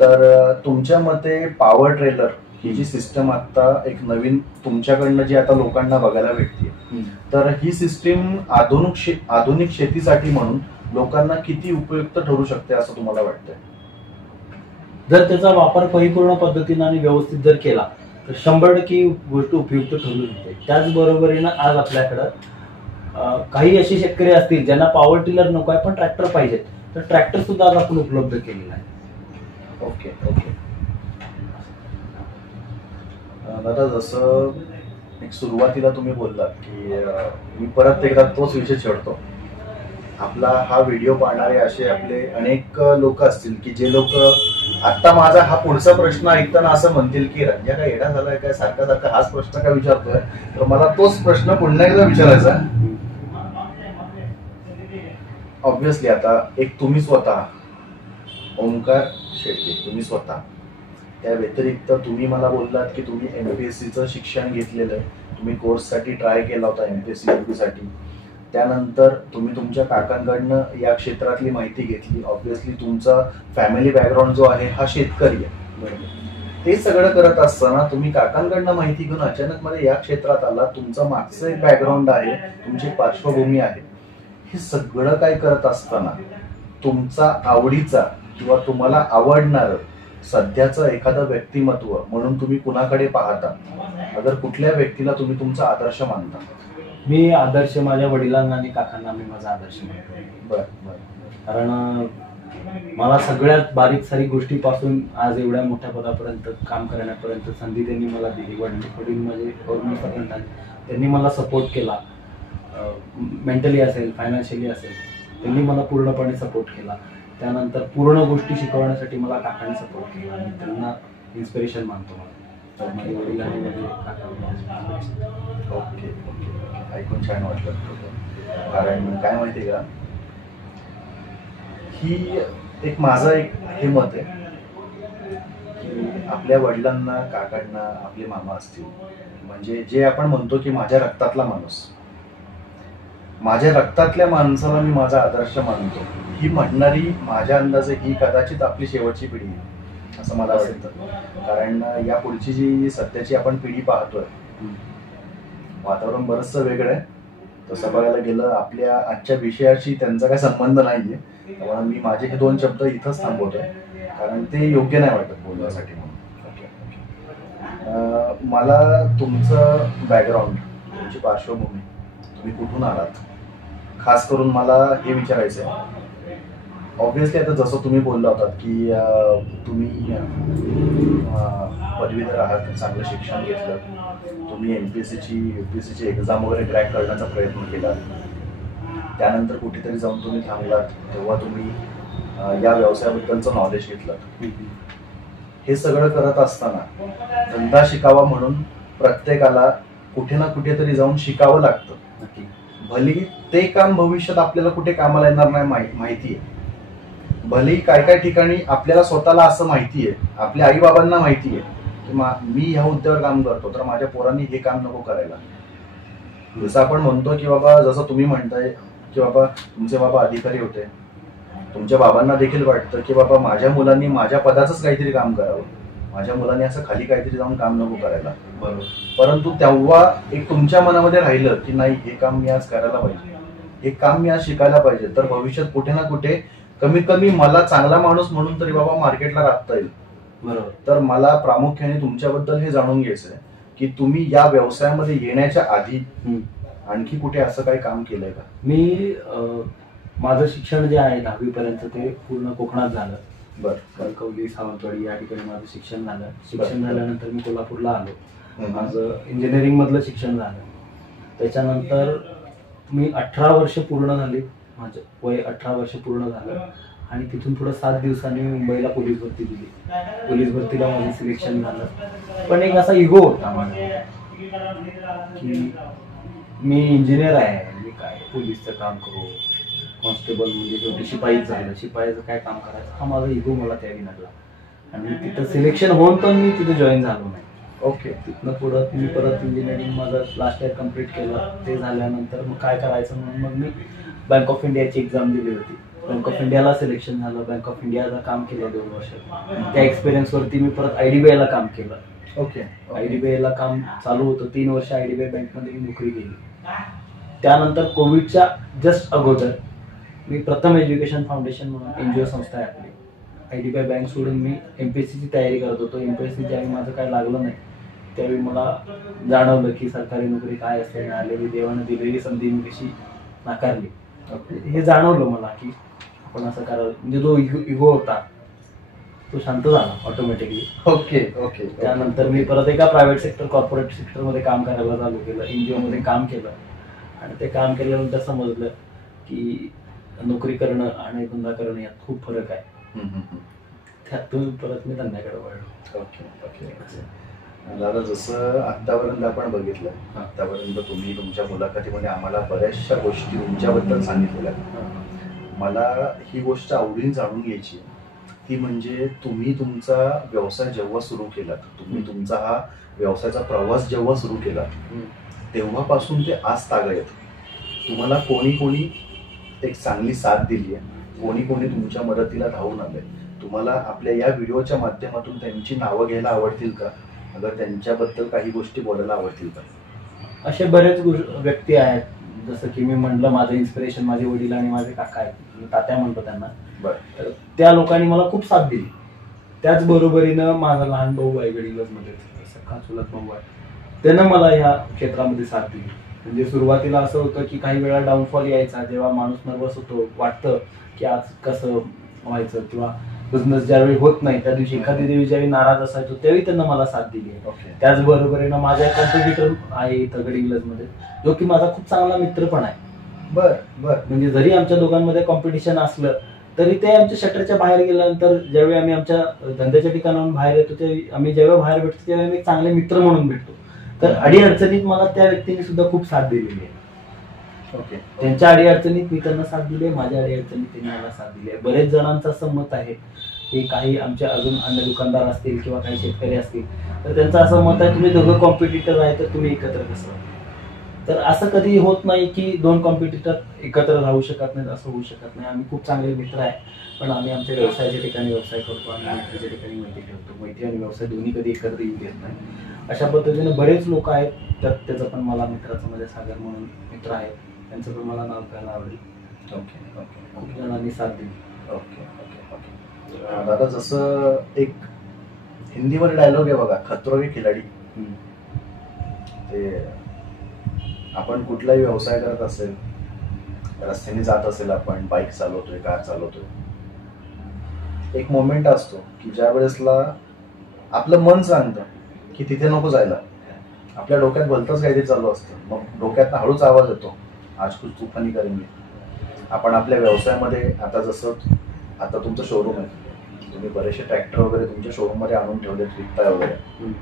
तर तुमच्या मते पॉवर ट्रेलर ही जी सिस्टम आता एक नवीन तुमच्याकडनं जी आता लोकांना बघायला भेटते तर ही सिस्टीम आधुनिक शेतीसाठी म्हणून लोकांना किती उपयुक्त ठरू शकते असं तुम्हाला वाटतंय? जर त्याचा वापर परिपूर्ण पद्धतीने आणि व्यवस्थित जर केला तर 100% गोष्ट उपयुक्त ठरू शकते. त्याचबरोबरीनं आज आपल्याकडं काही असे शेतकरी असतील ज्यांना पॉवर टिलर नको आहे पण ट्रॅक्टर पाहिजेत तर ट्रॅक्टर सुद्धा आज आपण उपलब्ध केलेला आहे. Okay okay. दादा, जसं एक सुरुवातीला तुम्ही बोललात की मी परत एकदा तोच विषय छेडतो. आपला हा व्हिडिओ पाहणारे असे आपले अनेक लोक असतील की जे लोक आता माझा हा पुढचा प्रश्न ऐकताना असं म्हणतील की रंजा काय येडा झालाय काय, सारखा सारखा हाच प्रश्न का विचारतोय. तर मला तोच प्रश्न पुन्हा एकदा विचारायचा. ऑब्व्हियसली आता एक तुम्ही स्वतः ओंकार शेट्टी तुम्ही स्वतः त्या व्यतिरिक्त तुम्ही मला बोललात की तुम्ही MPSCचं शिक्षण घेतलेलं आहे. तुम्ही कोर्ससाठी ट्राय केला होता MPSC साठी. त्यानंतर तुम्ही तुमच्या काकांकडनं या क्षेत्रातली माहिती घेतली. ऑब्व्हियसली तुमचा फॅमिली बॅकग्राऊंड जो आहे हा शेतकरी आहे, बरोबर. ते सगळं करत असताना तुम्ही काकांकडनं माहिती घेऊन अचानक मध्ये या क्षेत्रात आला. तुमचा मागचं एक बॅकग्राऊंड आहे, तुमची पार्श्वभूमी आहे. हे सगळं काय करत असताना तुमचा आवडीचा किंवा तुम्हाला आवडणार सध्याचं एखादं व्यक्तिमत्व म्हणून तुम्ही कुणाकडे पाहता, अगर कुठल्या व्यक्तीला तुम्ही तुमचा आदर्श मानता? मी आदर्श माझ्या वडिलांना आणि काकांना मी माझा आदर्श मानतो. बर बर. कारण मला सगळ्यात बारीक सारीक गोष्टीपासून आज एवढ्या मोठ्या पदापर्यंत काम करण्यापर्यंत संधी त्यांनी मला दिली. वडील माझे गव्हर्नमेंट त्यांनी मला सपोर्ट केला, मेंटली असेल, फायनान्शियली असेल, त्यांनी मला पूर्णपणे सपोर्ट केला. त्यानंतर पूर्ण गोष्टी शिकवण्यासाठी मला काकांनी सपोर्ट केला आणि त्यांना इन्स्पिरेशन मानतो मला. माझे वडील आणि माझे काका. ओके ओके, ऐकून छान वाटलं. कारण काय माहितीये का, ही एक माझं हे मत आहे की आपल्या वडिलांना, काकांना, आपले मामा असतील, म्हणजे जे आपण म्हणतो की माझ्या रक्तातला माणूस, माझ्या रक्तातल्या माणसाला मी माझा आदर्श मानतो, ही म्हणणारी माझ्या अंदाजे ही कदाचित आपली शेवटची पिढी आहे असं मला वाटतं. कारण या पुढची जी सध्याची आपण पिढी पाहतोय, वातावरण बरंचसं वेगळं आहे. तसं बघायला गेलं आपल्या आजच्या विषयाशी त्यांचा काही संबंध नाहीये, त्यामुळे मी माझे हे 2 शब्द इथंच थांबवतोय कारण ते योग्य नाही वाटत बोलण्यासाठी म्हणून. मला तुमचं बॅकग्राऊंड, तुमची पार्श्वभूमी, तुम्ही कुठून आलात, खास करून मला हे विचारायचं आहे. ऑब्व्हियसली आता जसं तुम्ही बोलला होतात की तुम्ही पदवीधर आहात, चांगलं शिक्षण घेतलं, तुम्ही MPSCची UPSCची एक्झाम वगैरे क्रॅक करण्याचा प्रयत्न केला, त्यानंतर कुठेतरी जाऊन तुम्ही थांबलात, तेव्हा तुम्ही या व्यवसायाबद्दलचं नॉलेज घेतलं. हे सगळं करत असताना धंदा शिकावा म्हणून प्रत्येकाला कुठे ना कुठेतरी जाऊन शिकावं लागतं. भलेही ते काम भविष्यात आपल्याला कुठे कामाला येणार नाही माहिती आहे, भलेही काय काय ठिकाणी आपल्याला स्वतःला असं माहिती आहे, आपल्या आई बाबांना माहिती आहे की मी ह्या हुद्द्यावर काम करतो तर माझ्या पोरांनी हे काम नको करायला. जसं आपण म्हणतो की बाबा, जसं तुम्ही म्हणताय की बाबा तुमचे बाबा अधिकारी होते, तुमच्या बाबांना देखील वाटतं की बाबा माझ्या मुलांनी माझ्या पदाचंच काहीतरी काम करावं, माझ्या मुलांनी असं खाली काहीतरी जाऊन काम नको करायला. बरोबर. परंतु तेव्हा एक तुमच्या मनामध्ये राहिलं की नाही, हे काम मी आज करायला पाहिजे, हे काम मी आज शिकायला पाहिजे, तर भविष्यात कुठे ना कुठे कमीत कमी मला चांगला माणूस म्हणून तरी बाबा मार्केटला राखता येईल. बरोबर. तर मला प्रामुख्याने तुमच्याबद्दल हे जाणून घ्यायचंय की तुम्ही या व्यवसायामध्ये येण्याच्या आधी आणखी कुठे असं काही काम केलंय का? मी माझं शिक्षण जे आहे 10वी पर्यंत ते पूर्ण कोकणात झालं. कणकवली, सावंतवाडी या ठिकाणी माझं शिक्षण झालं. शिक्षण झाल्यानंतर मी कोल्हापूरला आलो. माझं इंजिनिअरिंग मधलं शिक्षण झालं. त्याच्यानंतर मी 18 वर्ष पूर्ण झाली, माझं वय 18 वर्ष पूर्ण झालं आणि तिथून पुढे 7 दिवसांनी मुंबईला पोलीस भरती दिली. पोलीस भरतीला माझं सिलेक्शन झालं. पण एक असा इगो होता माझा की मी इंजिनियर आहे, मी काय पोलीसचं काम करू, कॉन्स्टेबल म्हणजे शेवटी शिपाईच झालं, शिपाईचं काय काम करायचं, हा माझा इगो मला त्यावेळी लागला आणि तिथं सिलेक्शन होऊन पण मी तिथे जॉईन झालो नाही. ओके. तिथनं पुढं मी परत इंजिनिअरिंग माझं लास्ट इयर कम्प्लीट केलं. ते झाल्यानंतर मग काय करायचं म्हणून मग मी बँक ऑफ इंडियाची एक्झाम दिली होती. बँक ऑफ इंडियाला सिलेक्शन झालं. बँक ऑफ इंडियाला काम केलं 2 वर्ष. त्या एक्सपिरियन्सवरती मी परत IDBI ला काम केलं. ओके. IDBI ला काम चालू होतं. 3 वर्ष IDBI बँकमध्ये मी नोकरी केली. त्यानंतर कोविडच्या जस्ट अगोदर मी प्रथम एज्युकेशन फाउंडेशन म्हणून NGO संस्था आहे आपली, IDBI बँक सोडून मी MPSCची तयारी करत होतो. MPSC ज्यावेळी माझं काय लागलं नाही त्यावेळी मला जाणवलं की सरकारी नोकरी काय असते, मिळालेली देवाने दिलेली संधी मी कशी नाकारली. हे जाणवलं मला की आपण असं करावं. म्हणजे जो इगो होता तो शांत झाला ऑटोमॅटिकली. Okay okay. त्यानंतर मी परत एका प्रायव्हेट सेक्टर, कॉर्पोरेट सेक्टरमध्ये काम करायला चालू केलं. NGO मध्ये काम केलं आणि ते काम केल्यानंतर समजलं की नोकरी करणं आणि धंदा करणं यात खूप फरक आहे. त्यातून परत मी धंद्याकडे वळलो. Okay okay. दादा, जसं आतापर्यंत आपण बघितलं, आतापर्यंत तुम्ही तुमच्या मुलाखतीमध्ये आम्हाला बऱ्याचशा गोष्टी तुमच्याबद्दल सांगितलेल्या. मला ही गोष्ट आवडीने जाणून घ्यायची, ती म्हणजे तुम्ही तुमचा व्यवसाय जेव्हा सुरू केलात, तुम्ही तुमचा हा व्यवसायाचा प्रवास जेव्हा सुरू केला तेव्हापासून ते आज तागायत तुम्हाला कोणी कोणी एक चांगली साथ दिली आहे, कोणी कोणी तुमच्या मदतीला धावून आलंय. तुम्हाला आपल्या या व्हिडिओच्या माध्यमातून त्यांची नावं घ्यायला आवडतील का? अगर त्यांच्याबद्दल काही गोष्टी बोलायला आवडतील का? असे बरेच व्यक्ती आहेत जसं की मी म्हटलं माझं इन्स्पिरेशन माझे वडील आणि माझे काका आहेत, मी तात्या म्हणतो त्यांना. बरं. तर त्या लोकांनी मला खूप साथ दिली. त्याचबरोबरीनं माझा लहान भाऊ आहे गडिंग्लजमध्ये, सख्खा चुलत भाऊ आहे, त्यानं मला ह्या क्षेत्रामध्ये साथ दिली. म्हणजे सुरुवातीला असं होतं की काही वेळा डाऊनफॉल यायचा, जेव्हा माणूस नर्वस होतो, वाटतं की आज कसं व्हायचं किंवा बिझनेस ज्यावेळी होत नाही त्या दिवशी एखादी देवी ज्यावेळी नाराज असायचो त्यावेळी त्यांना मला साथ दिली आहे. त्याचबरोबरीनं माझा एक कॉम्पिटिटर आहे इथं गडिंग्लजमध्ये, जो की माझा खूप चांगला मित्र पण आहे. बर बर. म्हणजे जरी आमच्या दोघांमध्ये कॉम्पिटिशन असलं तरी ते आमच्या शटरच्या बाहेर गेल्यानंतर ज्यावेळी आम्ही आमच्या धंद्याच्या ठिकाणाहून बाहेर येतो त्यावेळी आम्ही जेव्हा बाहेर भेटतो त्यावेळी आम्ही चांगले मित्र म्हणून भेटतो. तर अडीअडचणीत मला त्या व्यक्तीने सुद्धा खूप साथ दिलेली आहे. ओके. त्यांच्या अडीअडचणीत मी त्यांना साथ दिली आहे, माझ्या अडीअडचणीत त्यांनी मला साथ दिली आहे. बरेच जणांचं असं मत आहे की काही आमच्या अजून अन्य दुकानदार असतील किंवा काही शेतकरी असतील तर त्यांचं असं मत आहे तुम्ही दोघं कॉम्पिटिटर आहे तर तुम्ही एकत्र कसं. तर असं कधी होत नाही की दोन कॉम्पिटिटर एकत्र राहू शकत नाहीत, असं होऊ शकत नाही. आम्ही खूप चांगले मित्र आहे, पण आम्ही आमच्या व्यवसायाच्या ठिकाणी व्यवसाय करतो आणि मैत्रीच्या ठिकाणी मैत्री ठेवतो. मैत्री आणि व्यवसाय दोन्ही कधी एकत्र येऊ देत नाही. अशा पद्धतीने बरेच लोक आहेत. त्याचं पण मला मित्राचं म्हणजे सागर म्हणून मित्र आहे, त्यांचं पण मला नाव घ्यायला आवडेल. Okay okay. खूप जणांनी साथ दिली. Okay okay okay. दादा जसं एक हिंदीमध्ये डायलॉग आहे बघा, खतरो के खिलाडी. ते आपण कुठलाही व्यवसाय करत असेल, रस्त्याने जात असेल, आपण बाईक चालवतोय, कार चालवतोय, एक मोमेंट असतो की ज्या वेळेसला आपलं मन सांगतं की तिथे नको जायला. आपल्या डोक्यात भलतंच काहीतरी चालू असतं, मग डोक्यात हळूच आवाज येतो, आज कुछ तूफानी करेंगे. आपण आपल्या व्यवसायामध्ये आता तुमचं शोरूम आहे, तुम्ही बरेचसे ट्रॅक्टर वगैरे तुमच्या शोरूम मध्ये आणून ठेवलेत विकताय वगैरे.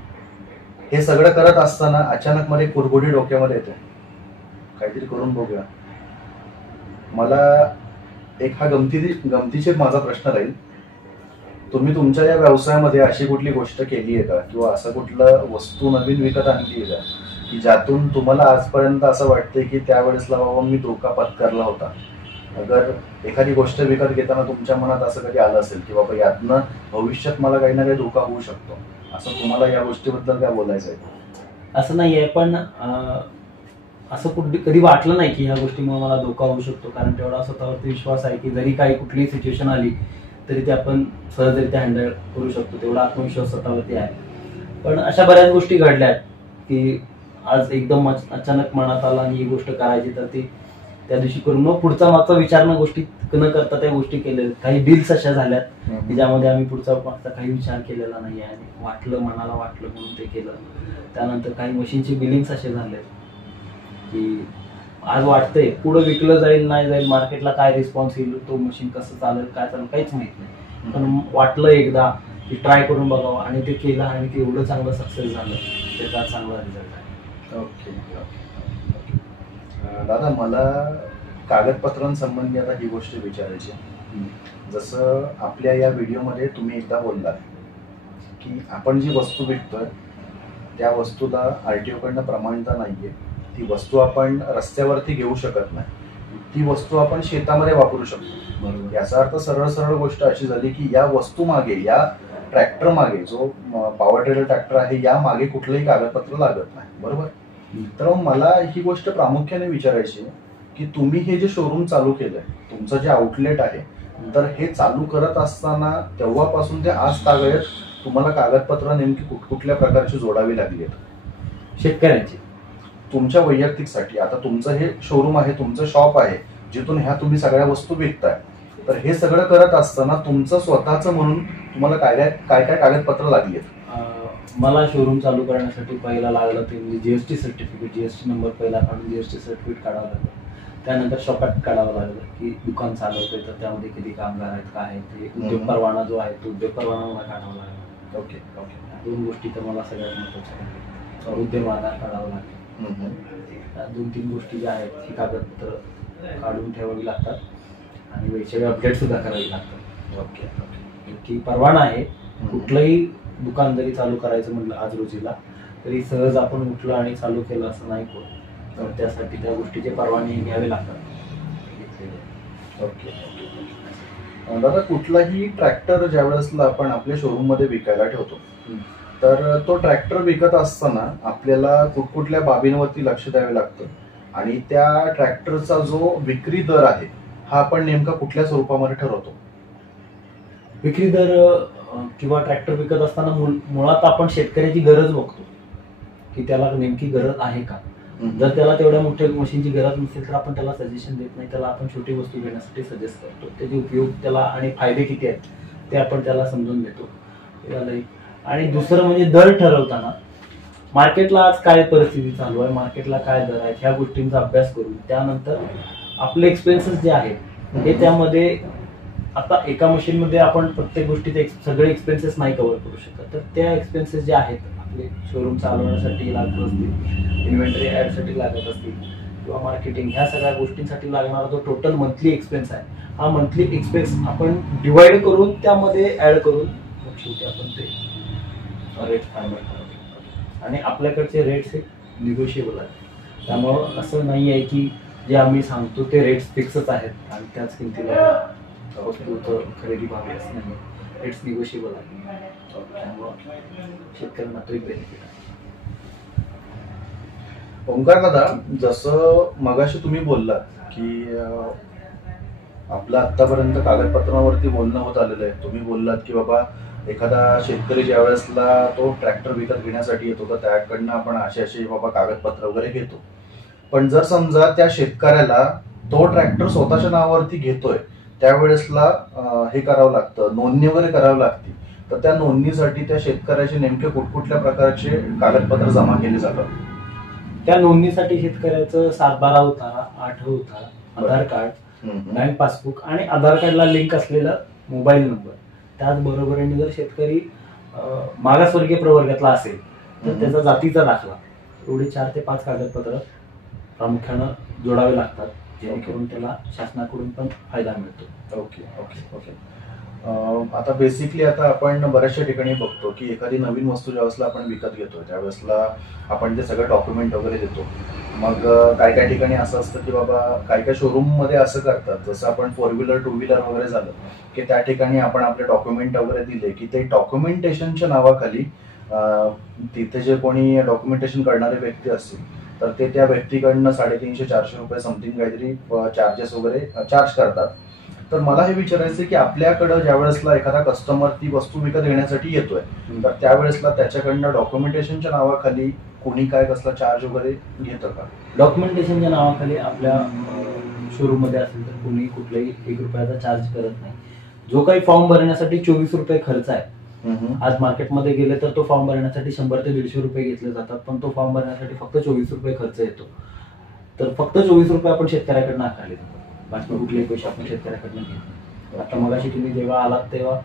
हे सगळं करत असताना अचानक मध्ये कुरघोडी डोक्यामध्ये येते, काहीतरी करून बघूया. मला एक हा गमतीचे माझा प्रश्न राहील, तुम्ही तुमच्या या व्यवसायामध्ये अशी कुठली गोष्ट केली आहे का, किंवा असं कुठलं वस्तू नवीन विकत आणली आहे का की ज्यातून तुम्हाला आजपर्यंत असं वाटतंय की त्यावेळेसला बाबा मी धोका पत्करला होता. अगर एखादी गोष्ट विकत घेताना तुमच्या मनात असं कधी आलं असेल की बाबा यातनं भविष्यात मला काही ना काही धोका होऊ शकतो, असं तुम्हाला या गोष्टीबद्दल काय बोलायचं आहे? असं नाहीये, पण असं कधी वाटलं नाही की ह्या गोष्टीमुळे मला धोका होऊ शकतो, कारण तेवढा स्वतःवरती विश्वास आहे की जरी काही कुठलीही सिच्युएशन आली तरी ते आपण सहजरित्या हँडल करू शकतो, तेवढा आत्मविश्वास स्वतःवरती आहे. पण अशा बऱ्याच गोष्टी घडल्या की आज एकदम अचानक मनात आला आणि ही गोष्ट करायची तर ती त्या दिवशी करून मग पुढचा मागचा विचार न करता त्या गोष्टी केल्या. काही डील्स अशा झाल्यात की ज्यामध्ये आम्ही पुढचा मागचा काही विचार केलेला नाही आहे आणि मनाला वाटलं म्हणून ते केलं. त्यानंतर काही मशीनचे बिलिंग्स असे झाले की आज वाटतंय पुढे विकलं जाईल नाही जाईल, मार्केटला काय रिस्पॉन्स येईल, तो मशीन कसं चालेल काय चालेल काहीच माहित नाही. पण वाटलं एकदा की ट्राय करून बघावं आणि ते केलं आणि ते एवढं चांगलं सक्सेस झालं, त्याचा चांगला रिझल्ट आहे. ओके. दादा मला कागदपत्रांसंबंधी आता ही गोष्ट विचारायची. जसं आपल्या या व्हिडिओमध्ये तुम्ही एकदा बोललात की आपण जी वस्तू विकतोय त्या वस्तूला RTO कडनं प्रमाणता नाहीये, ती वस्तू आपण रस्त्यावरती घेऊ शकत नाही, ती वस्तू आपण शेतामध्ये वापरू शकतो. बरोबर. याचा अर्थ सरळ गोष्ट अशी झाली की या वस्तू मागे, या ट्रॅक्टर मागे, जो पॉवर ट्रेलर ट्रॅक्टर आहे, या मागे कुठलंही कागदपत्र लागत नाही. बरोबर. तर मला ही गोष्ट प्रामुख्याने विचारायची की तुम्ही हे जे शोरूम चालू केलंय, तुमचं जे आउटलेट आहे, तर हे चालू करत असताना तेव्हापासून ते आज तागत तुम्हाला कागदपत्र नेमकी कुठल्या प्रकारची जोडावी लागली आहेत शेतकऱ्यांची तुमच्या वैयक्तिकसाठी? आता तुमचं हे शोरूम आहे, तुमचं शॉप आहे, जिथून ह्या तुम्ही सगळ्या वस्तू विकताय, तर हे सगळं करत असताना तुमचं स्वतःचं म्हणून तुम्हाला काय काय कागदपत्र लागली आहेत? मला शोरूम चालू करण्यासाठी पहिला लागलं ते म्हणजे GST सर्टिफिकेट, GST नंबर पहिला काढून GST सर्टिफिकेट काढावं लागलं. त्यानंतर शॉपात काढावं लागलं की दुकान चालवतोय तर त्यामध्ये किती कामगार आहेत, काय आहे ते. उद्योग परवाना जो आहे तो उद्योग परवाना मला काढावा लागला. Okay okay. 2 गोष्टी तर मला सगळ्यात महत्त्वाच्या आहेत. उद्योग आधार काढावं लागेल. 2-3 गोष्टी ज्या आहेत ही कागदपत्र काढून ठेवावी लागतात आणि वेळच्या वेळी अपडेट सुद्धा करावी लागतात. Okay okay. की परवाना आहे, कुठलंही दुकान जरी चालू करायचं म्हटलं आज रोजीला तरी सहज आपण उठलं आणि चालू केलं असं नाही होत. तर त्यासाठी त्या गोष्टीचे परवाने घ्यावे लागतात. ओके. दादा कुठलाही ट्रॅक्टर ज्या वेळेसला आपण आपल्या शोरूम मध्ये विकायला ठेवतो तर तो ट्रॅक्टर विकत असताना आपल्याला कुठकुठल्या बाबींवरती लक्ष द्यावे लागतं आणि त्या ट्रॅक्टरचा जो विक्री दर आहे हा आपण नेमका कुठल्या स्वरूपामध्ये ठरवतो? विक्री दर किंवा ट्रॅक्टर विकत असताना मुळात आपण शेतकऱ्याची गरज बघतो की त्याला नेमकी गरज आहे का. जर त्याला तेवढ्या मोठ्या मशीनची गरज नसेल तर आपण त्याला सजेशन देत नाही, त्याला आपण छोटी वस्तू घेण्यासाठी सजेस्ट करतो. त्याचे उपयोग त्याला आणि फायदे किती आहेत ते आपण त्याला समजून देतो. आणि दुसरं म्हणजे दर ठरवताना मार्केटला आज काय परिस्थिती चालू आहे, मार्केटला काय दर आहेत, ह्या गोष्टींचा अभ्यास करून त्यानंतर आपले एक्सपेन्सेस जे आहेत हे त्यामध्ये, आता एका मशीनमध्ये आपण प्रत्येक गोष्टीचे सगळे एक्सपेन्सेस नाही कव्हर करू शकत, तर त्या एक्सपेन्सेस जे आहेत आपले शोरूम चालवण्यासाठी लागत असतील, इन्व्हेंटरी ऍडसाठी लागत असतील किंवा मार्केटिंग, ह्या सगळ्या गोष्टींसाठी लागणारा जो टोटल मंथली एक्सपेन्स आहे हा मंथली एक्सपेन्स आपण डिवाइड करून त्यामध्ये ऍड करून मग शेवटी आपण ते रेट फायनल करतो. आणि आपल्याकडचे रेट्स हे निगोशिएबल आहेत, त्यामुळं असं नाही आहे की जे आम्ही सांगतो ते रेट्स फिक्सच आहेत आणि त्याच किमतीला वस्तू खरेदी व्हावी असं नाही. रेट्स निगोशिएबल आहे, त्यामुळं शेतकऱ्यांना तो एक बेनिफिट आहे. ओंकार दादा, जसं मगाशी तुम्ही बोललात की आपलं आतापर्यंत कागदपत्रावरती बोलणं होत आलेलं आहे. तुम्ही बोललात की बाबा एखादा शेतकरी ज्या वेळेसला तो ट्रॅक्टर विकत घेण्यासाठी येतो तर त्याकडनं आपण अशी बाबा कागदपत्र वगैरे घेतो. पण जर समजा त्या शेतकऱ्याला तो ट्रॅक्टर स्वतःच्या नावावरती घेतोय त्यावेळेसला हे करावं लागतं, नोंदणी वगैरे करावी लागते, तर त्या नोंदणीसाठी त्या शेतकऱ्याचे नेमके कुठकुठल्या प्रकारचे कागदपत्र जमा केले जातात? त्या नोंदणीसाठी शेतकऱ्याचं 7/12 उतारा, 8 उतारा, आधार कार्ड, बँक पासबुक आणि आधार कार्डला लिंक असलेला मोबाईल नंबर, त्याचबरोबर जर शेतकरी मागासवर्गीय प्रवर्गातला असेल तर त्याचा जातीचा दाखला, एवढे 4 ते 5 कागदपत्र प्रामुख्यानं जोडावे लागतात, जेणेकरून त्याला शासनाकडून पण फायदा मिळतो. Okay okay okay. आता बेसिकली आता आपण बऱ्याचशा ठिकाणी बघतो की एखादी नवीन वस्तू ज्यावेळेसला आपण विकत घेतो त्यावेळेसला आपण ते सगळं डॉक्युमेंट वगैरे देतो. मग काय ठिकाणी असं असतं की बाबा काय शोरूम मध्ये असं करतात, जसं आपण 4 व्हीलर 2 व्हीलर वगैरे झालं की त्या ठिकाणी आपण आपले डॉक्युमेंट वगैरे दिले की ते डॉक्युमेंटेशनच्या नावाखाली तिथे जे कोणी डॉक्युमेंटेशन करणारे व्यक्ती असतील तर ते त्या व्यक्तीकडनं 350-400 रुपये समथिंग काहीतरी चार्जेस वगैरे चार्ज करतात. तर मला हे विचारायचं की आपल्याकडं ज्या वेळेसला एखादा कस्टमर ती वस्तू विकत घेण्यासाठी येतोय तर त्यावेळेसला त्याच्याकडनं डॉक्युमेंटेशनच्या नावाखाली कोणी काय कसला चार्ज वगैरे घेतं का? डॉक्युमेंटेशनच्या नावाखाली आपल्या शोरूम मध्ये असेल तर कोणी कुठलाही 1 रुपयाचा चार्ज करत नाही. जो काही फॉर्म भरण्यासाठी 24 रुपये खर्च आहे, आज मार्केटमध्ये गेले तर तो फॉर्म भरण्यासाठी 100 ते 150 रुपये घेतले जातात, पण तो फॉर्म भरण्यासाठी फक्त 24 रुपये खर्च येतो. तर फक्त 24 रुपये आपण शेतकऱ्याकडनं आकारले जातात, बाकी कुठलेही पैसे आपण शेतकऱ्याकडनं घेत नाही. आता मगाशी तुम्ही जेव्हा आलात तेव्हा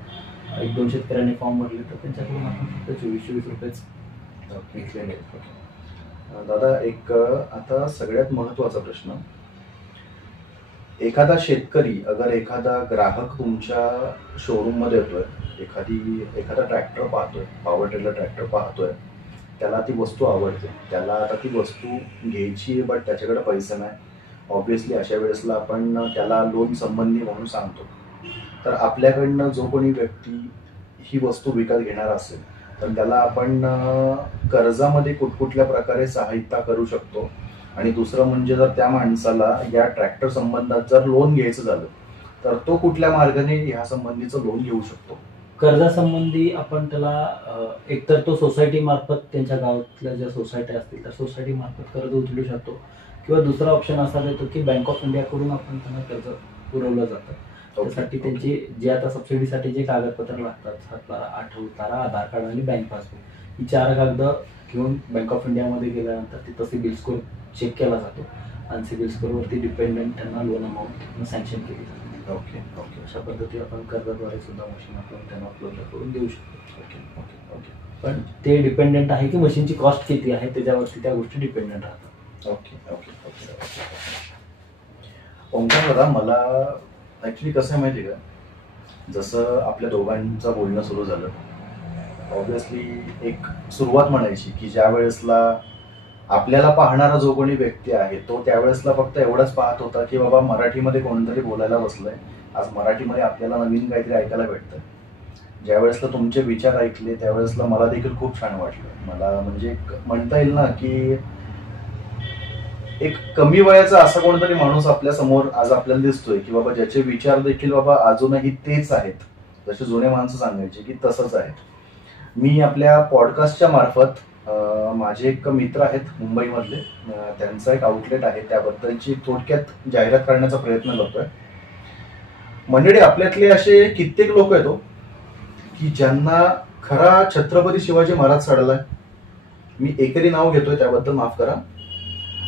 1-2 शेतकऱ्यांनी फॉर्म भरले तर त्यांच्याकडून आपण फक्त 24 रुपयेच घेतलेले आहेत. दादा, एक आता सगळ्यात महत्वाचा प्रश्न, एखादा शेतकरी अगर एखादा ग्राहक तुमच्या शोरूम मध्ये येतोय, एखादा ट्रॅक्टर पाहतोय, पॉवर टेलर ट्रॅक्टर पाहतोय, त्याला ती वस्तू आवडते, त्याला आता ती वस्तू घ्यायची आहे बट त्याच्याकडे पैसे नाही, ऑब्व्हियसली अशा वेळेसला आपण त्याला लोन संबंधी म्हणून सांगतो. तर आपल्याकडनं जो कोणी व्यक्ती ही वस्तू विकत घेणार असेल तर त्याला आपण कर्जामध्ये कुठकुठल्या प्रकारे सहायता करू शकतो. आणि दुसरं म्हणजे जर त्या माणसाला या ट्रॅक्टर संबंधात जर लोन घ्यायचं झालं तर तो कुठल्या मार्गाने ह्या संबंधीचं लोन घेऊ शकतो? कर्जासंबंधी आपण त्याला एकतर तो सोसायटी मार्फत, त्यांच्या गावातल्या ज्या सोसायटी असतील तर सोसायटी मार्फत कर्ज उचलू शकतो, किंवा दुसरा ऑप्शन असा देतो की बँक ऑफ इंडिया कडून आपण त्यांना कर्ज पुरवलं जातं. त्यासाठी त्यांची जे आता सबसिडीसाठी जे कागदपत्र लागतात, 7/12, 8 उतारा, आधार कार्ड आणि बँक पासबुक, ही 4 कागद घेऊन बँक ऑफ इंडियामध्ये गेल्यानंतर तिथं सिबिल स्कोर चेक केला जातो आणि सिबिल स्कोरवरती डिपेंडंट त्यांना लोन अमाऊंट सँक्शन केली जाते. Okay okay. अशा पद्धती आपण कर्जाद्वारे सुद्धा मशीन आपण त्यांना उपलब्ध करून देऊ शकतो. Okay okay okay. पण ते डिपेंडेंट आहे की मशीनची कॉस्ट किती आहे त्याच्यावरती त्या गोष्टी डिपेंडेंट राहतात. Okay okay okay. ओंकार दादा, मला ऍक्च्युली कसं आहे माहिती आहे का, जसं आपल्या दोघांचं बोलणं सुरू झालं, ऑब्व्हियसली एक सुरुवात म्हणायची की ज्या वेळेसला आपल्याला पाहणारा जो कोणी व्यक्ती आहे तो त्यावेळेसला फक्त एवढंच पाहत होता की बाबा मराठीमध्ये कोणतरी बोलायला बसलंय, आज मराठीमध्ये आपल्याला नवीन काहीतरी ऐकायला भेटतं. ज्या वेळेसला तुमचे विचार ऐकले त्यावेळेसला मला देखील खूप छान वाटलं. मला म्हणजे म्हणता येईल ना की एक कमी वयाचा असा कोणतरी माणूस आपल्या समोर आज आपल्याला दिसतोय की बाबा ज्याचे विचार देखील बाबा अजूनही तेच आहेत, जसे जुने माणसं सांगायचे की तसंच आहे. मी आपल्या पॉडकास्टच्या मार्फत माझे एक मित्र आहेत मुंबईमधले, त्यांचा एक आउटलेट आहे, त्याबद्दलची थोडक्यात जाहिरात करण्याचा प्रयत्न करतोय. मंडळी, आपल्यातले असे कित्येक लोक आहेत की ज्यांना खरा छत्रपती शिवाजी महाराज कळलाय. मी एकरी नाव घेतोय त्याबद्दल माफ करा.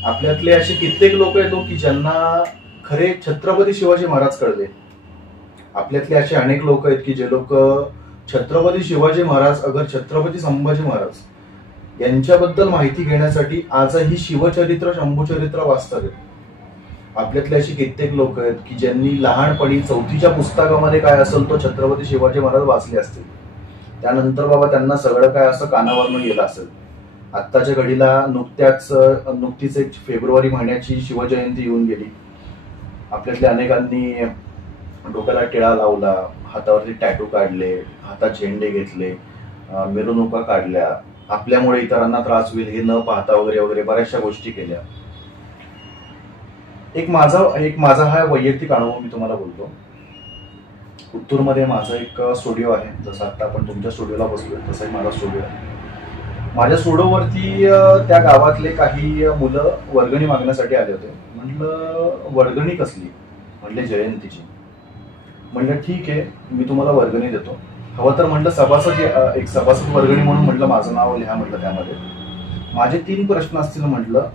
आपल्यातले असे कित्येक लोक आहेत की ज्यांना खरे छत्रपती शिवाजी महाराज कळले. आपल्यातले असे अनेक लोक आहेत की जे लोक छत्रपती शिवाजी महाराज अगर छत्रपती संभाजी महाराज यांच्याबद्दल माहिती घेण्यासाठी आजही शिवचरित्र शंभूचरित्र वाचतात. आपल्यातले असे कित्येक लोक आहेत की ज्यांनी लहानपणी 4थीच्या पुस्तकामध्ये काय असेल तो छत्रपती शिवाजी महाराज वाचले असतील. त्यानंतर बाबा त्यांना सगळं काय असं कानावरनं गेलं असेल. आत्ताच्या घडीला नुकतीच एक फेब्रुवारी महिन्याची शिवजयंती येऊन गेली. आपल्यातल्या अनेकांनी डोक्याला टिळा लावला, हातावरती टॅटू काढले, हातात झेंडे घेतले, मिरवणुका काढल्या, आपल्यामुळे इतरांना त्रास होईल हे न पाहता वगैरे वगैरे बऱ्याचशा गोष्टी केल्या. एक माझा हा वैयक्तिक अनुभव मी तुम्हाला बोलतो. उत्तूरमध्ये माझा एक स्टुडिओ आहे. जसं आता आपण तुमच्या स्टुडिओला बसलोय तसंही माझा स्टुडिओ आहे. माझ्या स्टुडिओवरती त्या गावातले काही मुलं वर्गणी मागण्यासाठी आले होते. म्हटलं वर्गणी कसली? म्हटले जयंतीची. म्हटलं ठीक आहे, मी तुम्हाला वर्गणी देतो. हवं तर म्हटलं एक सभासद वर्गणी म्हणून म्हटलं माझं नाव लिहा. म्हटलं त्यामध्ये माझे 3 प्रश्न असतील म्हटलं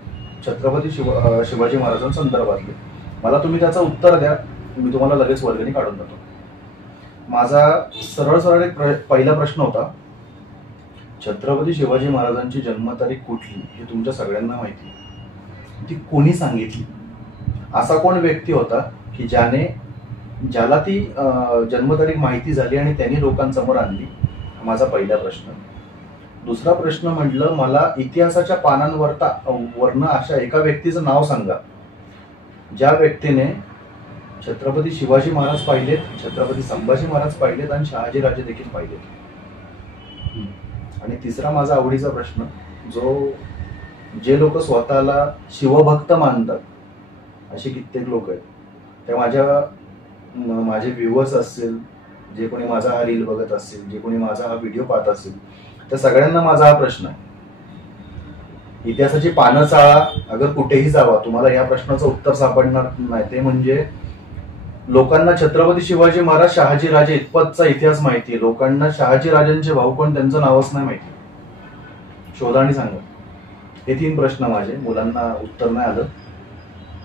छत्रपती शिवाजी महाराजांसंदर्भातले. मला तुम्ही त्याचं उत्तर द्या, मी तुम्हाला लगेच वर्गणी काढून देतो. माझा सरळ एक पहिला प्रश्न होता, छत्रपती शिवाजी महाराजांची जन्मतारीख कुठली हे तुमच्या सगळ्यांना माहिती, ती कोणी सांगितली? असा कोण व्यक्ती होता की ज्याला ती जन्मतारीख माहिती झाली आणि त्यांनी लोकांसमोर आणली? माझा पहिला प्रश्न. दुसरा प्रश्न म्हटलं, मला इतिहासाच्या पानांवरनं अशा एका व्यक्तीचं नाव सांगा ज्या व्यक्तीने छत्रपती शिवाजी महाराज पाहिलेत, छत्रपती संभाजी महाराज पाहिलेत आणि शहाजी राजे देखील पाहिलेत. आणि तिसरा माझा आवडीचा प्रश्न, जे लोक स्वतःला शिवभक्त मानतात असे कित्येक लोक आहेत. ते माझे व्ह्युअर्स असतील, जे कोणी माझा हा रील बघत असतील, जे कोणी माझा हा व्हिडिओ पाहत असतील, त्या सगळ्यांना माझा हा प्रश्न आहे. इतिहासाची पानं चाळा, अगर कुठेही जावा, तुम्हाला या प्रश्नाचं उत्तर सापडणार नाही. ते म्हणजे लोकांना छत्रपती शिवाजी महाराज शहाजी राजे इतपतचा इतिहास माहिती आहे, लोकांना शहाजी राजांचे भाऊ कोण त्यांचं नावच नाही माहिती. शोधा आणि सांगा. हे 3 प्रश्न माझे. मुलांना उत्तर नाही आलं.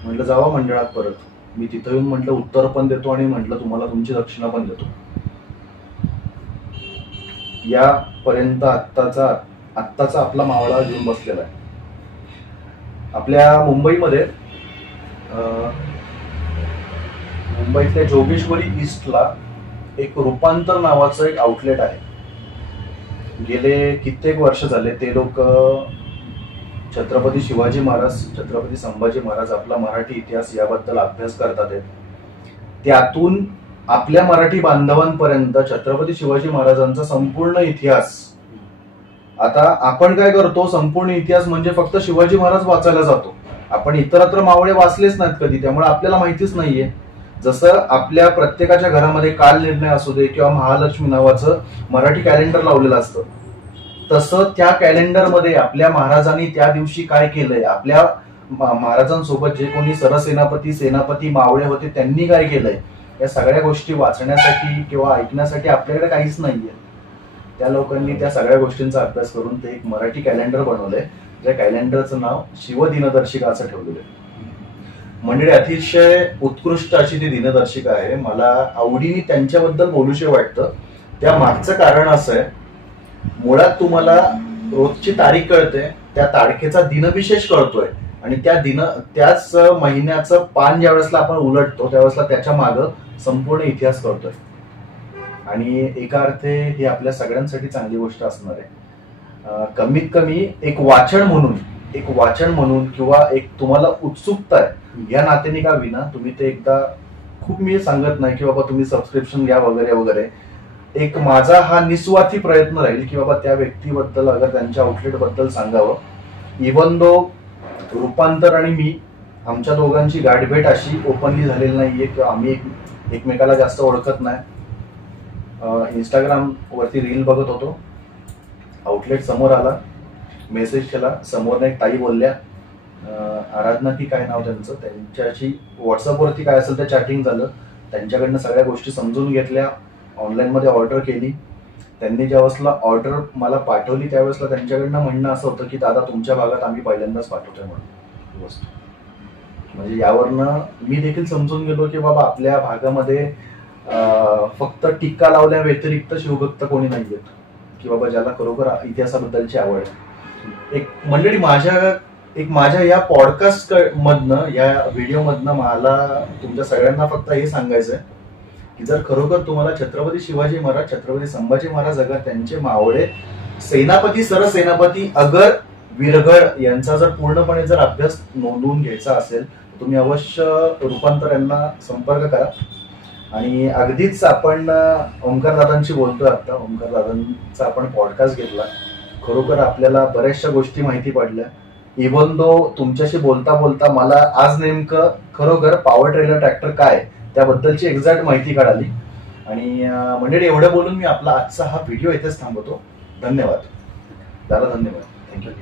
म्हटलं जावा मंडळात परत. मी तिथं येऊन म्हटलं उत्तर पण देतो आणि म्हटलं तुम्हाला तुमची दक्षिणा पण देतो. यापर्यंत आत्ताचा आपला मावळा घेऊन बसलेला आहे. आपल्या मुंबईतल्या जोगेश्वरी ईस्टला एक रूपांतर नावाचं एक आउटलेट आहे. गेले कित्येक वर्ष झाले ते लोक छत्रपती शिवाजी महाराज, छत्रपती संभाजी महाराज, आपला मराठी इतिहास याबद्दल अभ्यास करतात. त्यातून आपल्या मराठी बांधवांपर्यंत छत्रपती शिवाजी महाराजांचा संपूर्ण इतिहास. आता आपण काय करतो, संपूर्ण इतिहास म्हणजे फक्त शिवाजी महाराज वाचायला जातो. आपण इतरत्र मावळे वाचलेच नाहीत कधी, त्यामुळे आपल्याला माहितीच नाहीये. जसं आपल्या प्रत्येकाच्या घरामध्ये काल निर्णय असू दे किंवा महालक्ष्मी नावाचं मराठी कॅलेंडर लावलेलं असतं, तसं त्या कॅलेंडरमध्ये आपल्या महाराजांनी त्या दिवशी काय केलंय, आपल्या महाराजांसोबत जे कोणी सरसेनापती, सेनापती, मावळे होते त्यांनी काय केलंय, या सगळ्या गोष्टी वाचण्यासाठी किंवा ऐकण्यासाठी आपल्याकडे काहीच नाहीये. त्या लोकांनी त्या सगळ्या गोष्टींचा अभ्यास करून ते एक मराठी कॅलेंडर बनवलंय, ज्या कॅलेंडरचं नाव शिवदिनदर्शिका असं ठेवलेलं आहे. मंडळी, अतिशय उत्कृष्ट अशी ती दिनदर्शिका आहे. मला आवडीने त्यांच्याबद्दल बोलूशे वाटतं. त्या मागचं कारण असं आहे, मुळात तुम्हाला रोजची तारीख कळते, त्या तारखेचा दिनविशेष कळतोय आणि त्याच महिन्याचं पान ज्यावेळेसला आपण उलटतो त्यावेळेसला त्याच्या मागं संपूर्ण इतिहास कळतोय. आणि एका अर्थे ही आपल्या सगळ्यांसाठी चांगली गोष्ट असणार आहे. कमीत कमी एक वाचन म्हणून किंवा एक तुम्हाला उत्सुकता आहे या नात्याने का विना तुम्ही ते एकदा, खूप मी सांगत नाही की बाबा तुम्ही सबस्क्रिप्शन घ्या वगैरे वगैरे, एक माझा हा निस्वार्थी प्रयत्न राहील की बाबा त्या व्यक्तीबद्दल, अगर त्यांच्या आउटलेट बद्दल सांगावं. इव्हन दो रूपांतर आणि मी आमच्या दोघांची गाठभेट अशी ओपनली झालेली नाहीये किंवा आम्ही एकमेकाला जास्त ओळखत नाही. इंस्टाग्राम वरती रील बघत होतो, आउटलेट समोर आला, मेसेज केला, समोरने एक ताई बोलल्या, आराधना की काय नाव त्यांचं, त्यांच्याशी व्हॉट्सअपवरती काय असेल ते चॅटिंग झालं, त्यांच्याकडनं सगळ्या गोष्टी समजून घेतल्या, ऑनलाईनमध्ये ऑर्डर केली. त्यांनी ज्यावेळेसला ऑर्डर मला पाठवली त्यावेळेसला त्यांच्याकडनं म्हणणं असं होतं की दादा तुमच्या भागात आम्ही पहिल्यांदाच पाठवतोय म्हणून वस्तू. म्हणजे यावरनं मी देखील समजून गेलो की बाबा आपल्या भागामध्ये फक्त टिक्का लावल्या व्यतिरिक्त शिवभक्त कोणी नाहीये की बाबा ज्याला खरोखर इतिहासाबद्दलची आवड आहे. एक मंडळी माझ्या या पॉडकास्ट मधनं, या व्हिडिओ मधनं मला तुमच्या सगळ्यांना फक्त हे सांगायचंय की जर खरोखर तुम्हाला छत्रपती शिवाजी महाराज, छत्रपती संभाजी महाराज अगर त्यांचे मावळे सेनापती, सरसेनापती अगर वीरगळ यांचा जर पूर्णपणे जर अभ्यास नोंदवून घ्यायचा असेल तर तुम्ही अवश्य रूपांतर यांना संपर्क करा. आणि अगदीच आपण ओंकार दादांशी बोलतोय आता, ओंकार दादांचा आपण पॉडकास्ट घेतला, खरोखर आपल्याला बऱ्याचशा गोष्टी माहिती पडल्या. इव्हन दो तुमच्याशी बोलता बोलता मला आज नेमकं खरोखर पॉवर ट्रेलर ट्रॅक्टर काय त्याबद्दलची एक्झॅक्ट माहिती कळाली. आणि मंडळी एवढं बोलून मी आपला आजचा हा व्हिडिओ इथेच थांबवतो. धन्यवाद दादा, धन्यवाद, थँक्यू.